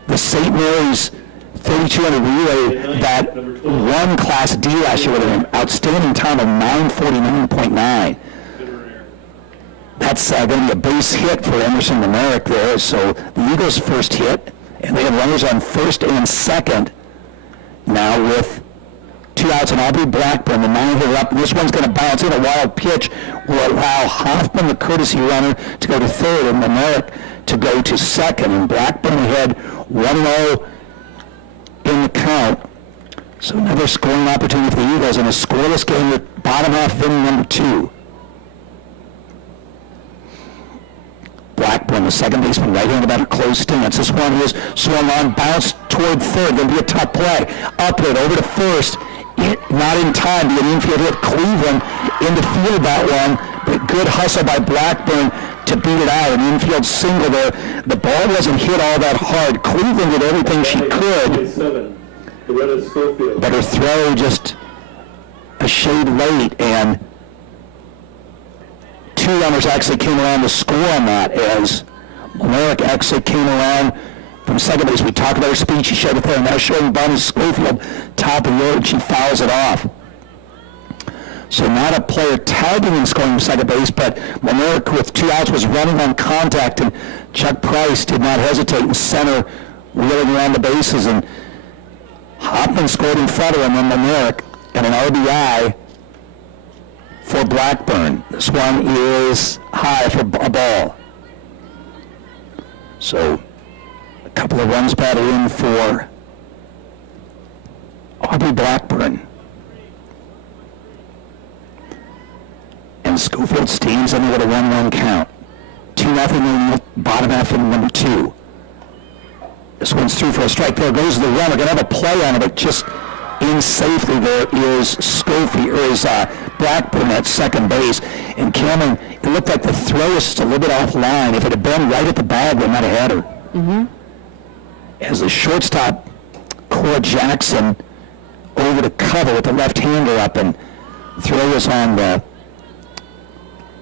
the St. Mary's 3200 relay that won Class D last year with an outstanding time of 9:49.9. That's going to be a base hit for Emerson Milnaric there. So the Eagles' first hit, and they have runners on first and second. Now with 2 outs and Aubrey Blackburn, the 9-hitter up. This one's going to bounce in. A wild pitch will allow Hoffman, the courtesy runner, to go to third and Milnaric to go to second. And Blackburn ahead 1-0 in the count. So another scoring opportunity for the Eagles in a scoreless game with bottom half of inning number 2. Blackburn, the second baseman, right-handed batter, close stance. This one is swung on, bounced toward third. Going to be a tough play. Upward, over to first. Not in time. Be an infield hit. Cleveland into field that one. But good hustle by Blackburn to beat it out. An infield single there. The ball wasn't hit all that hard. Cleveland did everything she could. But her throw just a shade late, and 2 runners actually came around to score on that, as Milnaric actually came around from second base. We talked about her speed. She showed it there. Now showing Bonnie Schofield top of the order. She fouls it off. So not a player tagging and scoring from second base, but Milnaric with 2 outs was running on contact, and Chuck Price did not hesitate in center, wheeling around the bases, and Hoffman scored in front of him on Milnaric, and an RBI for Blackburn. This one is high for a ball. So a couple of runs batted in for Aubrey Blackburn. And Schofield stands under with a 1-1 count. 2-0 in the bottom half in number 2. This one's through for a strike. There goes the run. We're going to have a play on it, but just in safely there is Blackburn at second base. And Cameron, it looked like the throw was just a little bit offline. If it had been right at the bag, we might have had her. Mm-hmm. As the shortstop, Cora Jackson, over to cover with the left-hander up, and throw is on the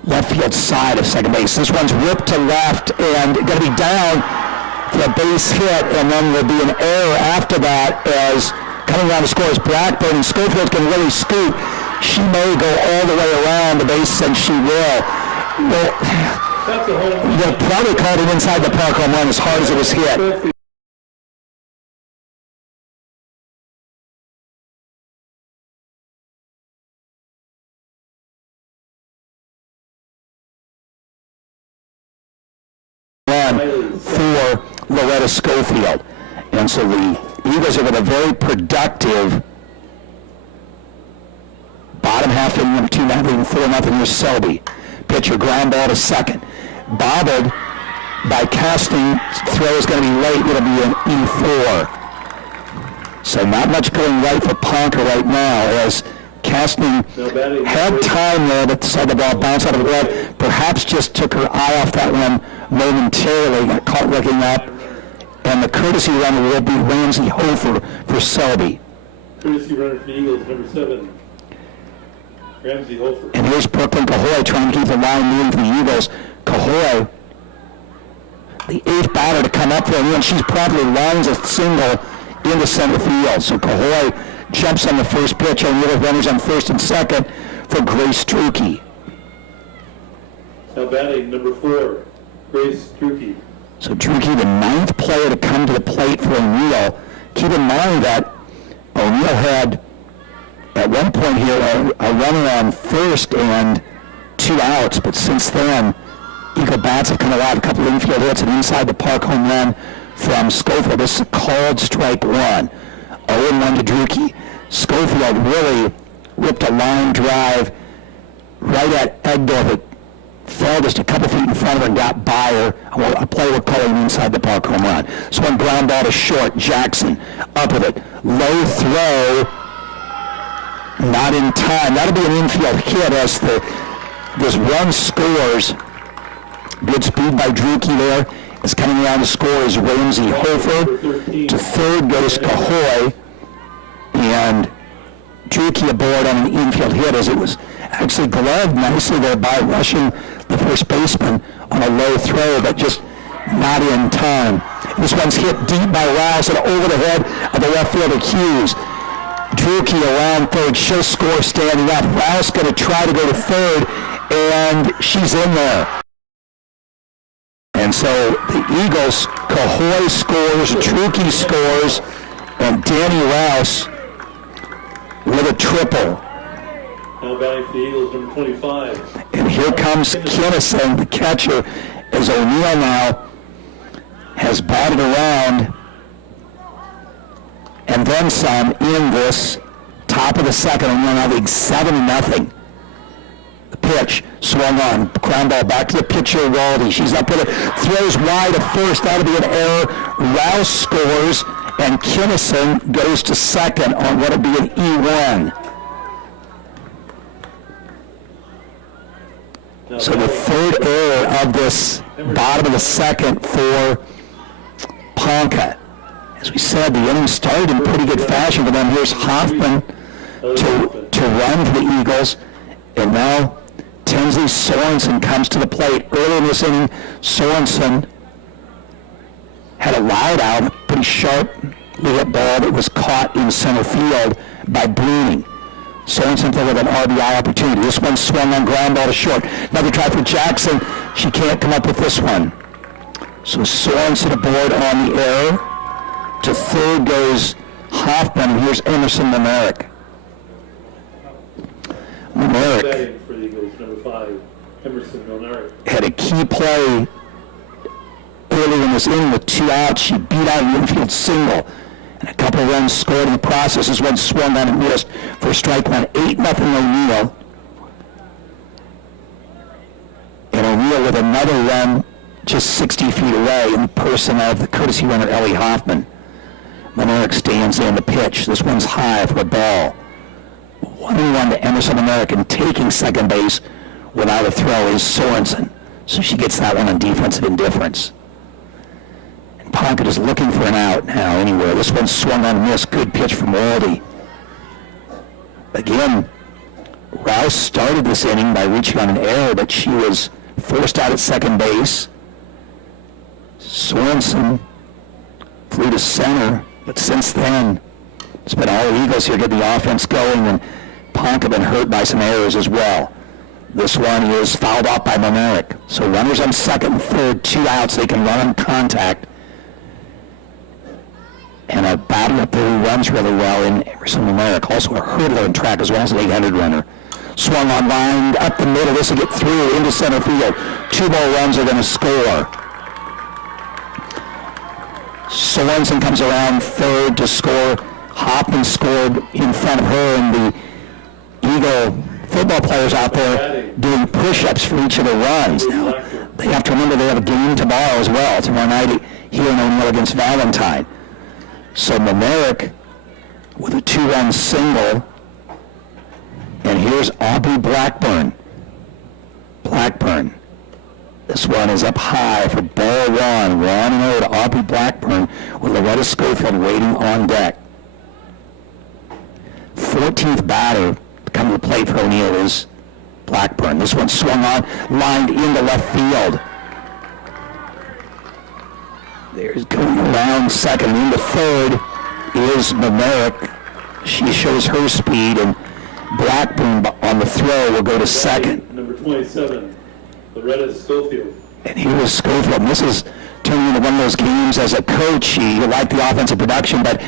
left field side of second base. This one's ripped to left and going to be down for a base hit, and then there'll be an error after that as coming around to score is Blackburn, and Schofield can really scoot. She may go all the way around the base, and she will. They'll probably call it inside the park home run as hard as it was hit. For Loretta Schofield. And so the Eagles are with a very productive bottom half inning of 2-0, 4-0. Here's Selby. Pitcher ground ball to second. Bobbled by Casting. Throw is going to be late. It'll be an E4. So not much going right for Ponca right now as Casting had time there, but saw the ball bounce out of the glove. Perhaps just took her eye off that one momentarily, got caught looking up. And the courtesy runner will be Ramsey Hofer for Selby. Courtesy runner for the Eagles, number 7, Ramsey Hofer. And here's Brooklyn Cahoy trying to keep the line moving for the Eagles. Cahoy, the 8th batter to come up there, and she's probably lines a single into center field. So Cahoy jumps on the first pitch, and the other runners on first and second for Grace Struke. Now batting, number 4, Grace Struke. So Druke, the 9th player to come to the plate for O'Neill. Keep in mind that O'Neill had, at one point here, a runner on first and 2 outs, but since then, Eagle bats have come alive. A couple of infield hits, and inside the park home run from Schofield. This is a called strike 1. 0-1 to Druke. Schofield really ripped a line drive right at Egdorf. It fell just a couple feet in front of her and got by her. A play we're calling inside the park home run. So one ground ball to short. Jackson up with it. Low throw. Not in time. That'll be an infield hit as this run scores. Good speed by Druke there. As coming around to score is Ramsey Hofer. To third goes Cahoy. And Druke aboard on an infield hit as it was actually gloved nicely there by rushing the first baseman on a low throw, but just not in time. This one's hit deep by Rouse and over the head of the left fielder Hughes. Druke around third. She'll score standing up. Rouse going to try to go to third, and she's in there. And so the Eagles, Cahoy scores, Druke scores, and Danny Rouse with a triple. Now batting for the Eagles, number 25. And here comes Kinnison, the catcher, as O'Neill now has batted around and then some in this top of the second. O'Neill now leads 7-0. The pitch swung on, ground ball back to the pitcher, Waldy. She's up with it, throws wide at first. That'll be an error. Rouse scores, and Kinnison goes to second on what'll be an E1. So the third error of this bottom of the second for Ponca. As we said, the inning started in pretty good fashion for them. Here's Hoffman to run for the Eagles. And now Tinsley Sorensen comes to the plate. Early in this inning, Sorensen had a wide out, a pretty sharply hit ball that was caught in center field by Bruning. Sorensen with an RBI opportunity. This one swung on ground ball to short. Another try for Jackson. She can't come up with this one. So Sorensen aboard on the error. To third goes Hoffman, and here's Emerson Monerick. Batting for the Eagles, number 5, Emerson Monerick. Had a key play early in this inning with 2 outs. She beat out an infield single And a couple of runs scored in the process. This one swung on and missed for strike one. 8-0 O'Neill. And O'Neill with another run just 60 feet away in the person of the courtesy runner Ellie Hoffman. Monarch stands in the pitch. This one's high for a ball. 1-1 to Emerson American. Taking second base without a throw is Sorensen. So she gets that one on defensive indifference. And Ponca is looking for an out now anywhere. This one swung on and missed. Good pitch from Waldy. Again, Rouse started this inning by reaching on an error, but she was forced out at second base. Sorensen flew to center, but since then, it's been all the Eagles here getting the offense going, and Ponca been hurt by some errors as well. This one is fouled off by Monerick. So runners on second and third, 2 outs, they can run on contact. And a batter up there who runs really well in Emerson Monerick, also a hurdler in track as well as an 800 runner. Swung on line, up the middle, this will get through into center field. 2 more runs are going to score. Sorensen comes around third to score. Hoffman scored in front of her, and the Eagle football players out there doing push-ups for each of the runs. Now, they have to remember they have a game tomorrow as well, tomorrow night here in O'Neill against Valentine. So Monerick with a 2-run single, and here's Aubrey Blackburn. This one is up high for ball 1. 1-0 to Aubrey Blackburn with Loretta Schofield waiting on deck. 14th batter coming to the plate for O'Neill is Blackburn. This one swung on, lined into left field. There's going around second. Into third is Monerick. She shows her speed, and Blackburn on the throw will go to second. Number 27, Loretta Schofield. And here is Schofield. And this is turning into one of those games as a coach. You like the offensive production, but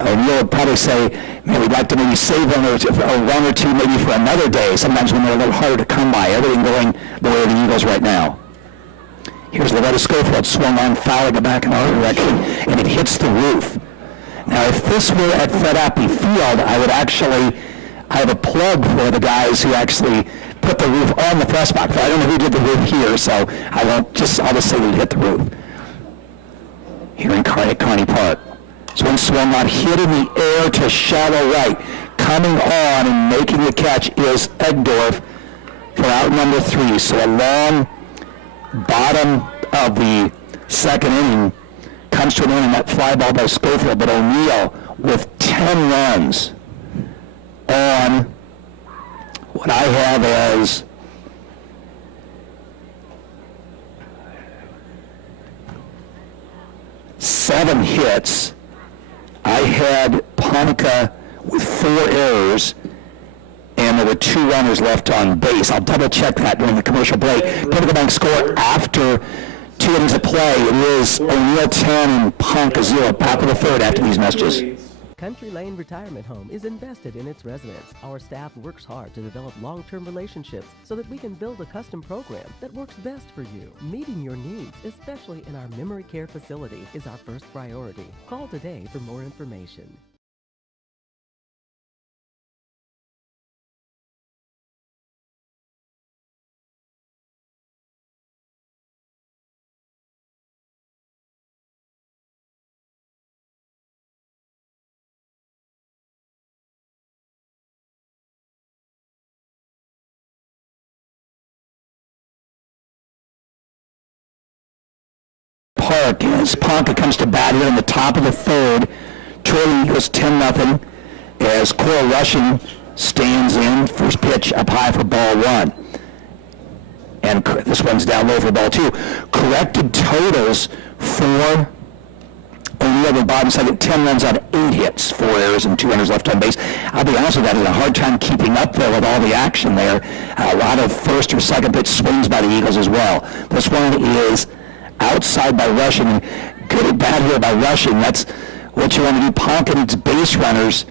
O'Neill would probably say, man, we'd like to maybe save one or two maybe for another day, sometimes when they're a little harder to come by. Everything going the way of the Eagles right now. Here's Loretta Schofield, swung on, fouling it back in our direction, and it hits the roof. Now, if this were at Fred Appy Field, I have a plug for the guys who actually put the roof on the press box. I don't know who did the roof here, so I'll just say we hit the roof. Here in Kearney Park. This one swung on, hit in the air to shallow right. Coming on and making the catch is Egdorf for out number 3. So a long bottom of the second inning comes to an end, and that fly ball by Schofield, but O'Neill with 10 runs on what I have as seven hits. I had Ponca with 4 errors, and there were 2 runners left on base. I'll double check that during the commercial break. Ponca Bank score after 2 innings of play. It is O'Neill 10 and Ponca 0. Back of the third after these messages. Country Lane Retirement Home is invested in its residents. Our staff works hard to develop long-term relationships so that we can build a custom program that works best for you. Meeting your needs, especially in our memory care facility, is our first priority. Call today for more information. Park as Ponca comes to bat here in the top of the third. Trailing Eagles 10-0 as Cora Rushing stands in. First pitch up high for ball 1. And this one's down low for ball 2. Corrected totals for O'Neill in the bottom second. 10 runs on 8 hits, 4 errors, and 2 runners left on base. I'll be honest with you, I had a hard time keeping up there with all the action there. A lot of first or second pitch swings by the Eagles as well. This one is outside by Rushing. Good at bat here by Rushing. That's what you want to do. Ponca needs base runners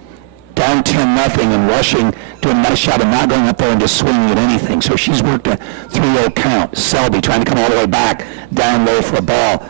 down 10-0, and Rushing doing a nice job of not going up there and just swinging at anything. So she's worked a 3-0 count. Selby trying to come all the way back, down low for a ball.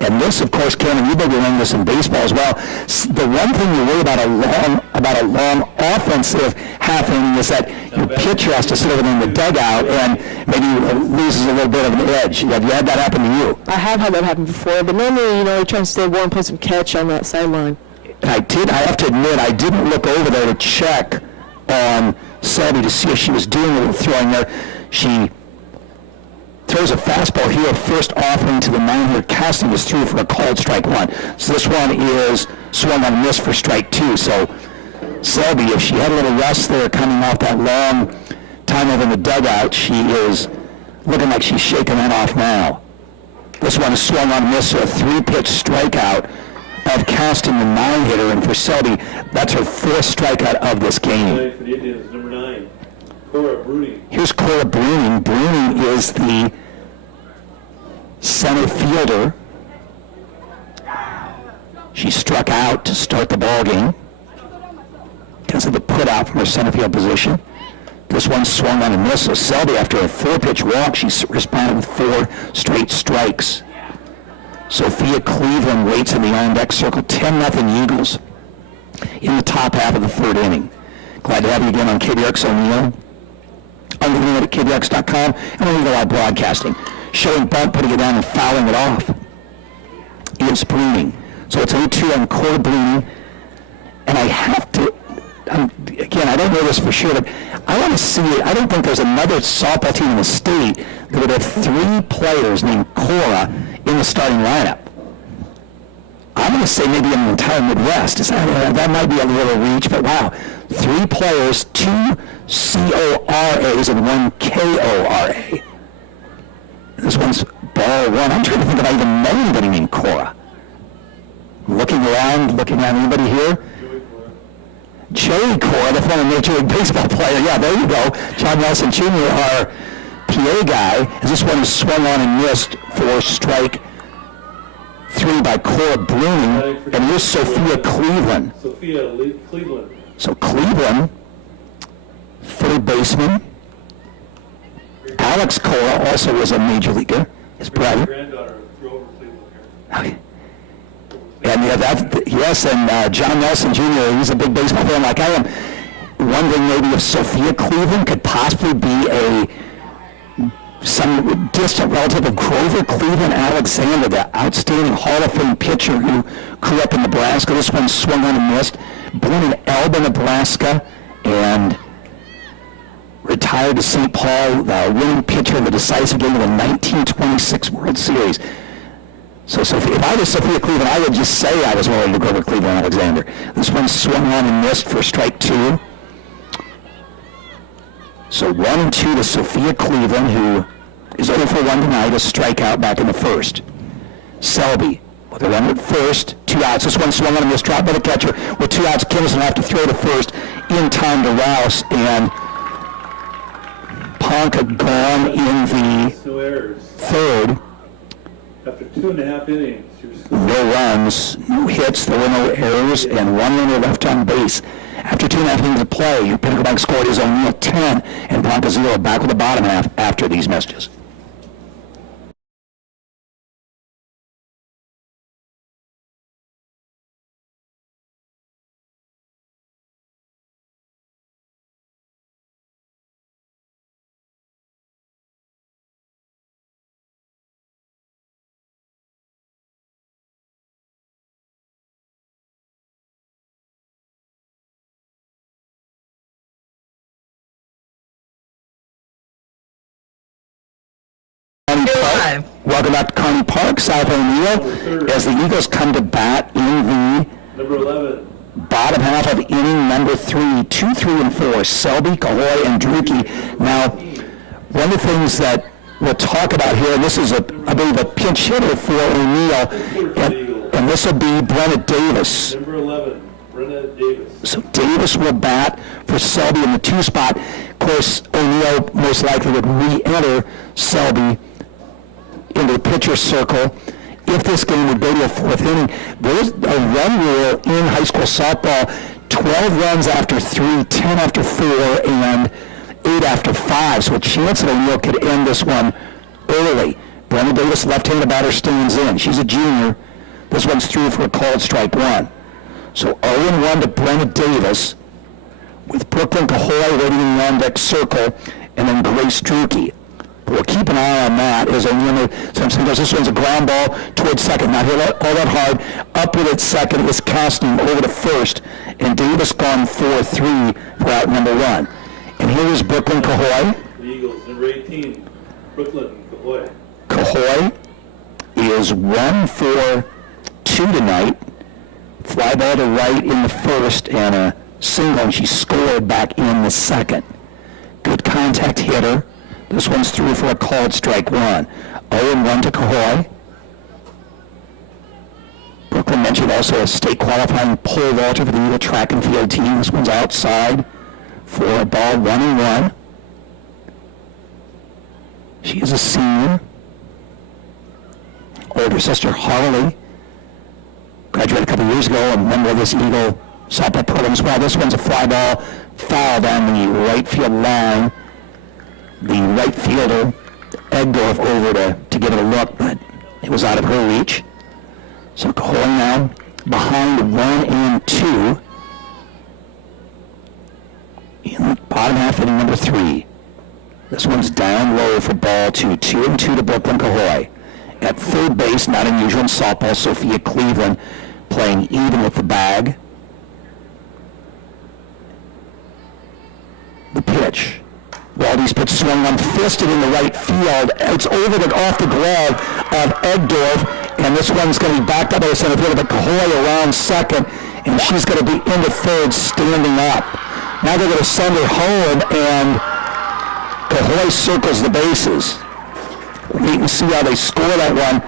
And this, of course, Cameron, you've been doing this in baseball as well. The one thing you worry about a long offensive half inning is that your pitcher has to sit over in the dugout and maybe loses a little bit of an edge. Have you had that happen to you? I have had that happen before, but normally, you're trying to stay warm, play some catch on that sideline. And I have to admit, I didn't look over there to check on Selby to see if she was doing a little throwing there. She throws a fastball here, first offering to the mound here. Casting is through for a called strike one. So this one is swung on and missed for strike two. So Selby, if she had a little rest there coming off that long time over in the dugout, she is looking like she's shaking that off now. This one is swung on and missed, so a 3-pitch strikeout of Casting, the 9-hitter, and for Selby, that's her 4th strikeout of this game. For the Indians, number 9, Cora Bruning. Here's Cora Bruning. Bruning is the center fielder. She struck out to start the ball game because of the put out from her center field position. This one swung on and missed. So Selby, after a 4-pitch walk, she responded with 4 straight strikes. Sophia Cleveland waits in the on-deck circle. 10-0 Eagles in the top half of the 3rd inning. Glad to have you again on KBRX O'Neill. On the internet at KBRX.com and on Eagle Eye Broadcasting. Showing bunt, putting it down and fouling it off is Bruning. So it's 0-2 on Cora Bruning. And I have to, again, I don't know this for sure, but I want to see it. I don't think there's another softball team in the state that would have 3 players named Cora in the starting lineup. I'm going to say maybe in the entire Midwest. That might be a little reach, but wow. 3 players, 2 CORAs and 1 KORA. This one's ball 1. I'm trying to think if I even know anybody named Cora. Looking around, anybody here? Joey Cora, the former Major League Baseball player. Yeah, there you go. John Nelson Jr., our PA guy, as this one is swung on and missed for strike 3 by Cora Bruning. And here's Sophia Cleveland. Sophia Cleveland. So Cleveland, 3rd baseman. Alex Cora also was a major leaguer. His brother. Granddaughter of Grover Cleveland here. Okay. And yes, and John Nelson Jr., he's a big baseball fan like I am. Wondering maybe if Sophia Cleveland could possibly be some distant relative of Grover Cleveland Alexander, the outstanding Hall of Fame pitcher who grew up in Nebraska. This one swung on and missed. Born in Elba, Nebraska, and retired to St. Paul, the winning pitcher in the decisive game of the 1926 World Series. So if I was Sophia Cleveland, I would just say I was willing to go with Cleveland Alexander. This one swung on and missed for strike 2. So 1-2 to Sophia Cleveland, who is 0 for 1 tonight, a strikeout back in the 1st. Selby with a runner at first, 2 outs. This one swung on and missed, dropped by the catcher. With 2 outs, Kinnison will have to throw to first in time to Rouse, and Ponca gone in the 3rd. After 2.5 innings, no runs, no hits, there were no errors, and 1 runner left on base. After 2.5 innings of play, your Pinnacle Bank scored is O'Neill 10 and Ponca 0. Back with the bottom half after these messages. Welcome back to Kearney Park, South O'Neill, as the Eagles come to bat in the number 11. Bottom half of inning number 3, 2, 3, and 4, Selby, Cahoy, and Druki. Now, one of the things that we'll talk about here, and this is, I believe, a pinch hitter for O'Neill, and this will be Brenna Davis. Number 11, Brenna Davis. So Davis will bat for Selby in the 2 spot. Of course, O'Neill most likely would re-enter Selby into the pitcher's circle. If this game would go to a 4th inning, there's a run rule in high school softball, 12 runs after 3, 10 after 4, and 8 after 5. So a chance that O'Neill could end this one early. Brenna Davis, left-handed batter, stands in. She's a junior. This one's through for a called strike one. So 0-1 to Brenna Davis, with Brooklyn Cahoy waiting in the on-deck circle, and then Grace Druke. But we'll keep an eye on that as Simpson goes. This one's a ground ball towards second. Not hit all that hard. Up with it second is Casting over to first, and Davis gone 4-3 for out number one. And here is Brooklyn Cahoy. The Eagles, number 18, Brooklyn Cahoy. Cahoy is 1 for 2 tonight. Fly ball to right in the first and a single, and she scored back in the second. Good contact hitter. This one's through for a called strike one. 0-1 to Cahoy. Brooklyn mentioned also a state qualifying pole vaulter for the Eagle track and field team. This one's outside for a ball 1-1. She is a senior. Older sister Harley graduated a couple years ago, a member of this Eagle softball program as well. This one's a fly ball foul down the right field line. The right fielder, Egdorf, over to give it a look, but it was out of her reach. So Cahoy now behind 1 and 2 in the bottom half, inning number 3. This one's down low for ball 2. 2-2 to Brooklyn Cahoy. At third base, not unusual in softball, Sophia Cleveland playing even with the bag. The pitch. Waldy's pitch swung on, fisted in the right field. It's over off the glove of Egdorf, and this one's going to be backed up by the center fielder, but Cahoy around second, and she's going to be into third, standing up. Now they're going to send her home, and Cahoy circles the bases. Wait and see how they score that one.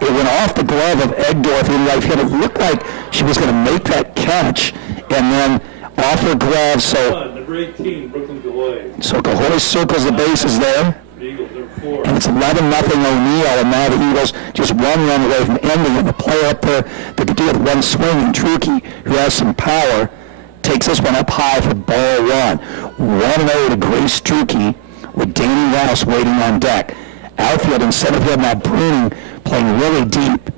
It went off the glove of Egdorf in right field. It looked like she was going to make that catch, and then off her glove, so... Number 18, Brooklyn Cahoy. So Cahoy circles the bases there. Eagles, number 4. And it's 11-0 O'Neill, and now the Eagles just one run away from ending it. The player up there that could do it with one swing, and Druke, who has some power, takes this one up high for ball 1. 1-0 to Grace Druke with Danny Rouse waiting on deck. Outfield and center field now Bruning playing really deep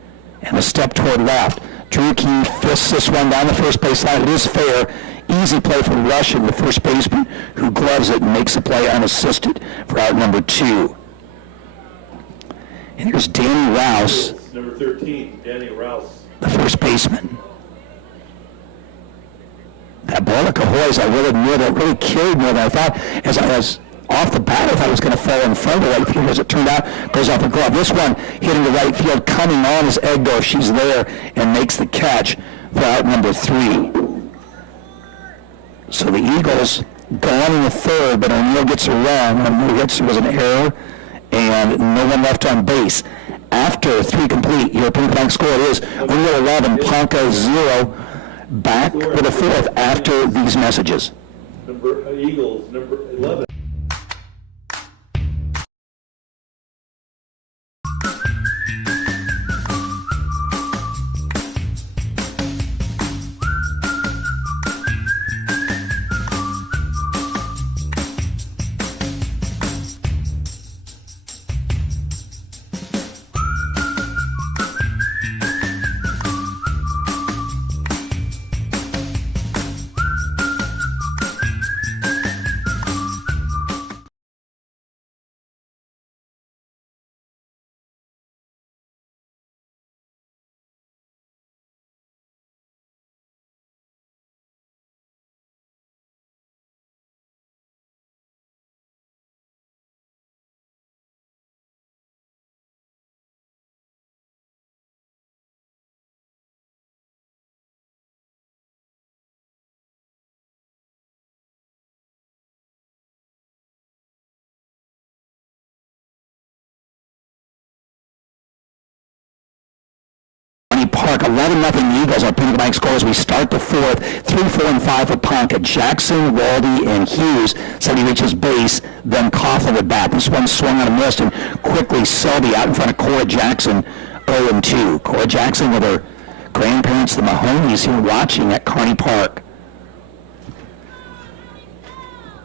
and a step toward left. Druke fists this one down the first base line. It is fair. Easy play for Russian, the first baseman, who gloves it and makes the play unassisted for out number 2. And here's Danny Rouse. Number 13, Danny Rouse. The first baseman. That ball at Cahoy's, I will admit, it really carried more than I thought. As off the bat, I thought it was going to fall in front of the right field. As it turned out, goes off the glove. This one hitting the right field, coming on is Egdorf. She's there and makes the catch for out number 3. So the Eagles gone in the third, but O'Neill gets a run. O'Neill gets, it was an error, and no one left on base. After 3 complete, your Ponca Bank score is O'Neill 11, Ponca 0. Back with a fourth after these messages. Eagles, number 11. Park, 11-0 Eagles. Our Ponca Bank score as we start the fourth. 3, 4, and 5 for Ponca. Jackson, Waldy, and Hughes said he reaches base, then Coughlin would bat. This one swung on a miss, and quickly Selby out in front of Cora Jackson, 0-2. Cora Jackson with her grandparents, the Mahoneys, here watching at Kearney Park.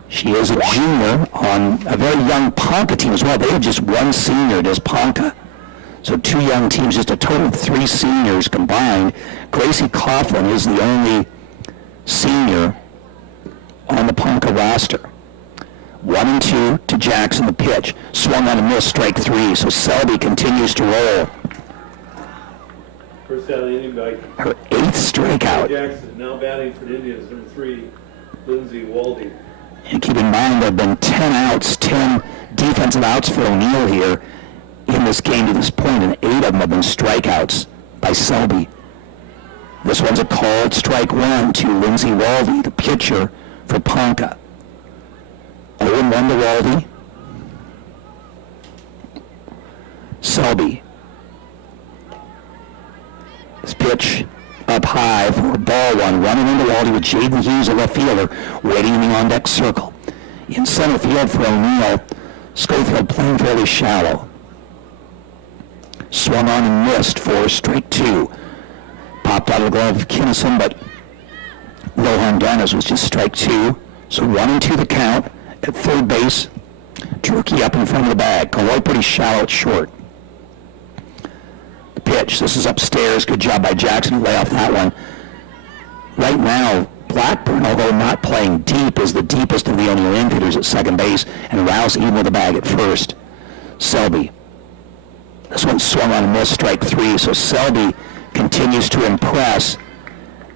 She is a junior on a very young Ponca team as well. They have just one senior, does Ponca. So 2 young teams, just a total of 3 seniors combined. Gracie Coughlin is the only senior on the Ponca roster. 1-2 to Jackson, the pitch. Swung on a miss, strike 3. So Selby continues to roll. First out of the inning by Her 8th strikeout. Jackson, now batting for the Indians, number 3, Lindsay Waldy. And keep in mind, there have been 10 outs, 10 defensive outs for O'Neill here in this game to this point, and 8 of them have been strikeouts by Selby. This one's a called strike 1 to Lindsay Waldy, the pitcher for Ponca. 0-1 to Waldy. Selby. This pitch up high for ball 1, running into Waldy with Jaden Hughes, a left fielder, waiting in the on-deck circle. In center field for O'Neill, Schofield playing fairly shallow. Swung on and missed for strike 2. Popped out of the glove of Kinnison, but Lohan Dennis was just strike 2. So 1-2 the count at third base. Turkey up in front of the bag. Kaloy pretty shallow at short. The pitch. This is upstairs. Good job by Jackson to lay off that one. Right now, Blackburn, although not playing deep, is the deepest of the O'Neill infielders at second base, and Rouse even with the bag at first. Selby. This one swung on a miss, strike 3, so Selby continues to impress,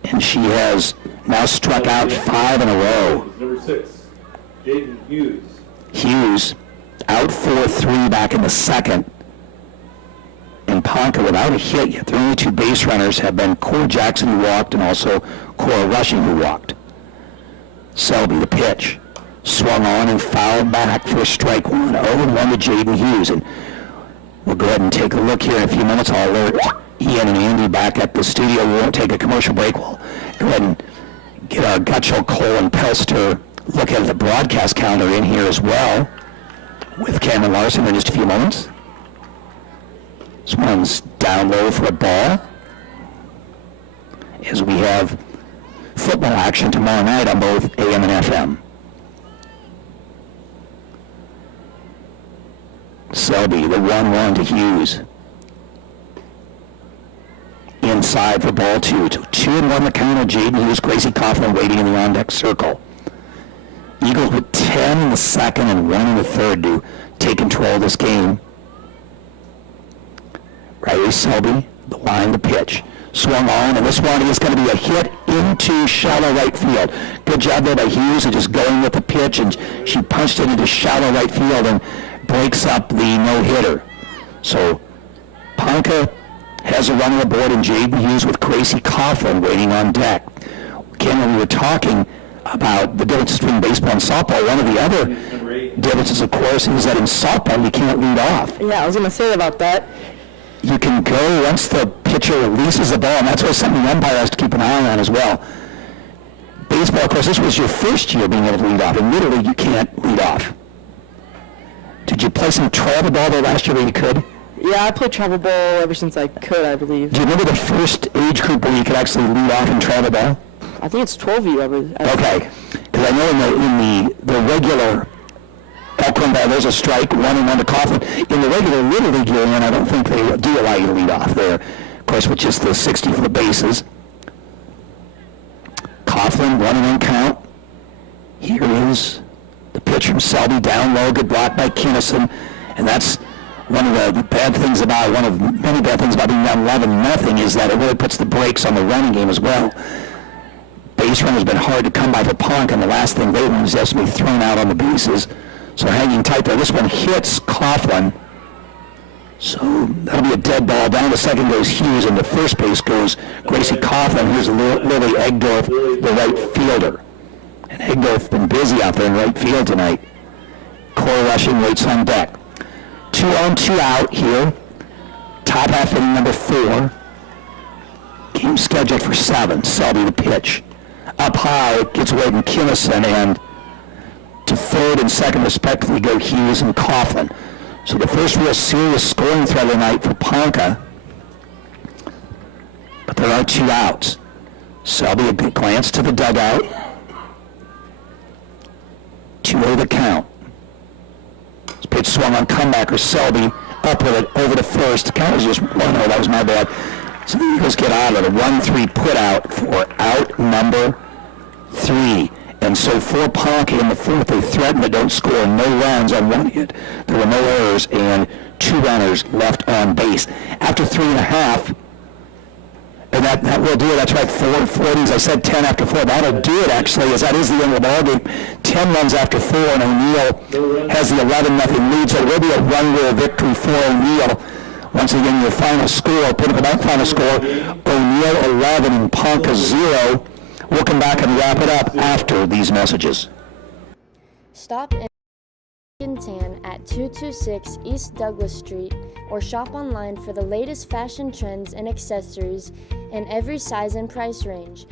and she has now struck out 5 in a row. Number 6, Jaden Hughes. Hughes out 4-3 back in the second, and Ponca without a hit yet. The only 2 base runners have been Cora Jackson, who walked, and also Cora Rushing, who walked. Selby, the pitch, swung on and fouled back for strike 1. 0-1 to Jaden Hughes, and we'll go ahead and take a look here in a few minutes. I'll alert Ian and Andy back at the studio. We won't take a commercial break. We'll go ahead and get our Gutschel, Cole, and Pelster look at the broadcast calendar in here as well with Cameron Larson in just a few moments. This one's down low for a ball as we have football action tomorrow night on both AM and FM. Selby, the 1-1 to Hughes. Inside for ball 2. 2-1 the count of Jaden Hughes, Gracie Coughlin waiting in the on-deck circle. Eagles with 10 in the second and 1 in the third to take control of this game. Riley Selby, the line, the pitch. Swung on, and this one is going to be a hit into shallow right field. Good job there by Hughes of just going with the pitch, and she punched it into shallow right field and breaks up the no-hitter. So Ponca has a runner aboard, and Jaden Hughes with Gracie Coughlin waiting on deck. Ken, when we were talking about the difference between baseball and softball, one of the other differences, of course, is that in softball you can't lead off. Yeah, I was going to say about that. You can go once the pitcher releases the ball, and that's what something the umpire has to keep an eye on as well. Baseball, of course, this was your first year being able to lead off, and literally you can't lead off. Did you play some travel ball there last year where you could? Yeah, I played travel ball ever since I could, I believe. Do you remember the first age group where you could actually lead off in travel ball? I think it's 12U. Okay, because I know in the regular Elkhorn ball, there's a strike, 1-1 to Coughlin. In the regular Little League year, and I don't think they do allow you to lead off there, of course, with just the 60 for the bases. Coughlin, 1-1 count. Here is the pitch from Selby, down low, good block by Kinnison, and that's one of the bad things about, one of many bad things about being down 11-0 is that it really puts the brakes on the running game as well. Base run has been hard to come by for Ponca, and the last thing they want is to be thrown out on the bases. So hanging tight there. This one hits Coughlin. So that'll be a dead ball. Down to second goes Hughes, and to first base goes Gracie Coughlin. Here's Lily Egdorf, the right fielder. And Egdorf's been busy out there in right field tonight. Cora Rushing waits on deck. 2 on, 2 out here. Top half inning number 4. Game scheduled for 7. Selby the pitch. Up high, gets away from Kinnison, and to third and second respectively go Hughes and Coughlin. So the first real serious scoring threat of the night for Ponca. But there are 2 outs. Selby, a good glance to the dugout. know the count. This pitch swung on comebacker. Selby up with it over to first. The count was just 1-0. That was my bad. So the Eagles get out of it. A 1-3 put out for out number 3. And so for Ponca in the fourth, they threatened to don't score. No runs on one hit. There were no errors and 2 runners left on base. After 3.5, and that will do it. That's right, 4:40s. I said 10 after 4. That'll do it, actually, as that is the end of the ballgame. 10 runs after 4, and O'Neill has the 11-0 lead. So it will be a one-rule victory for O'Neill. Once again, your final score, Pinnacle Bank final score, O'Neill 11 and Ponca 0. We'll come back and wrap it up after these messages. Stop in Tan at 226 East Douglas Street or shop online for the latest fashion trends and accessories in every size and price range.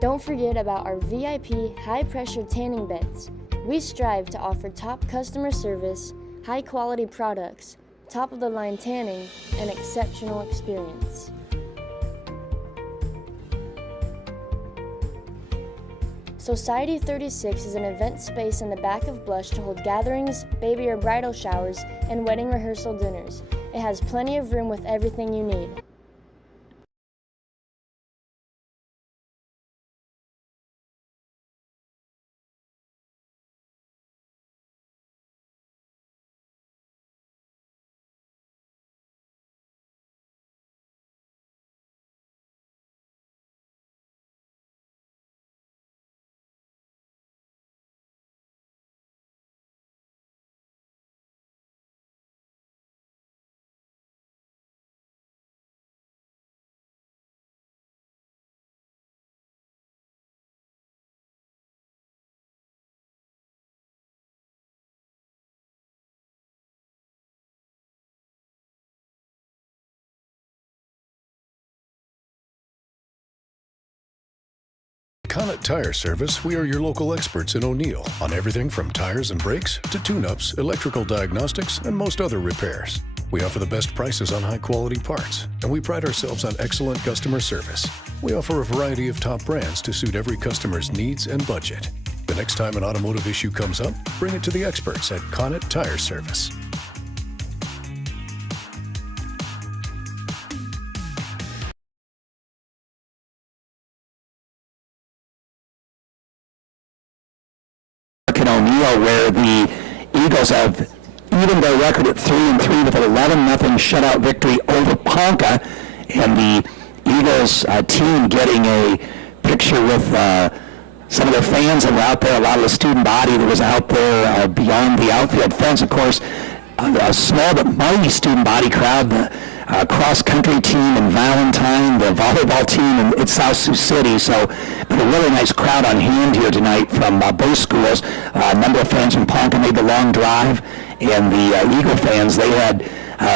Don't forget about our VIP high-pressure tanning beds. We strive to offer top customer service, high-quality products, top-of-the-line tanning, and exceptional experience. Society 36 is an event space in the back of Blush to hold gatherings, baby or bridal showers, and wedding rehearsal dinners. It has plenty of room with everything you need. Connet Tire Service, we are your local experts in O'Neill on everything from tires and brakes to tune-ups, electrical diagnostics, and most other repairs. We offer the best prices on high-quality parts, and we pride ourselves on excellent customer service. We offer a variety of top brands to suit every customer's needs and budget. The next time an automotive issue comes up, bring it to the experts at Connet Tire Service. O'Neill, where the Eagles have evened their record at 3-3 with an 11-0 shutout victory over Ponca, and the Eagles team getting a picture with some of their fans that were out there, a lot of the student body that was out there beyond the outfield fence. Of course, a small but mighty student body crowd, the cross-country team in Valentine, the volleyball team in South Sioux City. So a really nice crowd on hand here tonight from both schools. A number of fans from Ponca made the long drive, and the Eagle fans, they had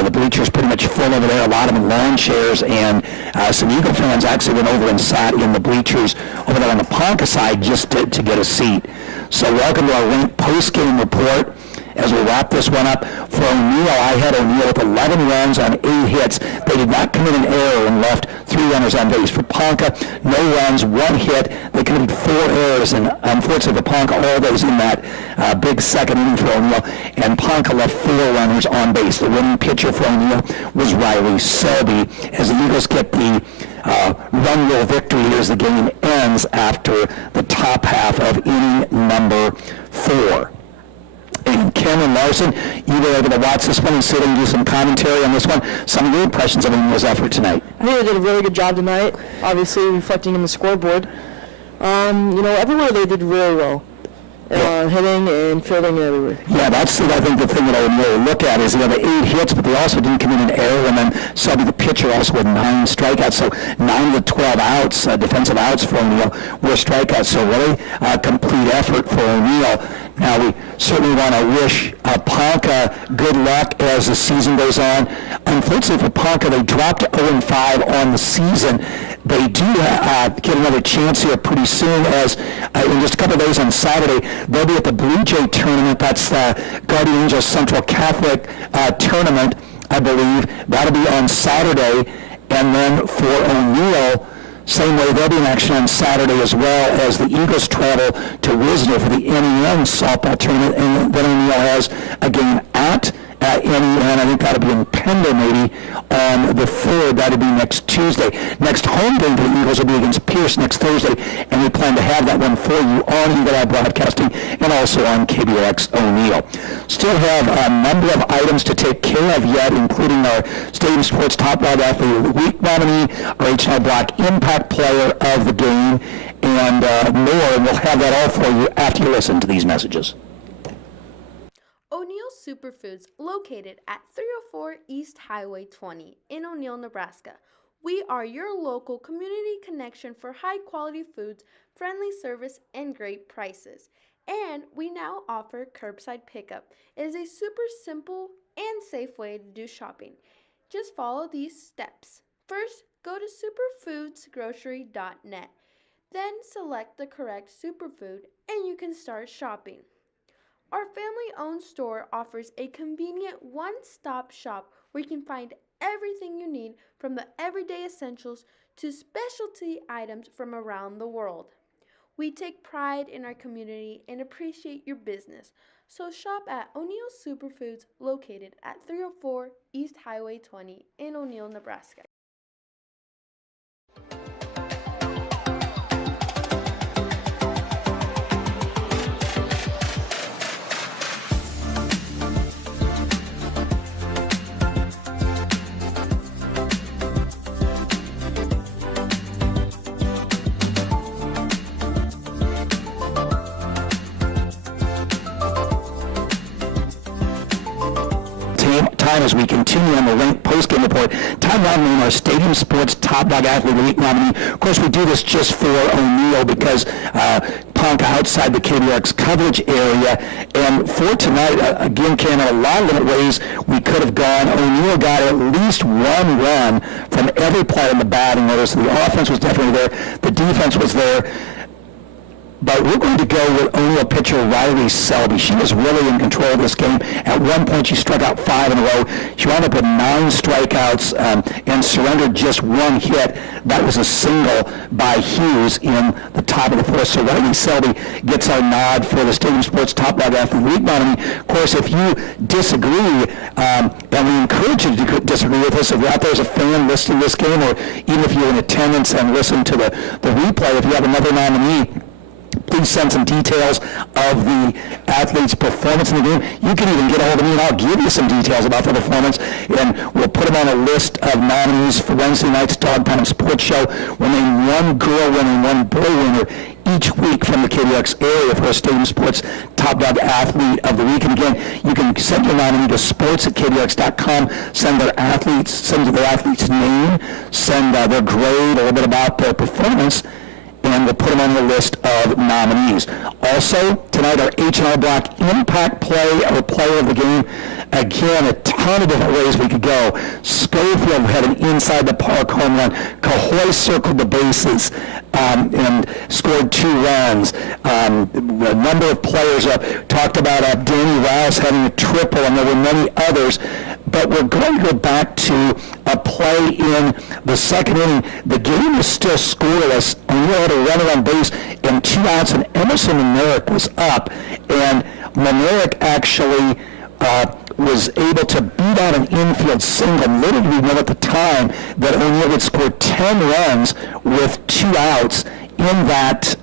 the bleachers pretty much full over there, a lot of them in lawn chairs, and some Eagle fans actually went over and sat in the bleachers over there on the Ponca side just to get a seat. So welcome to our ranked post-game report. As we wrap this one up, for O'Neill, I had O'Neill with 11 runs on 8 hits. They did not commit an error and left 3 runners on base. For Ponca, no runs, 1 hit. They committed 4 errors, and unfortunately for Ponca, all those in that big second inning for O'Neill. And Ponca left 4 runners on base. The winning pitcher for O'Neill was Riley Selby. As the Eagles get the run-rule victory here as the game ends after the top half of inning number 4. And Cameron Larson, you were able to watch this one and sit and do some commentary on this one. Some of your impressions of O'Neill's effort tonight. I think they did a really good job tonight, obviously reflecting in the scoreboard. Everywhere they did really well. Hitting and fielding everywhere. Yeah, that's I think the thing that I would really look at is the 8 hits, but they also didn't commit an error, and then Selby, the pitcher, also had 9 strikeouts. So 9 of the 12 outs, defensive outs for O'Neill, were strikeouts. So really a complete effort for O'Neill. Now we certainly want to wish Ponca good luck as the season goes on. Unfortunately for Ponca, they dropped to 0-5 on the season. They do get another chance here pretty soon, as in just a couple of days on Saturday, they'll be at the Blue Jay tournament. That's the Guardian Angels Central Catholic tournament, I believe. That'll be on Saturday. And then for O'Neill, Same way, they'll be in action on Saturday as well as the Eagles travel to Wisner for the NEN softball tournament, and then O'Neill has a game at NEN. I think that'll be in Pender maybe on the 3rd. That'll be next Tuesday. Next home game for the Eagles will be against Pierce next Thursday, and we plan to have that one for you on Eagle Eye Broadcasting and also on KBOX O'Neill. Still have a number of items to take care of yet, including our Stadium Sports Top Dog Athlete of the Week nominee, our H&R Block Impact Player of the Game, and more, and we'll have that all for you after you listen to these messages. O'Neill Superfoods, located at 304 East Highway 20 in O'Neill, Nebraska. We are your local community connection for high-quality foods, friendly service, and great prices. And we now offer curbside pickup. It is a super simple and safe way to do shopping. Just follow these steps. First, go to superfoodsgrocery.net. Then select the correct superfood and you can start shopping. Our family-owned store offers a convenient one-stop shop where you can find everything you need, from the everyday essentials to specialty items from around the world. We take pride in our community and appreciate your business, so shop at O'Neill Superfoods, located at 304 East Highway 20 in O'Neill, Nebraska. Time as we continue on the ranked postgame report. Time now to name our Stadium Sports Top Dog Athlete of the Week nominee. Of course, we do this just for O'Neill because Ponca outside the KBOX coverage area. And for tonight, again, Cam, in a lot of different ways we could have gone. O'Neill got at least one run from every player in the batting order. So the offense was definitely there. The defense was there. But we're going to go with O'Neill pitcher Riley Selby. She was really in control of this game. At one point, she struck out 5 in a row. She wound up with 9 strikeouts and surrendered just one hit. That was a single by Hughes in the top of the 4th. So Riley Selby gets our nod for the Stadium Sports Top Dog Athlete League nominee. Of course, if you disagree, then we encourage you to disagree with us. If you're out there as a fan listening to this game, or even if you're in attendance and listen to the replay, if you have another nominee, please send some details of the athlete's performance in the game. You can even get a hold of me and I'll give you some details about the performance, and we'll put them on a list of nominees for Wednesday night's Dog Pound Sports Show. We'll name one girl winner and one boy winner each week from the KBOX area for a Stadium Sports Top Dog Athlete of the Week. And again, you can send your nominee to sports@kbox.com, send their athlete's name, send their grade, a little bit about their performance, and we'll put them on the list of nominees. Also, tonight, our H&R Block Impact Play or Player of the Game. Again, a ton of different ways we could go. Schofield had an inside-the-park home run. Cahoy circled the bases and scored 2 runs. A number of players talked about Danny Rouse having a triple, and there were many others. But we're going to go back to a play in the second inning. The game was still scoreless. O'Neill had a runner on base and 2 outs, and Emerson Monerick was up. And Monerick actually was able to beat out an infield single. Little did we know at the time that O'Neill would score 10 runs with 2 outs in that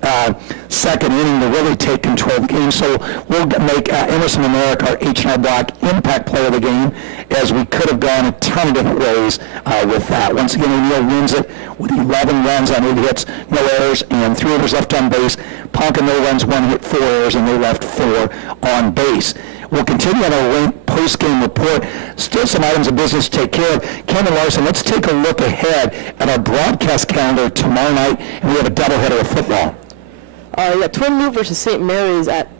second inning to really take control of the game. So we'll make Emerson Monerick our H&R Block Impact Player of the Game, as we could have gone a ton of different ways with that. Once again, O'Neill wins it with 11 runs on 8 hits, no errors, and 3 overs left on base. Ponca, no runs, 1 hit, 4 errors, and they left 4 on base. We'll continue on our ranked post-game report. Still some items of business to take care of. Cameron Larson, let's take a look ahead at our broadcast calendar tomorrow night, and we have a doubleheader of football. Twin Loop versus St. Mary's at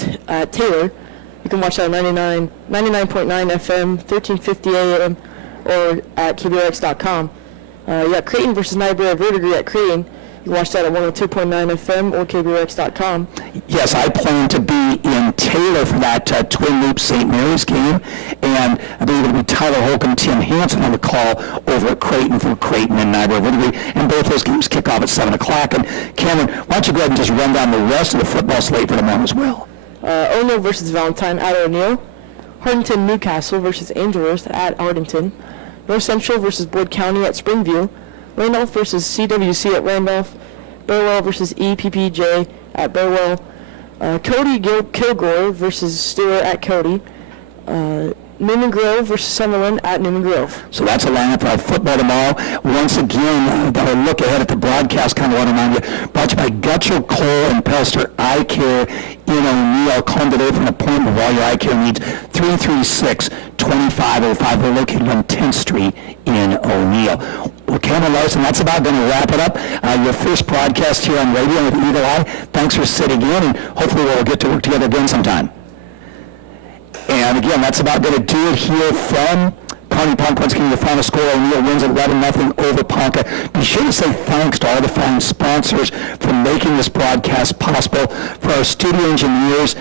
Taylor. You can watch that on 99.9 FM, 1350 AM, or at KBOX.com. Creighton versus Niobrara Verdigris at Creighton. You watch that at 102.9 FM or KBRX.com. Yes, I plan to be in Taylor for that Twin Loop St. Mary's game, and I believe it'll be Tyler Holcomb, Tim Hansen on the call over at Creighton for Creighton and Nyberg Whittier, and both those games kick off at 7 o'clock. And Cameron, why don't you go ahead and just run down the rest of the football slate for tomorrow as well? O'Neill versus Valentine at O'Neill. Hartington Newcastle versus Angelhurst at Hartington. North Central versus Boyd County at Springview. Randolph versus CWC at Randolph. Burwell versus EPPJ at Burwell. Cody Kilgore versus Stewart at Cody. Newman Grove versus Summerlin at Newman Grove. So that's a lineup for our football tomorrow. Once again, our look ahead at the broadcast, kind of want to remind you, brought to you by Gutschel, Cole, and Pelster Eye Care in O'Neill. Call them today for an appointment with all your eye care needs. 336-2505. They're located on 10th Street in O'Neill. Well, Cameron Larson, that's about going to wrap it up. Your first broadcast here on radio with Eagle Eye. Thanks for sitting in, and hopefully we'll get to work together again sometime. And again, that's about going to do it here from Kearney Ponca. Once again, the final score, O'Neill wins 11-0 over Ponca. Be sure to say thanks to all the fine sponsors for making this broadcast possible, for our studio engineers,